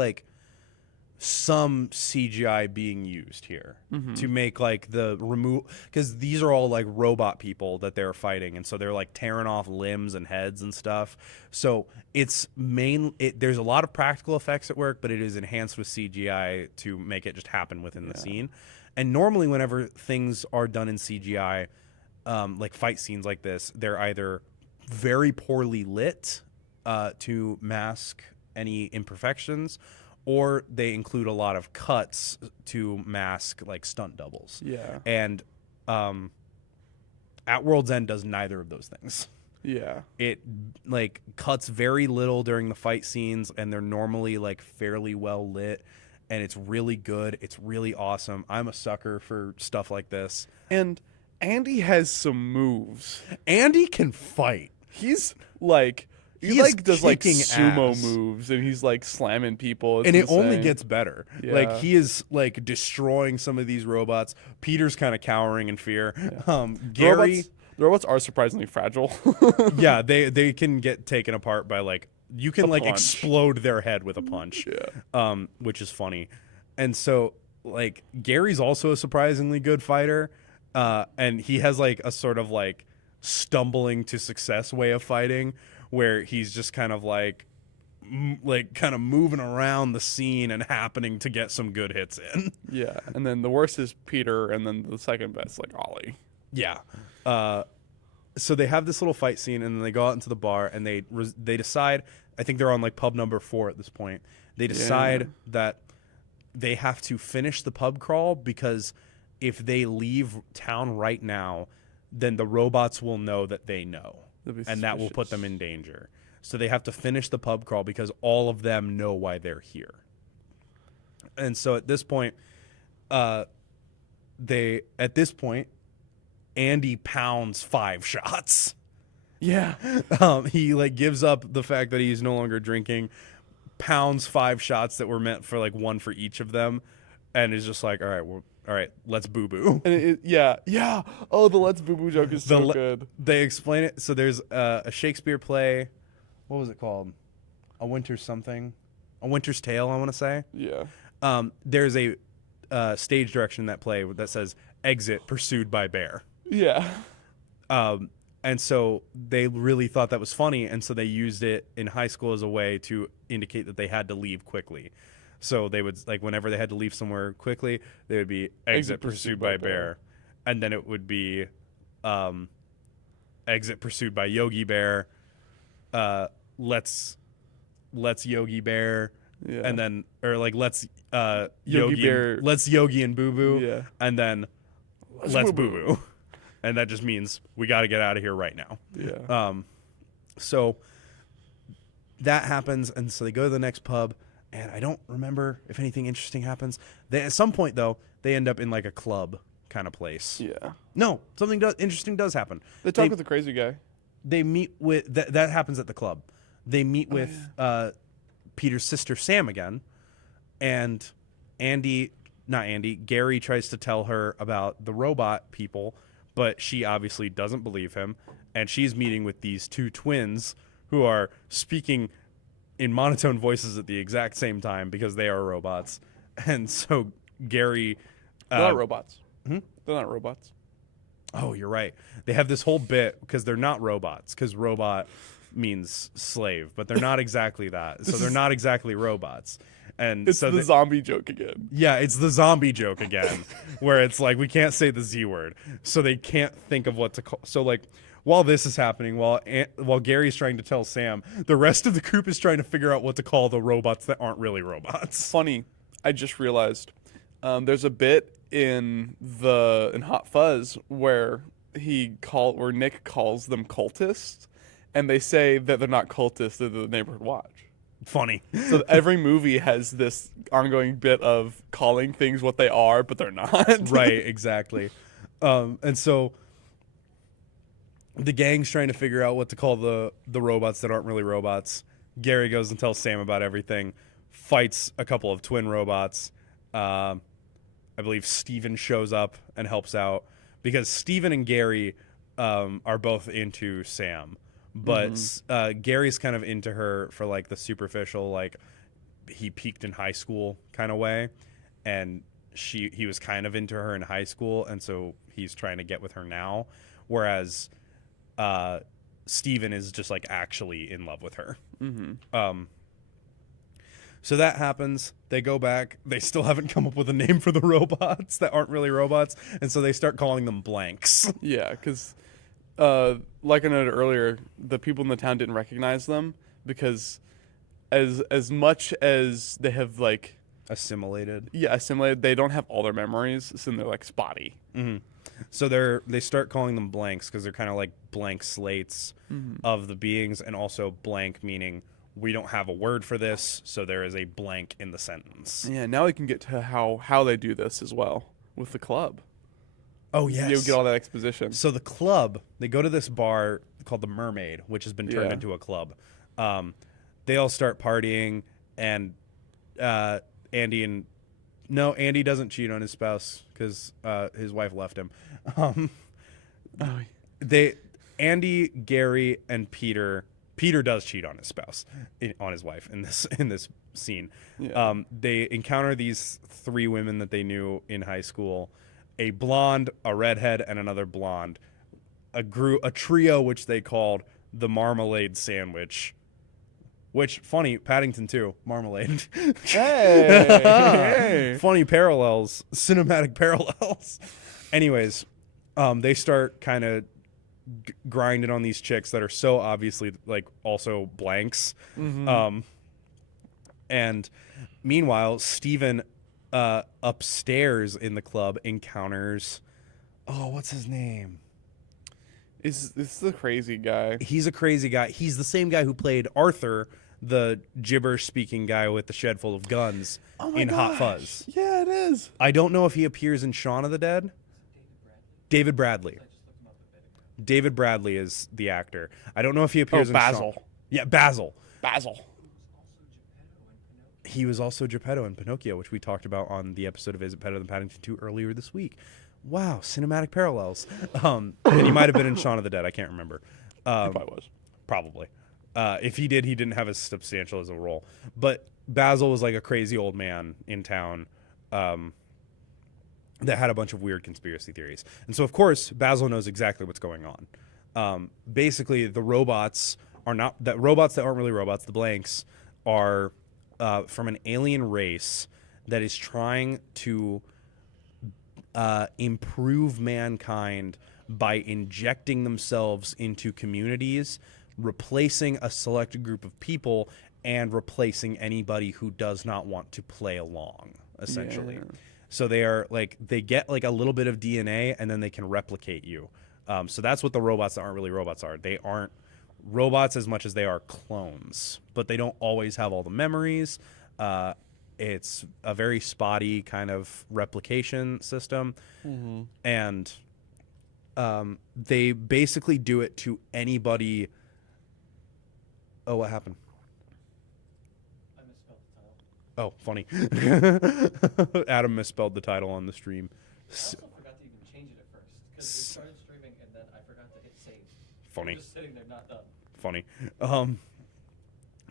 some CGI being used here to make the remove, because these are all robot people that they're fighting, and so they're tearing off limbs and heads and stuff. So it's there's a lot of practical effects at work, but it is enhanced with CGI to make it just happen within the scene. And normally whenever things are done in CGI, like fight scenes like this, they're either very poorly lit to mask any imperfections, or they include a lot of cuts to mask stunt doubles. Yeah. And At World's End does neither of those things. Yeah. It cuts very little during the fight scenes, and they're normally fairly well lit, and it's really good. It's really awesome. I'm a sucker for stuff like this. And Andy has some moves. Andy can fight. He's He He is does kicking sumo ass. moves, and he's slamming people. It's And it only insane. gets better. Yeah. He is destroying some of these robots. Peter's kind of cowering in fear. Gary, The robots are surprisingly fragile. yeah, they can get taken apart by you can punch. explode their head with a punch. Yeah. Which is funny. And so Gary's also a surprisingly good fighter. And he has a sort of stumbling to success way of fighting, where he's just kind of kind of moving around the scene and happening to get some good hits in. Yeah. And then the worst is Peter, and then the second best Ollie. Yeah. So they have this little fight scene, and then they go out into the bar, and they decide, I think they're on pub number 4 at this point. They decide that they have to finish the pub crawl, because if they leave town right now, then the robots will know that they know, and that will put them in danger. So they have to finish the pub crawl because all of them know why they're here. And so at this point, Andy pounds 5 shots. Yeah. He gives up the fact that he's no longer drinking, pounds 5 shots that were meant for one for each of them, and is just all right, let's boo boo. And yeah. Oh, the Let's Boo Boo joke is so good. They explain it. So there's a Shakespeare play. What was it called? A Winter's Tale, I want to say. Yeah. There's a stage direction in that play that says "Exit pursued by bear." Yeah. And so they really thought that was funny, and so they used it in high school as a way to indicate that they had to leave quickly. So they would whenever they had to leave somewhere quickly, they would be exit pursued by bear, and then it would be exit pursued by Yogi Bear. Let's Yogi Bear, Yeah. and then or like let's Yogi Bear. let's Yogi and Boo Boo, Yeah. and then let's Boo Boo, and that just means we got to get out of here right now. Yeah. So that happens, and so they go to the next pub, and I don't remember if anything interesting happens. At some point, though, they end up in like a club kind of place. Yeah. No, something interesting does happen. They talk with the crazy guy. They meet with that happens at the club. They meet with Peter's sister Sam again, and Gary tries to tell her about the robot people, but she obviously doesn't believe him, and she's meeting with these two twins who are speaking in monotone voices at the exact same time because they are robots. And so Gary... They're not robots. Hmm? They're not robots. Oh, you're right. They have this whole bit because they're not robots, because robot means slave, but they're not exactly that. So they're not exactly robots. And It's so the zombie joke again. yeah, it's the zombie joke again, where it's like we can't say the Z word, so they can't think of what to call. So like, while this is happening, while Gary's trying to tell Sam, the rest of the group is trying to figure out what to call the robots that aren't really robots. Funny, I just realized there's a bit in Hot Fuzz where Nick calls them cultists, and they say that they're not cultists, they're the Neighborhood Watch. Funny. So every movie has this ongoing bit of calling things what they are, but they're not. Right, exactly. And so the gang's trying to figure out what to call the robots that aren't really robots. Gary goes and tells Sam about everything, fights a couple of twin robots. I believe Steven shows up and helps out because Steven and Gary are both into Sam. But Gary's kind of into her for like the superficial, like he peaked in high school kind of way, and he was kind of into her in high school, and so he's trying to get with her now. Whereas Steven is just like actually in love with her. So that happens. They go back. They still haven't come up with a name for the robots that aren't really robots, and so they start calling them blanks. Yeah, because like I noted earlier, the people in the town didn't recognize them because as much as they have like Assimilated. assimilated, they don't have all their memories, so they're like spotty. So they start calling them blanks because they're kind of like blank slates of the beings, and also blank meaning we don't have a word for this, so there is a blank in the sentence. Yeah, now we can get to how they do this as well with the club. Oh, yes. You get all that exposition. So the club, they go to this bar called the Mermaid, which has been turned Yeah. into a club. They all start partying, and Andy doesn't cheat on his spouse because his wife left him. Andy, Gary, and Peter does cheat on his spouse, on his wife in this scene. Yeah. They encounter these three women that they knew in high school, a blonde, a redhead, and another blonde, a trio which they called the Marmalade Sandwich. Which, funny, Paddington too, Marmalade. Hey. Funny parallels, cinematic parallels. Anyways, they start kind of grinding on these chicks that are so obviously like also blanks. And meanwhile, Steven upstairs in the club encounters, what's his name? Is this the crazy guy? He's a crazy guy. He's the same guy who played Arthur, the gibberish-speaking guy with the shed full of guns in Hot Fuzz. Yeah, it is. I don't know if he appears in Shaun of the Dead. David Bradley. David Bradley is the actor. I don't know if he appears in Basil. Shaun. Yeah, Basil. Basil. He was also Geppetto in Pinocchio, which we talked about on the episode of Is It Better Than Paddington 2 earlier this week. Wow, cinematic parallels. And he might have been in Shaun of the Dead. I can't remember. He probably was. Probably. If he did, he didn't have as substantial as a role. But Basil was like a crazy old man in town that had a bunch of weird conspiracy theories. And so, of course, Basil knows exactly what's going on. Basically, the robots robots that aren't really robots, the blanks, are from an alien race that is trying to improve mankind by injecting themselves into communities replacing a selected group of people and replacing anybody who does not want to play along, essentially. Yeah. So they are like, they get like a little bit of DNA and then they can replicate you. So that's what the robots that aren't really robots are. They aren't robots as much as they are clones, but they don't always have all the memories. It's a very spotty kind of replication system. And they basically do it to anybody. Oh, what happened? I misspelled the title. Oh, funny. Adam misspelled the title on the stream. I also forgot to even change it at first because we started streaming and then I forgot to hit save. Funny. I'm just sitting there, not done. Funny.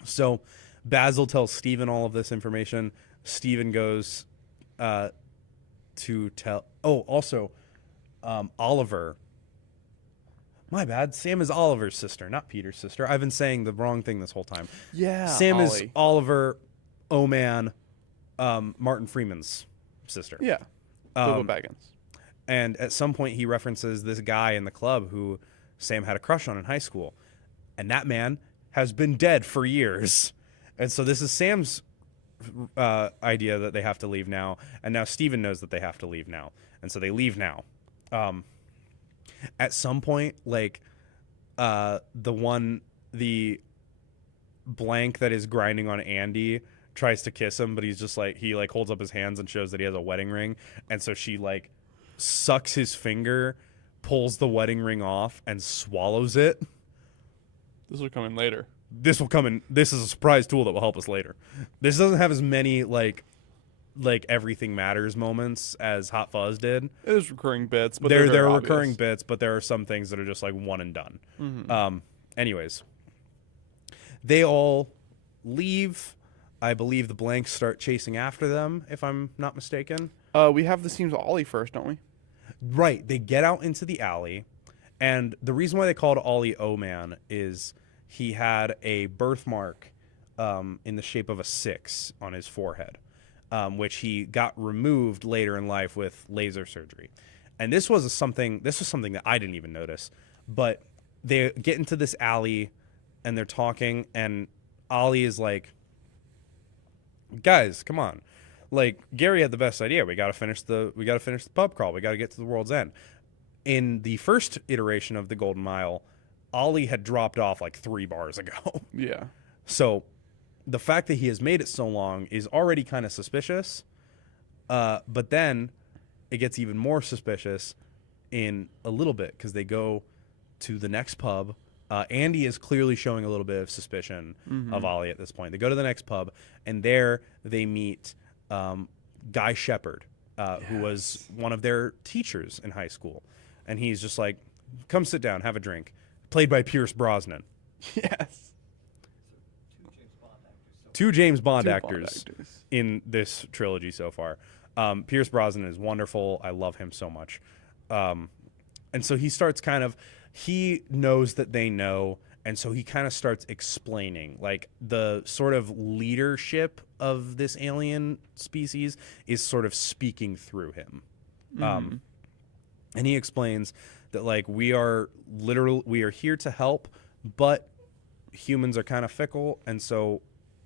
So Basil tells Steven all of this information. Steven goes to tell. Oh, also, Oliver. My bad. Sam is Oliver's sister, not Peter's sister. I've been saying the wrong thing this whole time. Yeah. Sam is Ollie. Oliver, Oman, Martin Freeman's sister. Yeah. Bilbo Baggins. And at some point, he references this guy in the club who Sam had a crush on in high school. And that man has been dead for years. And so this is Sam's idea that they have to leave now. And now Steven knows that they have to leave now. And so they leave now. At some point, like, the blank that is grinding on Andy tries to kiss him, but he's just like, he like holds up his hands and shows that he has a wedding ring. And so she like sucks his finger, pulls the wedding ring off, and swallows it. This will come in later. This will come in. This is a surprise tool that will help us later. This doesn't have as many like everything matters moments as Hot Fuzz did. It is recurring bits, but There they're are obvious. recurring bits, but there are some things that are just like one and done. Anyways, they all leave. I believe the blanks start chasing after them, if I'm not mistaken. We have the scenes with Ollie first, don't we? Right. They get out into the alley, and the reason why they called Ollie O-Man is he had a birthmark in the shape of a 6 on his forehead, which he got removed later in life with laser surgery. And this was something that I didn't even notice. But they get into this alley, and they're talking, and Ollie is like, "Guys, come on. Like, Gary had the best idea. We gotta finish the pub crawl. We gotta get to the world's end." In the first iteration of the Golden Mile, Ollie had dropped off like 3 bars ago. Yeah. So the fact that he has made it so long is already kind of suspicious. But then it gets even more suspicious in a little bit because they go to the next pub. Andy is clearly showing a little bit of suspicion of Ollie at this point. They go to the next pub, and there they meet Guy Shepherd, who was one of their teachers in high school. And he's just like, "Come sit down, have a drink." Played by Pierce Brosnan. Yes. Two James Bond Two actors in this trilogy so far. Pierce Brosnan is wonderful. I love him so much. And so he knows that they know, and so he kind of starts explaining, like, the sort of leadership of this alien species is sort of speaking through him. And he explains that, like, we are here to help, but humans are kind of fickle, and so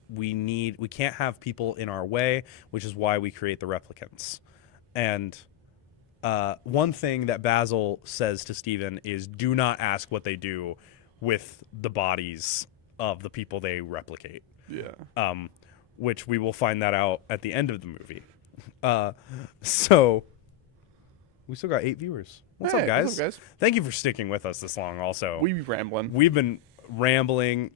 we can't have people in our way, which is why we create the replicants. And one thing that Basil says to Steven is, do not ask what they do with the bodies of the people they replicate. Yeah. Which we will find that out at the end of the movie. So we still got 8 viewers. What's up, guys? Thank you for sticking with us this long. Also, We be rambling. we've been rambling.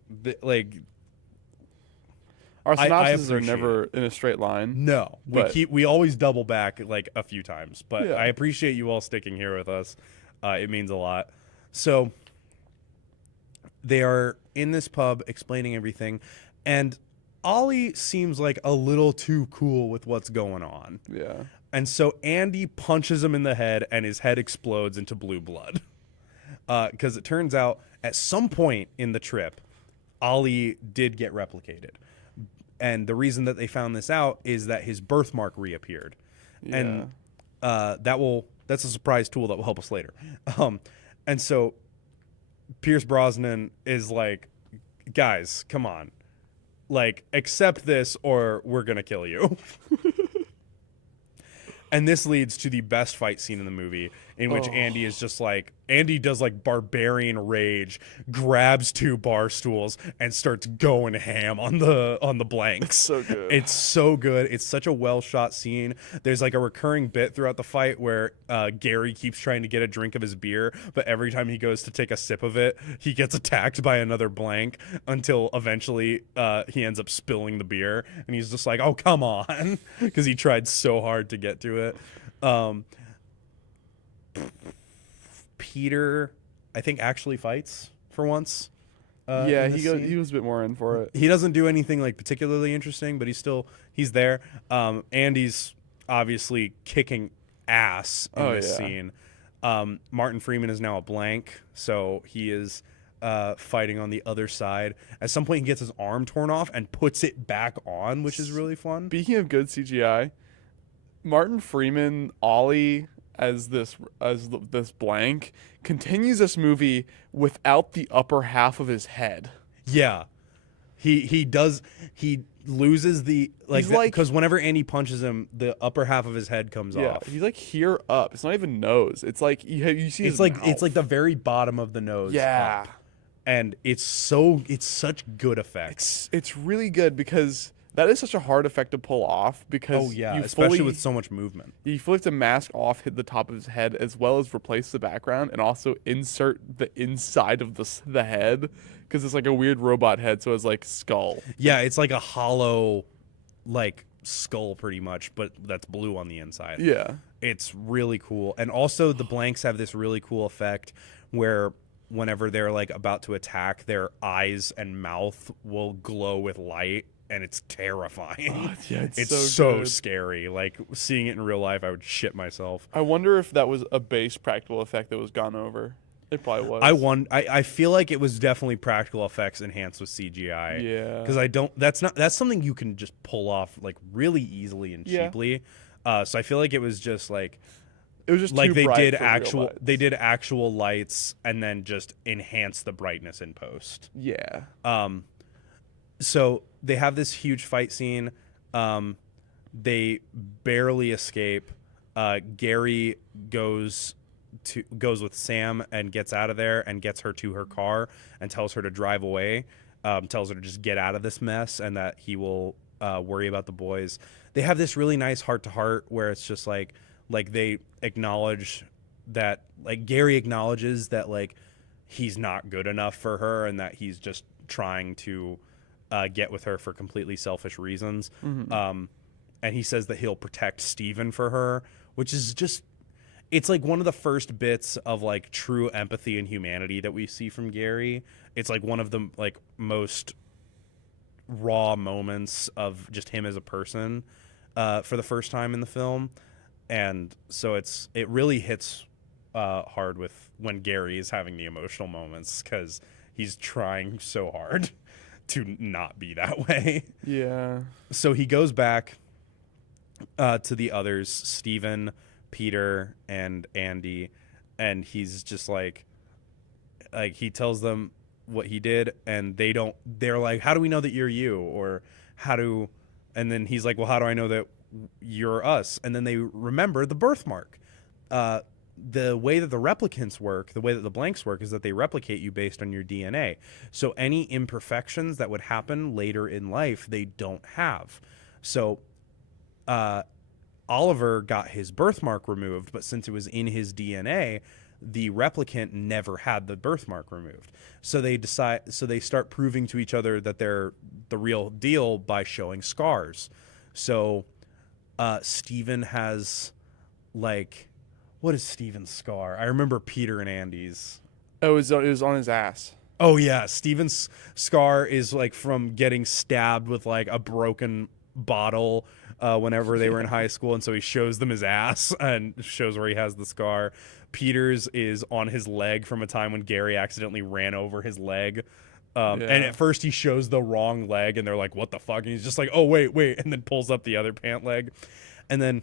Our I synopses are appreciate never in a straight line. No, But- we always double back like a few times, but Yeah. I appreciate you all sticking here with us. It means a lot. So they are in this pub explaining everything, and Ollie seems like a little too cool with what's going on. Yeah. And so Andy punches him in the head, and his head explodes into blue blood. Because it turns out at some point in the trip, Ollie did get replicated. And the reason that they found this out is that his birthmark reappeared. And that's a surprise tool that will help us later. And so Pierce Brosnan is like, guys, come on. Like, accept this or we're going to kill you. And this leads to the best fight scene in the movie, in which Andy is just like, Andy does like barbarian rage, grabs 2 bar stools, and starts going ham on the blanks. So good. It's so good. It's such a well shot scene. There's like a recurring bit throughout the fight where Gary keeps trying to get a drink of his beer, but every time he goes to take a sip of it, he gets attacked by another blank until eventually he ends up spilling the beer, and he's just like, oh, come on, because he tried so hard to get to it. Peter, I think, actually fights for once. Yeah, in he this scene. he was a bit more in for it. He doesn't do anything like particularly interesting, but he's there. Andy's obviously kicking ass in this scene. Martin Freeman is now a blank, so he is fighting on the other side. At some point, he gets his arm torn off and puts it back on, which is really fun. Speaking of good CGI, Martin Freeman Ollie as this blank continues this movie without the upper half of his head. Yeah, he loses the because whenever Andy punches him, the upper half of his head comes off. He's like here up. It's not even nose. It's like you see. It's like the very bottom of the nose. Yeah, up. And it's such good effects. It's really good because that is such a hard effect to pull off because especially with so much movement. You fully have to mask off, hit the top of his head, as well as replace the background, and also insert the inside of the head because it's like a weird robot head, so it's like skull. Yeah, it's like a hollow, like skull pretty much, but that's blue on the inside. Yeah, it's really cool, and also the blanks have this really cool effect where whenever they're like about to attack, their eyes and mouth will glow with light. And it's terrifying. Oh, yeah, it's so good. Scary. Like, seeing it in real life, I would shit myself. I wonder if that was a base practical effect that was gone over. It probably was. I feel like it was definitely practical effects enhanced with CGI. Yeah. Because that's something you can just pull off like really easily and cheaply. So I feel like it was just like it was just like too bright for they did actual lights and then just enhance the brightness in post. Yeah. So they have this huge fight scene. They barely escape. Gary goes with Sam and gets out of there and gets her to her car and tells her to drive away. Tells her to just get out of this mess and that he will worry about the boys. They have this really nice heart-to-heart where it's just like they acknowledge that, like, Gary acknowledges that like he's not good enough for her and that he's just trying to get with her for completely selfish reasons. Mm-hmm. And he says that he'll protect Steven for her, which is just, it's like one of the first bits of like true empathy and humanity that we see from Gary. It's like one of the like most raw moments of just him as a person for the first time in the film. And so it really hits hard with when Gary is having the emotional moments because he's trying so hard to not be that way. Yeah. So he goes back to the others, Steven, Peter, and Andy, and he's just like he tells them what he did, and they're like, how do we know that you're you? Or and then he's like, well, how do I know that you're us? And then they remember the birthmark. The way that the replicants work, the way that the blanks work, is that they replicate you based on your DNA. So any imperfections that would happen later in life, they don't have. So Oliver got his birthmark removed, but since it was in his DNA, the replicant never had the birthmark removed. So they start proving to each other that they're the real deal by showing scars. So Steven has like, what is Steven's scar? I remember Peter and Andy's. Oh, it was on his ass. Oh yeah, Steven's scar is like from getting stabbed with like a broken bottle whenever they were in high school, and so he shows them his ass and shows where he has the scar. Peter's is on his leg from a time when Gary accidentally ran over his leg. And at first he shows the wrong leg, and they're like, what the fuck? And he's just like, oh, wait, and then pulls up the other pant leg. And then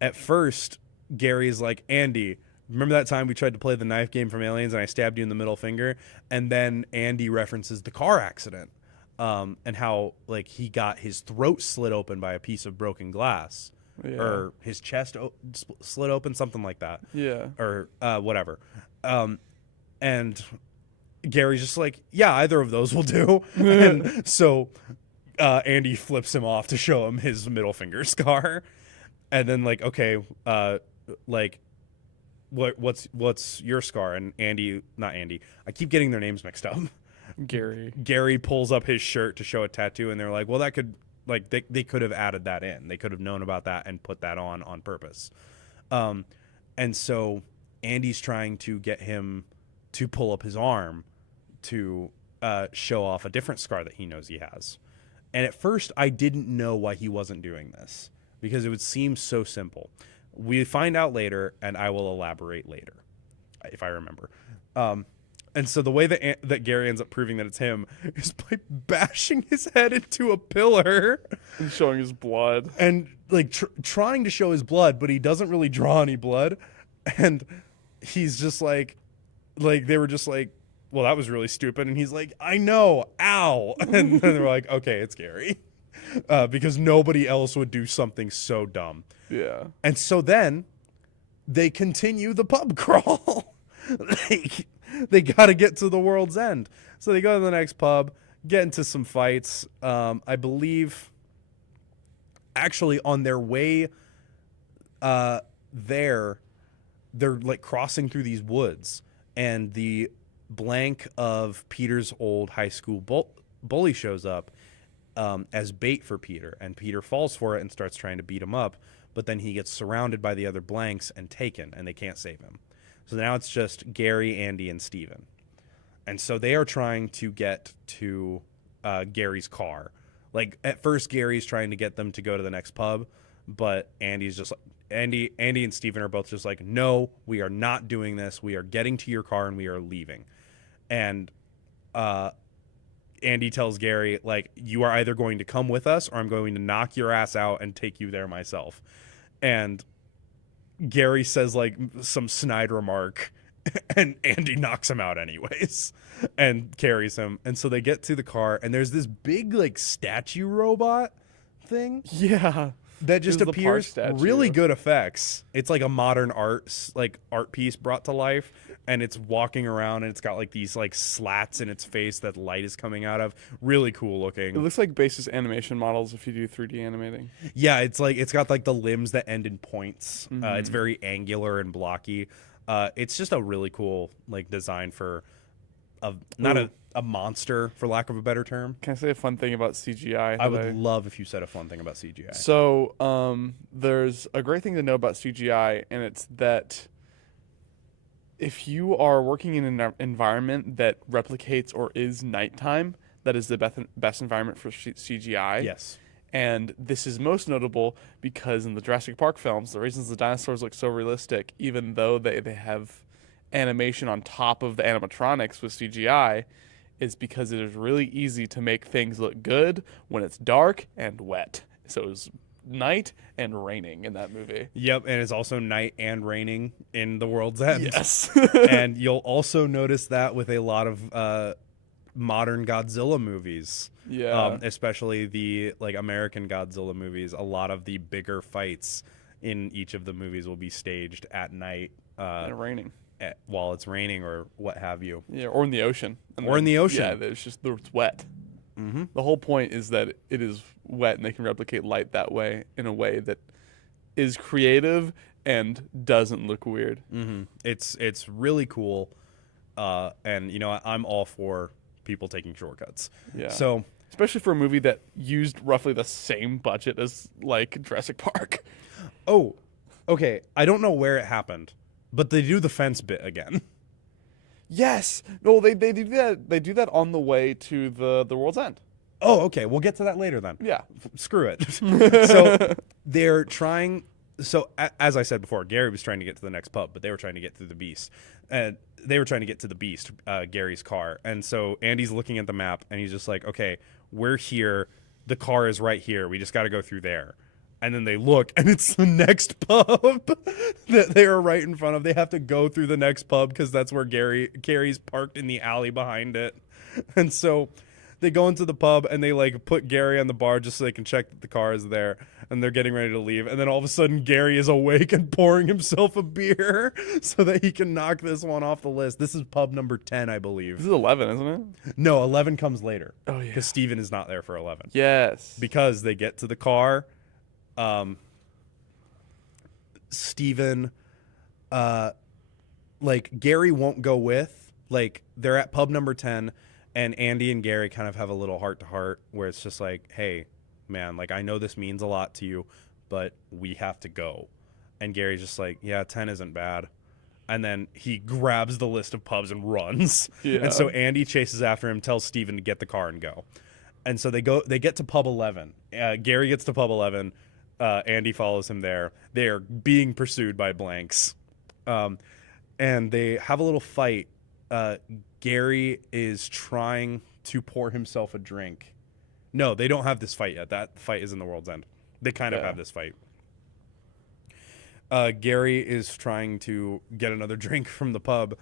at first, Gary's like, Andy, remember that time we tried to play the knife game from Aliens and I stabbed you in the middle finger? And then Andy references the car accident, and how like he got his throat slit open by a piece of broken glass, or his chest slit open, something like that. Yeah. Or whatever. And Gary's just like, yeah, either of those will do. And so Andy flips him off to show him his middle finger scar. And then like, okay, like what's your scar? And not Andy. I keep getting their names mixed up. Gary pulls up his shirt to show a tattoo, and they're like, well, that could like they could have added that in. They could have known about that and put that on purpose. And so Andy's trying to get him to pull up his arm to show off a different scar that he knows he has. And at first, I didn't know why he wasn't doing this, because it would seem so simple. We find out later, and I will elaborate later, if I remember. And so the way that Gary ends up proving that it's him is by bashing his head into a pillar. And showing his blood. And like trying to show his blood, but he doesn't really draw any blood. And he's just like they were just like, well, that was really stupid. And he's like, I know, ow. And then they're like, okay, it's Gary. Because nobody else would do something so dumb. Yeah. And so then they continue the pub crawl. They got to get to the world's end. So they go to the next pub, get into some fights. I believe actually on their way they're like crossing through these woods, and the blank of Peter's old high school bully shows up as bait for Peter, and Peter falls for it and starts trying to beat him up, but then he gets surrounded by the other blanks and taken, and they can't save him. So now it's just Gary, Andy, and Steven. And so they are trying to get to Gary's car. Like, at first, Gary's trying to get them to go to the next pub, but Andy's just like, Andy and Steven are both just like, no, we are not doing this. We are getting to your car and we are leaving. And Andy tells Gary, like, you are either going to come with us or I'm going to knock your ass out and take you there myself. And Gary says like some snide remark, and Andy knocks him out anyways and carries him. And so they get to the car, and there's this big like statue robot thing. Yeah. That just appears, really good effects. It's like a modern art piece brought to life, and it's walking around, and it's got like these like slats in its face that light is coming out of. Really cool looking. It looks like basis animation models if you do 3D animating. Yeah, it's got like the limbs that end in points. It's very angular and blocky. It's just a really cool like design for a monster, for lack of a better term. Can I say a fun thing about CGI? I would love if you said a fun thing about CGI. So there's a great thing to know about CGI, and it's that if you are working in an environment that replicates or is nighttime, that is the best environment for CGI. Yes. And this is most notable because in the Jurassic Park films, the reasons the dinosaurs look so realistic, even though they have animation on top of the animatronics with CGI, is because it is really easy to make things look good when it's dark and wet. So it was night and raining in that movie. Yep, and it's also night and raining in The World's End. Yes. And you'll also notice that with a lot of modern Godzilla movies. Yeah. Especially the like American Godzilla movies. A lot of the bigger fights in each of the movies will be staged at night. And raining. While it's raining or what have you. Yeah, or in the ocean. In the ocean. Yeah, it's wet. Mm-hmm. The whole point is that it is wet, and they can replicate light that way in a way that is creative and doesn't look weird. Mm-hmm. It's really cool, and you know I'm all for people taking shortcuts. Yeah. So especially for a movie that used roughly the same budget as like Jurassic Park. Oh, okay. I don't know where it happened, but they do the fence bit again. Yes. No, they do that. They do that on the way to the World's End. Oh, okay. We'll get to that later then. Yeah. Screw it. So they're trying. So as I said before, Gary was trying to get to the next pub, but they were trying to get to the Beast. And they were trying to get to the Beast, Gary's car. And so Andy's looking at the map, and he's just like, okay, we're here. The car is right here. We just got to go through there. And then they look, and it's the next pub that they are right in front of. They have to go through the next pub because that's where Gary's parked in the alley behind it. And so they go into the pub, and they like put Gary on the bar just so they can check that the car is there. And they're getting ready to leave. And then all of a sudden, Gary is awake and pouring himself a beer so that he can knock this one off the list. This is pub number 10, I believe. This is 11, isn't it? No, 11 comes later. Oh, yeah. Because Steven is not there for 11. Yes. Because they get to the car. Steven, like, Gary won't go with. Like, they're at pub number 10, and Andy and Gary kind of have a little heart-to-heart where it's just like, hey, man, like, I know this means a lot to you, but we have to go. And Gary's just like, yeah, 10 isn't bad. And then he grabs the list of pubs and runs. Yeah. And so Andy chases after him, tells Steven to get the car and go. And so they get to pub 11. Gary gets to pub 11. Andy follows him there. They are being pursued by blanks. And they have a little fight. Gary is trying to pour himself a drink. No, they don't have this fight yet. That fight is in the World's End. They kind of have this fight. Gary is trying to get another drink from the pub,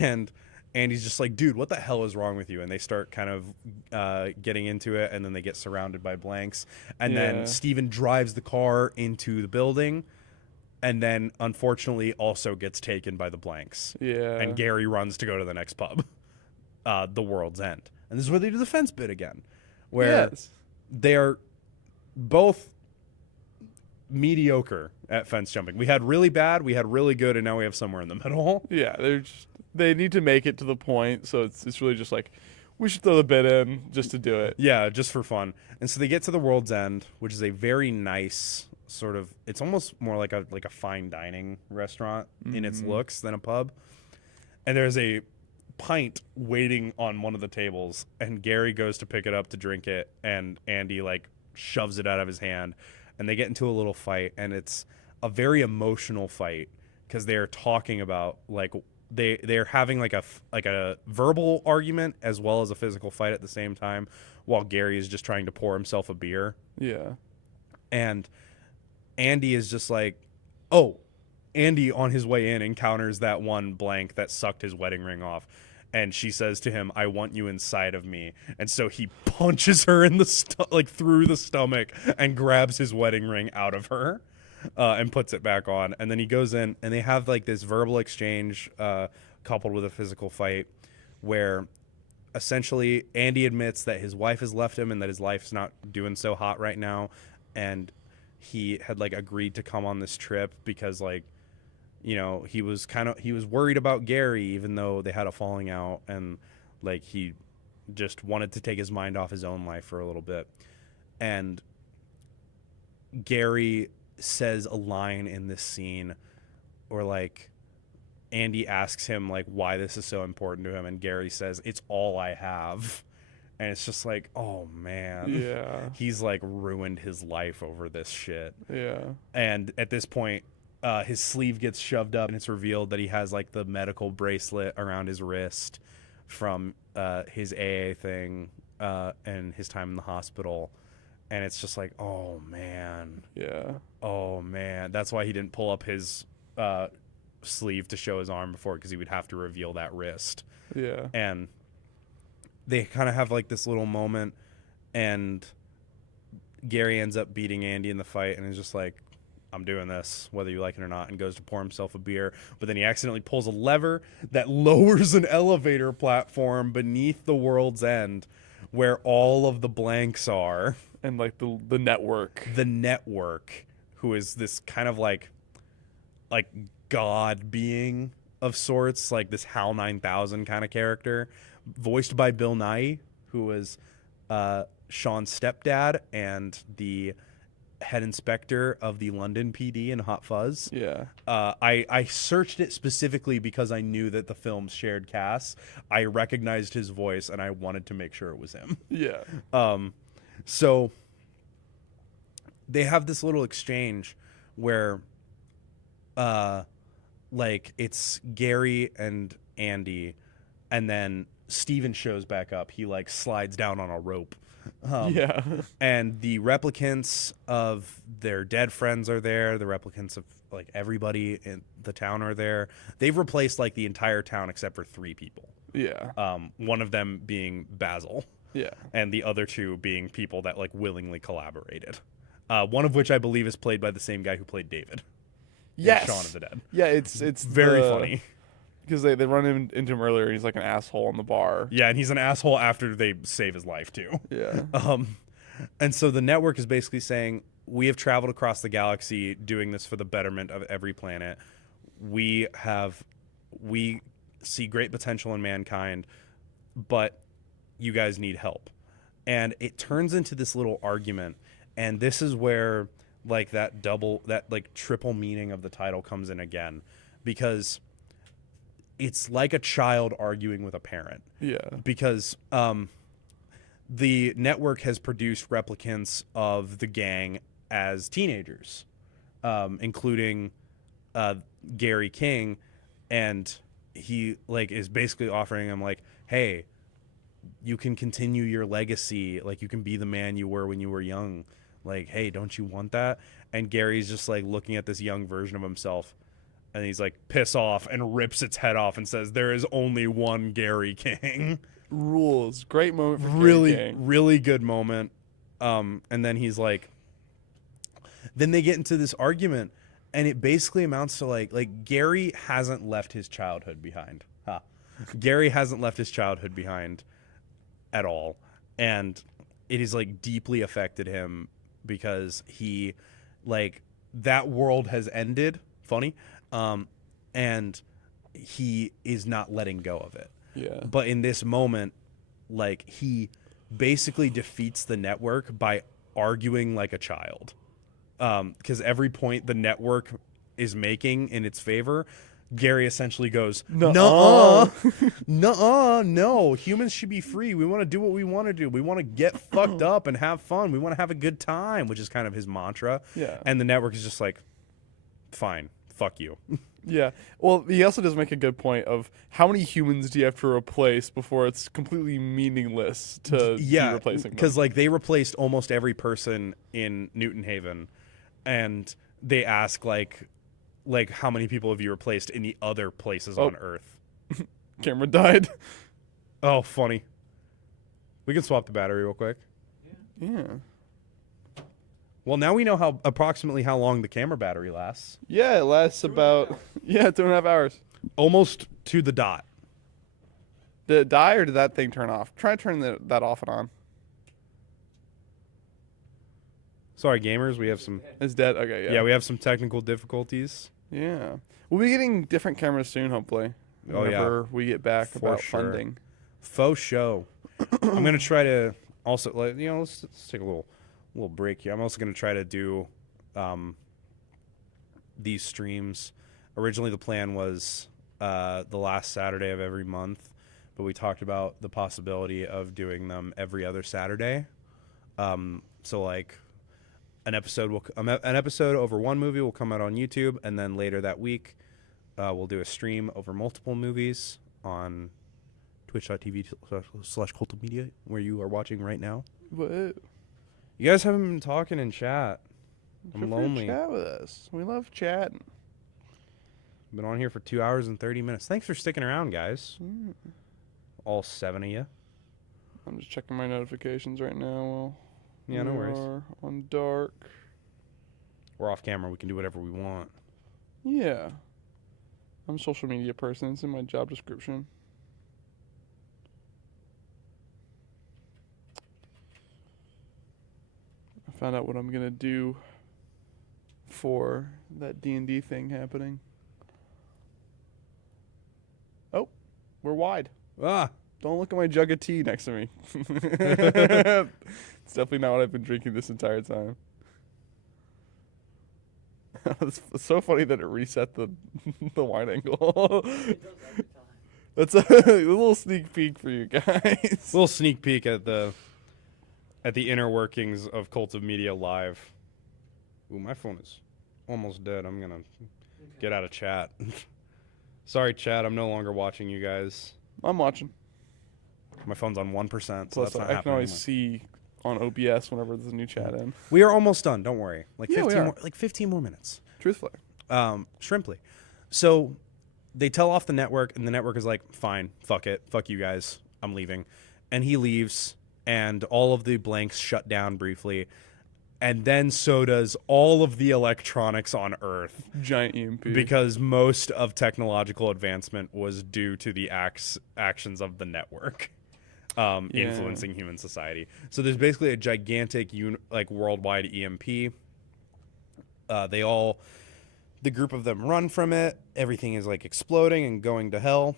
and Andy's just like, dude, what the hell is wrong with you? And they start kind of getting into it, and then they get surrounded by blanks. And then Steven drives the car into the building, and then unfortunately also gets taken by the blanks. Yeah. And Gary runs to go to the next pub, the World's End. And this is where they do the fence bit again, where they are both mediocre at fence jumping. We had really bad, we had really good, and now we have somewhere in the middle. Yeah, they need to make it to the point, so it's really just like, we should throw the bit in just to do it. Yeah, just for fun. And so they get to the World's End, which is a very nice sort of, it's almost more like a fine dining restaurant in its looks than a pub. And there's a pint waiting on one of the tables, and Gary goes to pick it up to drink it, and Andy like shoves it out of his hand, and they get into a little fight, and it's a very emotional fight because they're talking about like they're having like a verbal argument as well as a physical fight at the same time, while Gary is just trying to pour himself a beer. Yeah. And Andy is just like, oh, Andy on his way in encounters that one blank that sucked his wedding ring off. And she says to him, I want you inside of me. And so he punches her in the through the stomach and grabs his wedding ring out of her and puts it back on. And then he goes in and they have like this verbal exchange coupled with a physical fight where essentially Andy admits that his wife has left him and that his life's not doing so hot right now. And he had like agreed to come on this trip because like, you know, he was worried about Gary, even though they had a falling out, and like he just wanted to take his mind off his own life for a little bit. And Gary says a line in this scene where like Andy asks him like why this is so important to him, and Gary says, it's all I have. And it's just like, oh man, Yeah. he's like ruined his life over this shit. Yeah. And at this point, his sleeve gets shoved up, and it's revealed that he has like the medical bracelet around his wrist from his AA thing and his time in the hospital. And it's just like, oh man, that's why he didn't pull up his sleeve to show his arm before, because he would have to reveal that wrist. Yeah. And they kind of have like this little moment, and Gary ends up beating Andy in the fight, and is just like, I'm doing this whether you like it or not, and goes to pour himself a beer, but then he accidentally pulls a lever that lowers an elevator platform beneath the World's End where all of the blanks are, And like the network. the network, who is this kind of like god being of sorts, like this HAL 9000 kind of character, voiced by Bill Nighy, who was Sean's stepdad and the head inspector of the London PD in Hot Fuzz. Yeah. I searched it specifically because I knew that the films shared casts. I recognized his voice, and I wanted to make sure it was him. Yeah. So they have this little exchange where like it's Gary and Andy, and then Steven shows back up, he like slides down on a rope. Yeah. And the replicants of their dead friends are there. The replicants of like everybody in the town are there. They've replaced like the entire town except for 3 people. Yeah. One of them being Basil, Yeah. and the other 2 being people that like willingly collaborated. One of which I believe is played by the same guy who played David. Yes. In Shaun of the Dead. Yeah, it's Very funny. Because they run into him earlier. He's like an asshole in the bar. Yeah, and he's an asshole after they save his life too. Yeah. And so the network is basically saying, we have traveled across the galaxy doing this for the betterment of every planet. We see great potential in mankind, but you guys need help. And it turns into this little argument, and this is where like that triple meaning of the title comes in again, because it's like a child arguing with a parent. Yeah. Because the network has produced replicants of the gang as teenagers, including Gary King, and he like is basically offering him like, hey, you can continue your legacy, like you can be the man you were when you were young, like, hey, don't you want that? And Gary's just like looking at this young version of himself, and he's like, piss off, and rips its head off and says, there is only one Gary King. Rules. Great moment for Really, Gary King. really good moment. And then he's like, then they get into this argument, and it basically amounts to like Gary hasn't left his childhood behind. Gary hasn't left his childhood behind at all, and it has like deeply affected him because he like that world has ended. Funny. And he is not letting go of it. Yeah. But in this moment, like he basically defeats the network by arguing like a child. Because every point the network is making in its favor, Gary essentially goes, nuh-uh, nuh-uh, no, humans should be free. We want to do what we want to do. We want to get fucked up and have fun. We want to have a good time, which is kind of his mantra. Yeah. And the network is just like, fine, fuck you. Yeah. Well, he also does make a good point of how many humans do you have to replace before it's completely meaningless to be replacing them? Because like they replaced almost every person in Newton Haven, and they ask like how many people have you replaced in the other places on Earth? Camera died. Oh, funny. We can swap the battery real quick. Yeah. Well, now we know approximately how long the camera battery lasts. Yeah, it lasts about 2.5 hours. Almost to the dot. Did it die or did that thing turn off? Try to turn that off and on. Sorry, gamers, we have some. It's dead. Okay, yeah. Yeah, we have some technical difficulties. Yeah. We'll be getting different cameras soon, hopefully. Oh, yeah. Whenever we get back For about sure. funding. Faux show. I'm gonna try to also let's take a little break here. I'm also gonna try to do these streams. Originally, the plan was the last Saturday of every month, but we talked about the possibility of doing them every other Saturday. So like an episode over one movie will come out on YouTube, and then later that week we'll do a stream over multiple movies on twitch.tv/cultofmedia, where you are watching right now. What? You guys haven't been talking in chat. I'm lonely. Chat with us. We love chatting. Been on here for 2 hours and 30 minutes. Thanks for sticking around, guys. All 7 of you. I'm just checking my notifications right now. Yeah, no worries. Are on dark. We're off camera. We can do whatever we want. Yeah. I'm a social media person. It's in my job description. I found out what I'm going to do for that D&D thing happening. Oh, we're wide. Ah! Don't look at my jug of tea next to me. It's definitely not what I've been drinking this entire time. It's so funny that it reset the wide angle. It does every time. That's a little sneak peek for you guys. A little sneak peek at the inner workings of Cult of Media Live. Ooh, my phone is almost dead. I'm gonna get out of chat. Sorry, chat. I'm no longer watching you guys. I'm watching. My phone's on 1%, so Plus, that's not I can happening always anymore. see on OBS whenever there's a new chat in. We are almost done. Don't worry. Like Yeah, we 15 are. more, like 15 more minutes. Truthfully. Shrimply. So they tell off the network, and the network is like, fine, fuck it. Fuck you guys. I'm leaving. And he leaves, and all of the blanks shut down briefly. And then so does all of the electronics on Earth. Giant EMP. Because most of technological advancement was due to the actions of the network, influencing human society. So there's basically a gigantic, worldwide EMP. The group of them run from it. Everything is like exploding and going to hell.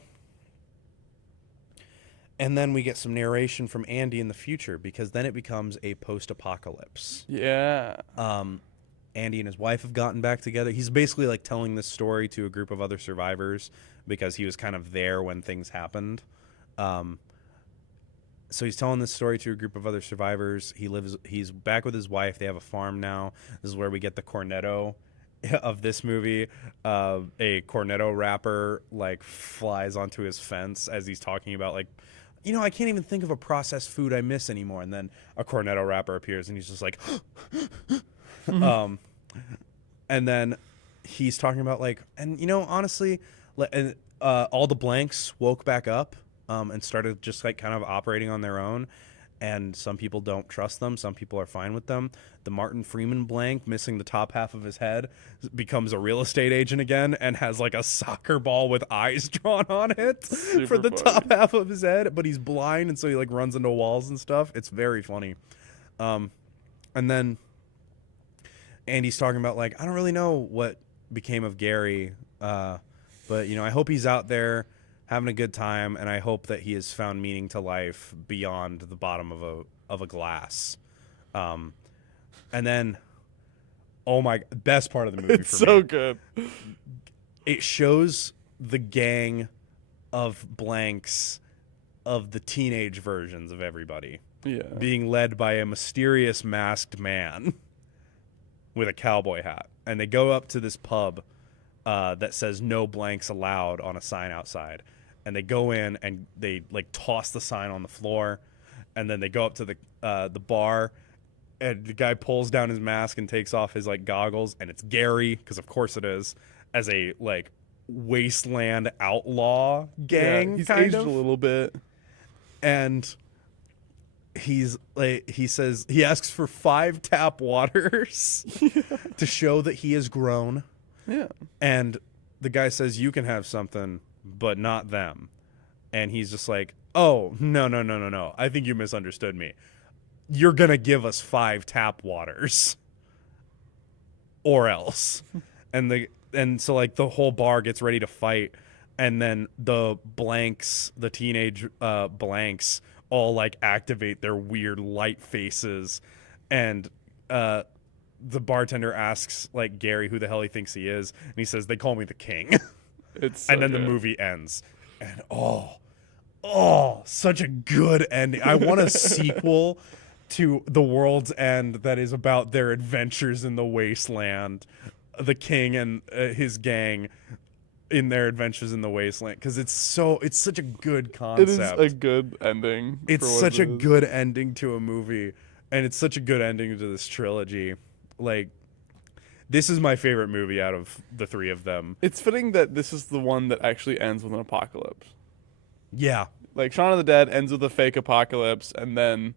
And then we get some narration from Andy in the future, because then it becomes a post-apocalypse. Yeah. Andy and his wife have gotten back together. He's basically like telling this story to a group of other survivors because he was kind of there when things happened. So he's telling this story to a group of other survivors. He's back with his wife. They have a farm now. This is where we get the Cornetto of this movie. A Cornetto wrapper like flies onto his fence as he's talking about like, I can't even think of a processed food I miss anymore. And then a Cornetto wrapper appears and he's just like, and then he's talking about like, and honestly, all the blanks woke back up, and started just like kind of operating on their own. And some people don't trust them. Some people are fine with them. The Martin Freeman blank, missing the top half of his head, becomes a real estate agent again and has like a soccer ball with eyes drawn on it for the top half of his head. But he's blind, and so he like runs into walls and stuff. It's very funny. And then Andy's talking about like, I don't really know what became of Gary, but I hope he's out there having a good time, and I hope that he has found meaning to life beyond the bottom of a glass. And then, oh my, best part of the movie It's for so me. good. It shows the gang of blanks of the teenage versions of everybody Yeah. being led by a mysterious masked man with a cowboy hat. And they go up to this pub that says no blanks allowed on a sign outside. And they go in and they like toss the sign on the floor, and then they go up to the bar, and the guy pulls down his mask and takes off his like goggles, and it's Gary, because of course it is, as a like wasteland outlaw gang. Yeah, he's kind aged of a little bit. And he's like, he asks for 5 tap waters to show that he has grown. Yeah. And the guy says, you can have something, but not them. And he's just like, oh, no. I think you misunderstood me. You're going to give us 5 tap waters or else. And so like the whole bar gets ready to fight. And then the teenage blanks all like activate their weird light faces. And the bartender asks like Gary who the hell he thinks he is. And he says, they call me the king. It's so And then good. the movie ends. And such a good ending. I want a sequel to The World's End that is about their adventures in the wasteland. The king and his gang in their adventures in the wasteland, because it's such a good concept. It is a good ending. It's for what such it a is. good ending to a movie, and it's such a good ending to this trilogy. Like, this is my favorite movie out of the 3 of them. It's fitting that this is the one that actually ends with an apocalypse. Yeah. Like Shaun of the Dead ends with a fake apocalypse, and then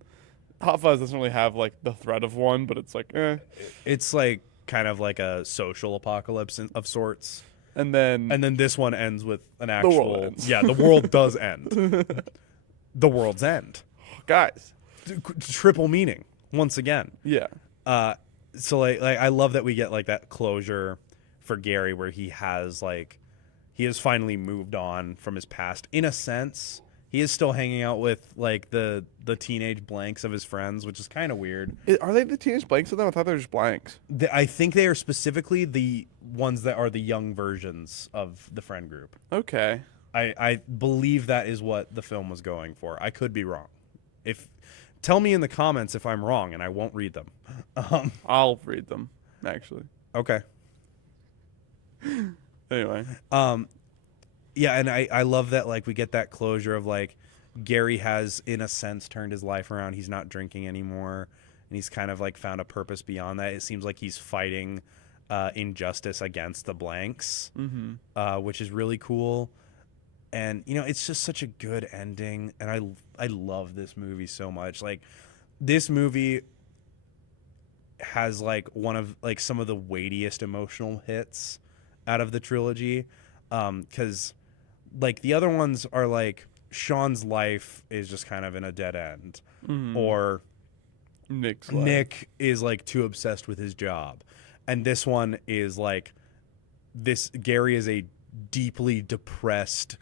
Hot Fuzz doesn't really have like the threat of one, but it's like, It's like kind of like a social apocalypse of sorts. And then this one ends with an world actual. ends. Yeah, the world does end. The world's end. guys, Triple meaning once again. yeah, So like I love that we get like that closure for Gary, where he has finally moved on from his past in a sense. He is still hanging out with like the teenage blanks of his friends, which is kind of weird. Are they the teenage blanks of them? I thought they were just blanks. I think they are specifically the ones that are the young versions of the friend group. Okay. I believe that is what the film was going for. I could be wrong. Tell me in the comments if I'm wrong, and I won't read them. I'll read them, actually. Okay. Anyway. Yeah, and I love that like we get that closure of like Gary has, in a sense, turned his life around. He's not drinking anymore, and he's kind of like found a purpose beyond that. It seems like he's fighting injustice against the blanks, which is really cool. And it's just such a good ending, and I love this movie so much. Like, this movie has like one of like some of the weightiest emotional hits out of the trilogy, because like the other ones are like Sean's life is just kind of in a dead end, or Nick is like too obsessed with his job, and this one is like Gary is a deeply depressed,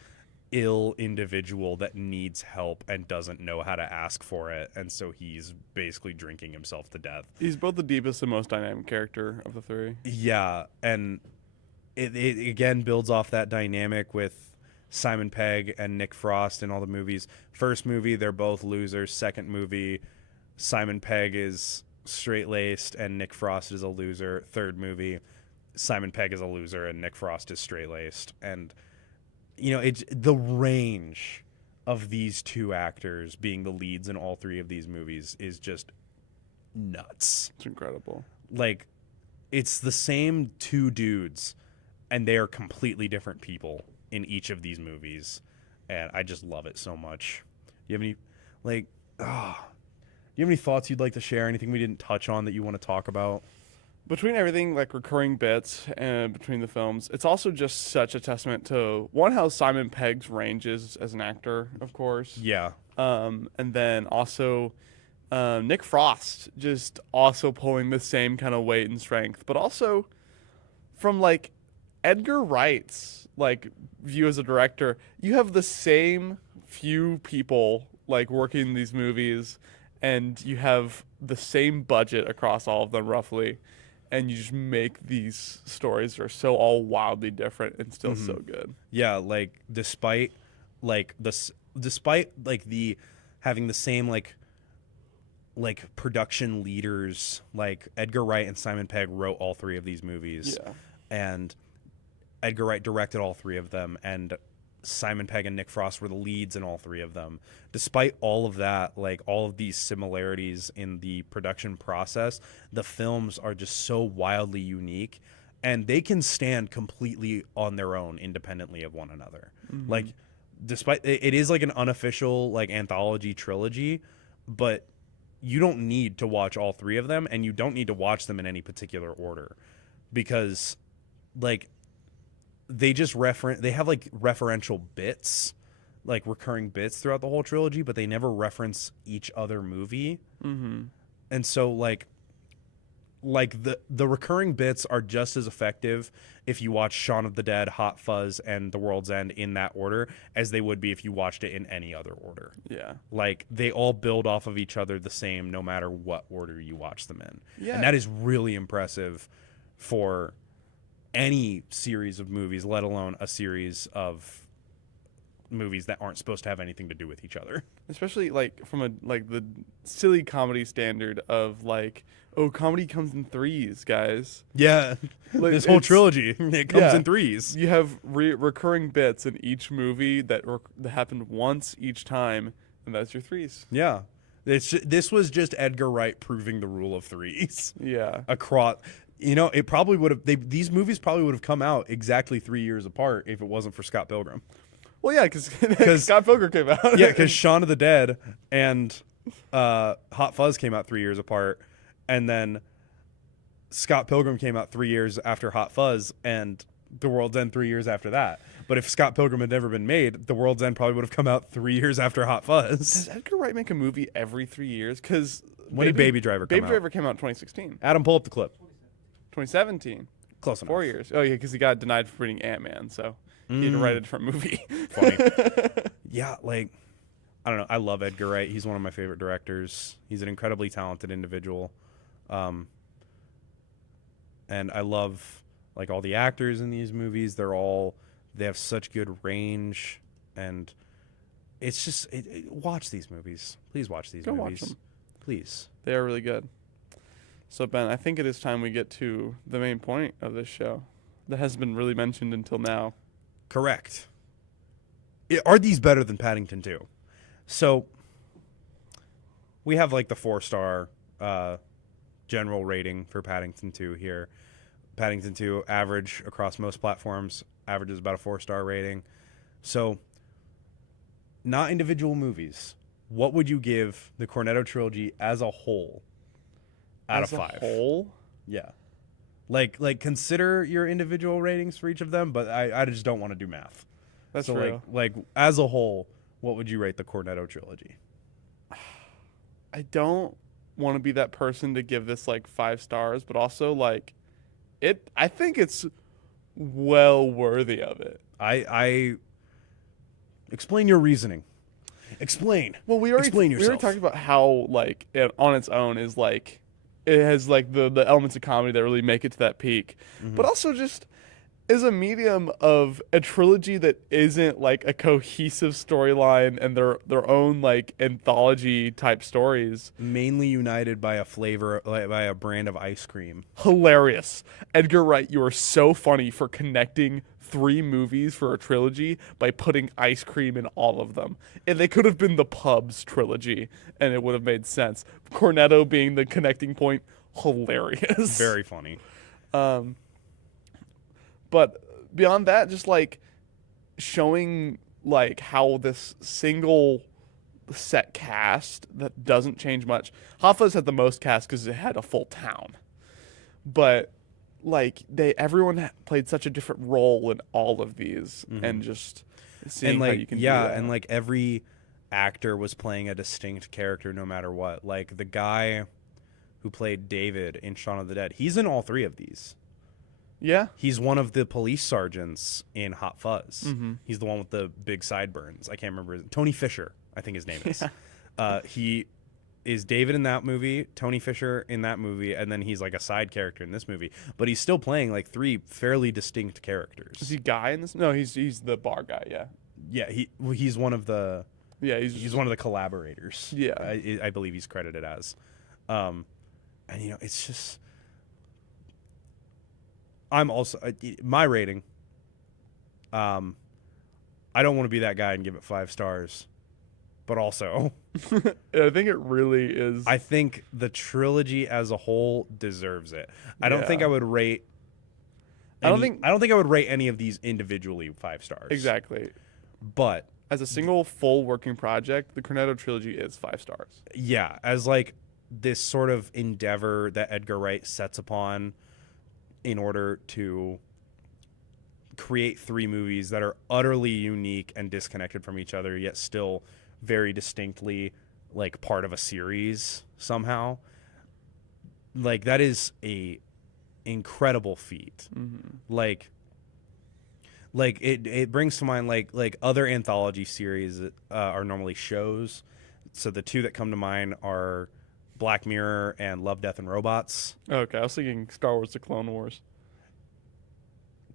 ill individual that needs help and doesn't know how to ask for it, and so he's basically drinking himself to death. He's both the deepest and most dynamic character of the three. Yeah, and it again builds off that dynamic with Simon Pegg and Nick Frost in all the movies. First movie, they're both losers. Second movie, Simon Pegg is straight-laced and Nick Frost is a loser. Third movie, Simon Pegg is a loser and Nick Frost is straight-laced. And it's the range of these two actors being the leads in all three of these movies is just nuts. It's incredible. Like, it's the same two dudes, and they are completely different people in each of these movies, and I just love it so much. Do you have any do you have any thoughts you'd like to share? Anything we didn't touch on that you want to talk about? Between everything, like recurring bits and between the films, it's also just such a testament to, one, how Simon Pegg's range is as an actor, of course. Yeah. And then also Nick Frost just also pulling the same kind of weight and strength, but also from like Edgar Wright's like view as a director, you have the same few people like working these movies, and you have the same budget across all of them roughly, and you just make these stories that are so all wildly different and still so good. Yeah, like despite the having the same like production leaders, like Edgar Wright and Simon Pegg wrote all three of these movies. Yeah. And Edgar Wright directed all three of them, and Simon Pegg and Nick Frost were the leads in all three of them. Despite all of that, like all of these similarities in the production process, the films are just so wildly unique, and they can stand completely on their own independently of one another. Like, despite it is like an unofficial like anthology trilogy, but you don't need to watch all three of them, and you don't need to watch them in any particular order, because like they have like referential bits, like recurring bits throughout the whole trilogy, but they never reference each other movie. And so like the recurring bits are just as effective if you watch Shaun of the Dead, Hot Fuzz, and The World's End in that order as they would be if you watched it in any other order. Yeah. Like, they all build off of each other the same no matter what order you watch them in. Yeah. And that is really impressive for any series of movies, let alone a series of movies that aren't supposed to have anything to do with each other. Especially like from a like the silly comedy standard of like, oh, comedy comes in threes, guys. Yeah. Like, this whole trilogy, it comes in threes. You have recurring bits in each movie that happened once each time, and that's your threes. Yeah. This was just Edgar Wright proving the rule of threes. Yeah. Across, it probably would have. These movies probably would have come out exactly 3 years apart if it wasn't for Scott Pilgrim. Well, yeah, because Scott Pilgrim came out. Yeah, because Shaun of the Dead and Hot Fuzz came out 3 years apart, and then Scott Pilgrim came out 3 years after Hot Fuzz, and The World's End 3 years after that. But if Scott Pilgrim had never been made, The World's End probably would have come out 3 years after Hot Fuzz. Does Edgar Wright make a movie every 3 years? Because when did Baby Driver come out? Baby Driver came out in 2016. Adam, pull up the clip. 2017. Close enough. 4 years. Oh, yeah, because he got denied for reading Ant-Man, so he had to write a different movie. Funny. Yeah, like, I don't know. I love Edgar Wright. He's one of my favorite directors. He's an incredibly talented individual. And I love, like, all the actors in these movies. They have such good range. And it's just, watch these movies. Please watch these movies. Watch them. Please. They are really good. So, Ben, I think it is time we get to the main point of this show that hasn't been really mentioned until now. Correct. Are these better than Paddington 2? So we have like the 4-star general rating for Paddington 2 here. Paddington 2 average across most platforms, averages about a 4-star rating. So not individual movies. What would you give the Cornetto Trilogy as a whole out of 5? As a whole? Yeah. Like consider your individual ratings for each of them, but I just don't want to do math. That's so true. like as a whole, what would you rate the Cornetto Trilogy? I don't want to be that person to give this like 5 stars, but also like I think it's well worthy of it. I explain your reasoning. Explain. Well, we already yourself. talked about how like it on its own is like it has like the elements of comedy that really make it to that peak, but also just is a medium of a trilogy that isn't like a cohesive storyline and their own like anthology type stories. Mainly united by by a brand of ice cream. Hilarious. Edgar Wright, you are so funny for connecting 3 movies for a trilogy by putting ice cream in all of them. And they could have been the Pubs trilogy and it would have made sense. Cornetto being the connecting point, hilarious. Very funny. But beyond that, just like showing like how this single set cast that doesn't change much. Hot Fuzz had the most cast because it had a full town, but like everyone played such a different role in all of these, and just seeing And like how you can do that. and like every actor was playing a distinct character no matter what. Like the guy who played David in Shaun of the Dead, he's in all 3 of these. Yeah. He's one of the police sergeants in Hot Fuzz. He's the one with the big sideburns. I can't remember. Tony Fisher, I think his name is. He is David in that movie, Tony Fisher in that movie, and then he's like a side character in this movie. But he's still playing like 3 fairly distinct characters. Is he Guy in this? No, he's the bar guy. Yeah. Yeah, he's one of the Yeah, he's one of the collaborators. Yeah. I believe he's credited as. And you know, it's just. I'm also my rating. I don't want to be that guy and give it 5 stars, but also I think it really is. I think the trilogy as a whole deserves it. I don't think I would rate. I don't think I would rate any of these individually 5 stars. Exactly. But As a single full working project, the Cornetto Trilogy is 5 stars. yeah, as like this sort of endeavor that Edgar Wright sets upon in order to create 3 movies that are utterly unique and disconnected from each other, yet still very distinctly like part of a series somehow. Like that is a incredible feat. Like it brings to mind like other anthology series are normally shows. So the 2 that come to mind are Black Mirror and Love, Death, and Robots. Okay, I was thinking Star Wars: The Clone Wars.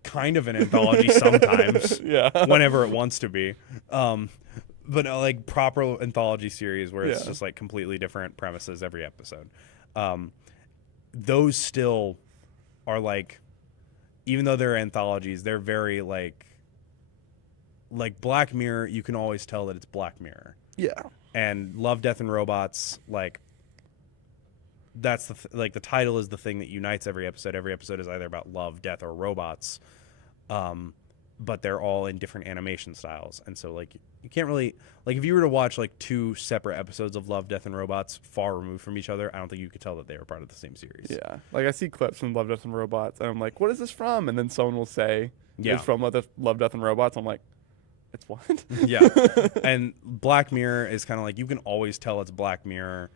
Kind of an anthology sometimes. Yeah. Whenever it wants to be. But like proper anthology series where it's Yeah. just like completely different premises every episode. Those still are like, even though they're anthologies, they're very like Black Mirror, you can always tell that it's Black Mirror. Yeah. And Love, Death, and Robots, like that's the title is the thing that unites every episode. Every episode is either about love, death, or robots, but they're all in different animation styles. And so like you can't really like if you were to watch like 2 separate episodes of Love, Death, and Robots far removed from each other, I don't think you could tell that they were part of the same series. Yeah. Like I see clips from Love, Death, and Robots, and I'm like, what is this from? And then someone will say, Yeah. it's from Love, Death, and Robots. I'm like, it's what? Yeah. And Black Mirror is kind of like you can always tell it's Black Mirror,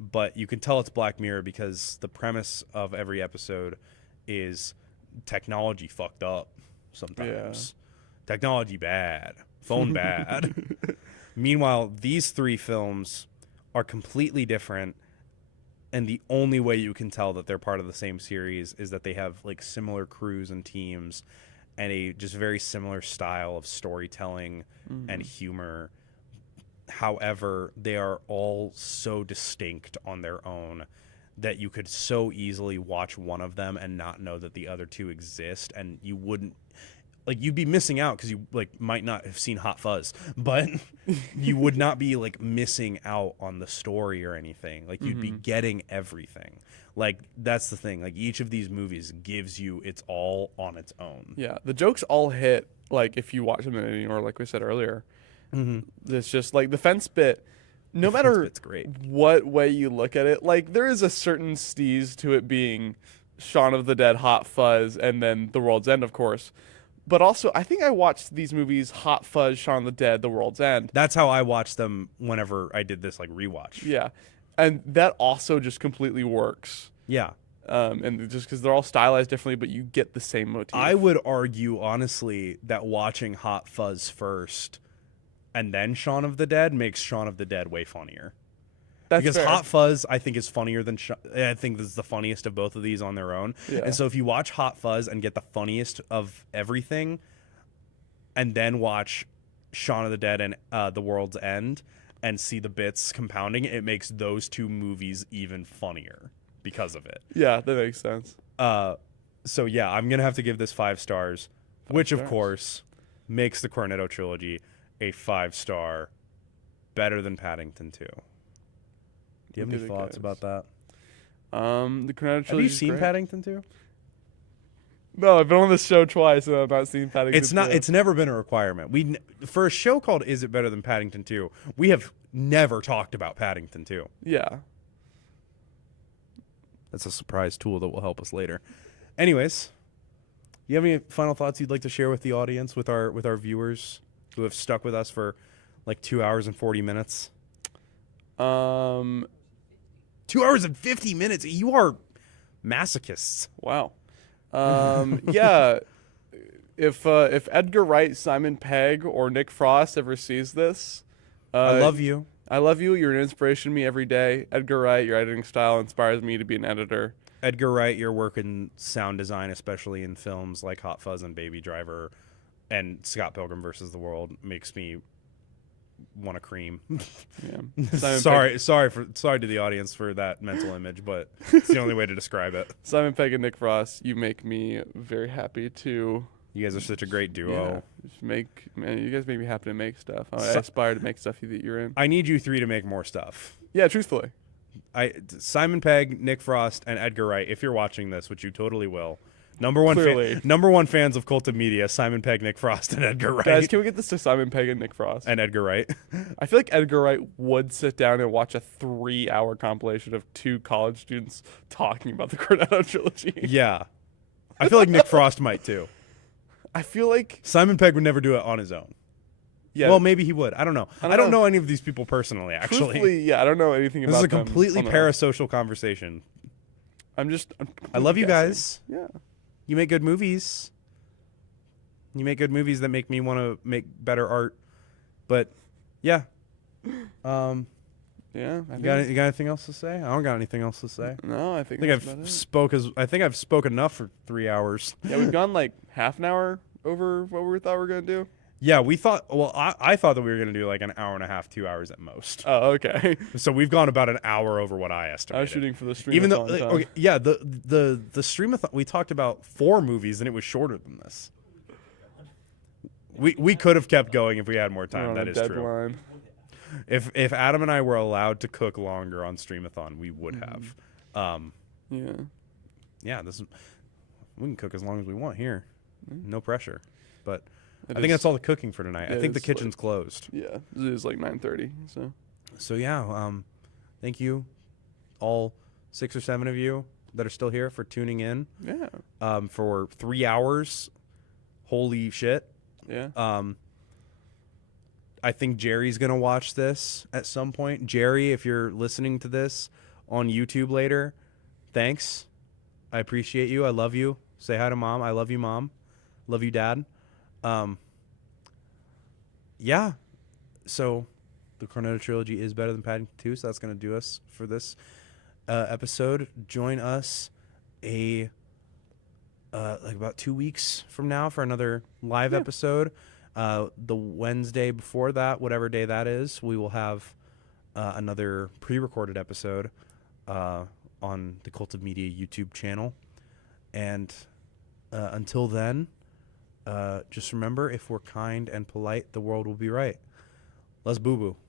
but you can tell it's Black Mirror because the premise of every episode is technology fucked up sometimes. Technology bad. Phone bad. Meanwhile, these 3 films are completely different, and the only way you can tell that they're part of the same series is that they have like similar crews and teams and a just very similar style of storytelling and humor. However, they are all so distinct on their own that you could so easily watch one of them and not know that the other 2 exist, and you wouldn't like you'd be missing out because you like might not have seen Hot Fuzz, but you would not be like missing out on the story or anything. Like you'd be getting everything. Like that's the thing. Like each of these movies gives you its all on its own. Yeah, the jokes all hit like if you watch them in any order, like we said earlier. It's just like the fence bit. No matter It's great. what way you look at it, like there is a certain steez to it being Shaun of the Dead, Hot Fuzz, and then The World's End, of course. But also, I think I watched these movies, Hot Fuzz, Shaun of the Dead, The World's End. That's how I watched them whenever I did this like rewatch. Yeah, and that also just completely works. Yeah. And just because they're all stylized differently, but you get the same motif. I would argue honestly that watching Hot Fuzz first and then Shaun of the Dead makes Shaun of the Dead way funnier. That's Because fair. Hot Fuzz, I think, is funnier than I think this is the funniest of both of these on their own. Yeah. And so if you watch Hot Fuzz and get the funniest of everything, and then watch Shaun of the Dead and The World's End and see the bits compounding, it makes those two movies even funnier because of it. Yeah, that makes sense. So yeah, I'm gonna have to give this 5 stars, which of stars. course makes the Cornetto Trilogy a 5-star, better than Paddington 2. Do you have Look any at it, thoughts guys. about that? The Cornetto Trilogy. Have you seen Paddington 2? No, I've been on this show twice and I've not seen Paddington. It's not. 2. It's never been a requirement. For a show called "Is It Better Than Paddington 2," we have never talked about Paddington 2. Yeah. That's a surprise tool that will help us later. Anyways, you have any final thoughts you'd like to share with the audience, with our viewers who have stuck with us for like 2 hours and 40 minutes? 2 hours and 50 minutes. You are masochists. Wow. Yeah. If Edgar Wright, Simon Pegg, or Nick Frost ever sees this, I love you. I love you. You're an inspiration to me every day. Edgar Wright, your editing style inspires me to be an editor. Edgar Wright, your work in sound design, especially in films like Hot Fuzz and Baby Driver and Scott Pilgrim vs. the World, makes me want to cream. Yeah. Simon sorry to the audience for that mental image, but it's the only way to describe it. Simon Pegg and Nick Frost, you make me very happy to. You guys are such a great duo. Yeah, just you guys make me happy to make stuff. I So- aspire to make stuff that you're in. I need you 3 to make more stuff. Yeah, truthfully. Simon Pegg, Nick Frost, and Edgar Wright. If you're watching this, which you totally will, number one fans of Cult of Media: Simon Pegg, Nick Frost, and Edgar Wright. Guys, can we get this to Simon Pegg and Nick Frost? And Edgar Wright. I feel like Edgar Wright would sit down and watch a 3-hour compilation of 2 college students talking about the Cornetto Trilogy. Yeah, I feel like Nick Frost might too. I feel like Simon Pegg would never do it on his own. yeah. Well, maybe he would. I don't know. I don't know any of these people personally, actually. Truthfully, yeah, I don't know anything This about is a them completely on their own. parasocial conversation. I'm I love you guessing. guys. Yeah. You make good movies. You make good movies that make me want to make better art. But yeah. Yeah. You got anything else to say? I don't got anything else to say. No, I think I think that's about it. I think I've spoke enough for 3 hours. Yeah, we've gone like half an hour over what we thought we were gonna do. Yeah, we thought. Well, I thought that we were gonna do like an hour and a half, 2 hours at most. Oh, okay. So we've gone about an hour over what I I estimated. was shooting for the stream. Even though, okay, yeah, the streamathon, we talked about 4 movies and it was shorter than this. We could have kept going if we had more time. That is true. deadline. If Adam and I were allowed to cook longer on streamathon, we would have. Yeah. Yeah, we can cook as long as we want here. No pressure. But It I think is- that's all the cooking for tonight. I it think the is, kitchen's closed. Yeah, it is like 9:30. So So yeah, thank you, all 6 or 7 of you that are still here for tuning in. yeah, For 3 hours. Holy shit. yeah. I think Jerry's gonna watch this at some point. Jerry, if you're listening to this on YouTube later, thanks. I appreciate you. I love you. Say hi to Mom. I love you, Mom. Love you, Dad. Yeah. So the Cornetto Trilogy is better than Paddington 2, so that's gonna do us for this episode. Join us like about 2 weeks from now for another live episode. The Wednesday before that, whatever day that is, we will have another pre-recorded episode on the Cult of Media YouTube channel. And until then, just remember, if we're kind and polite, the world will be right. Let's boo boo.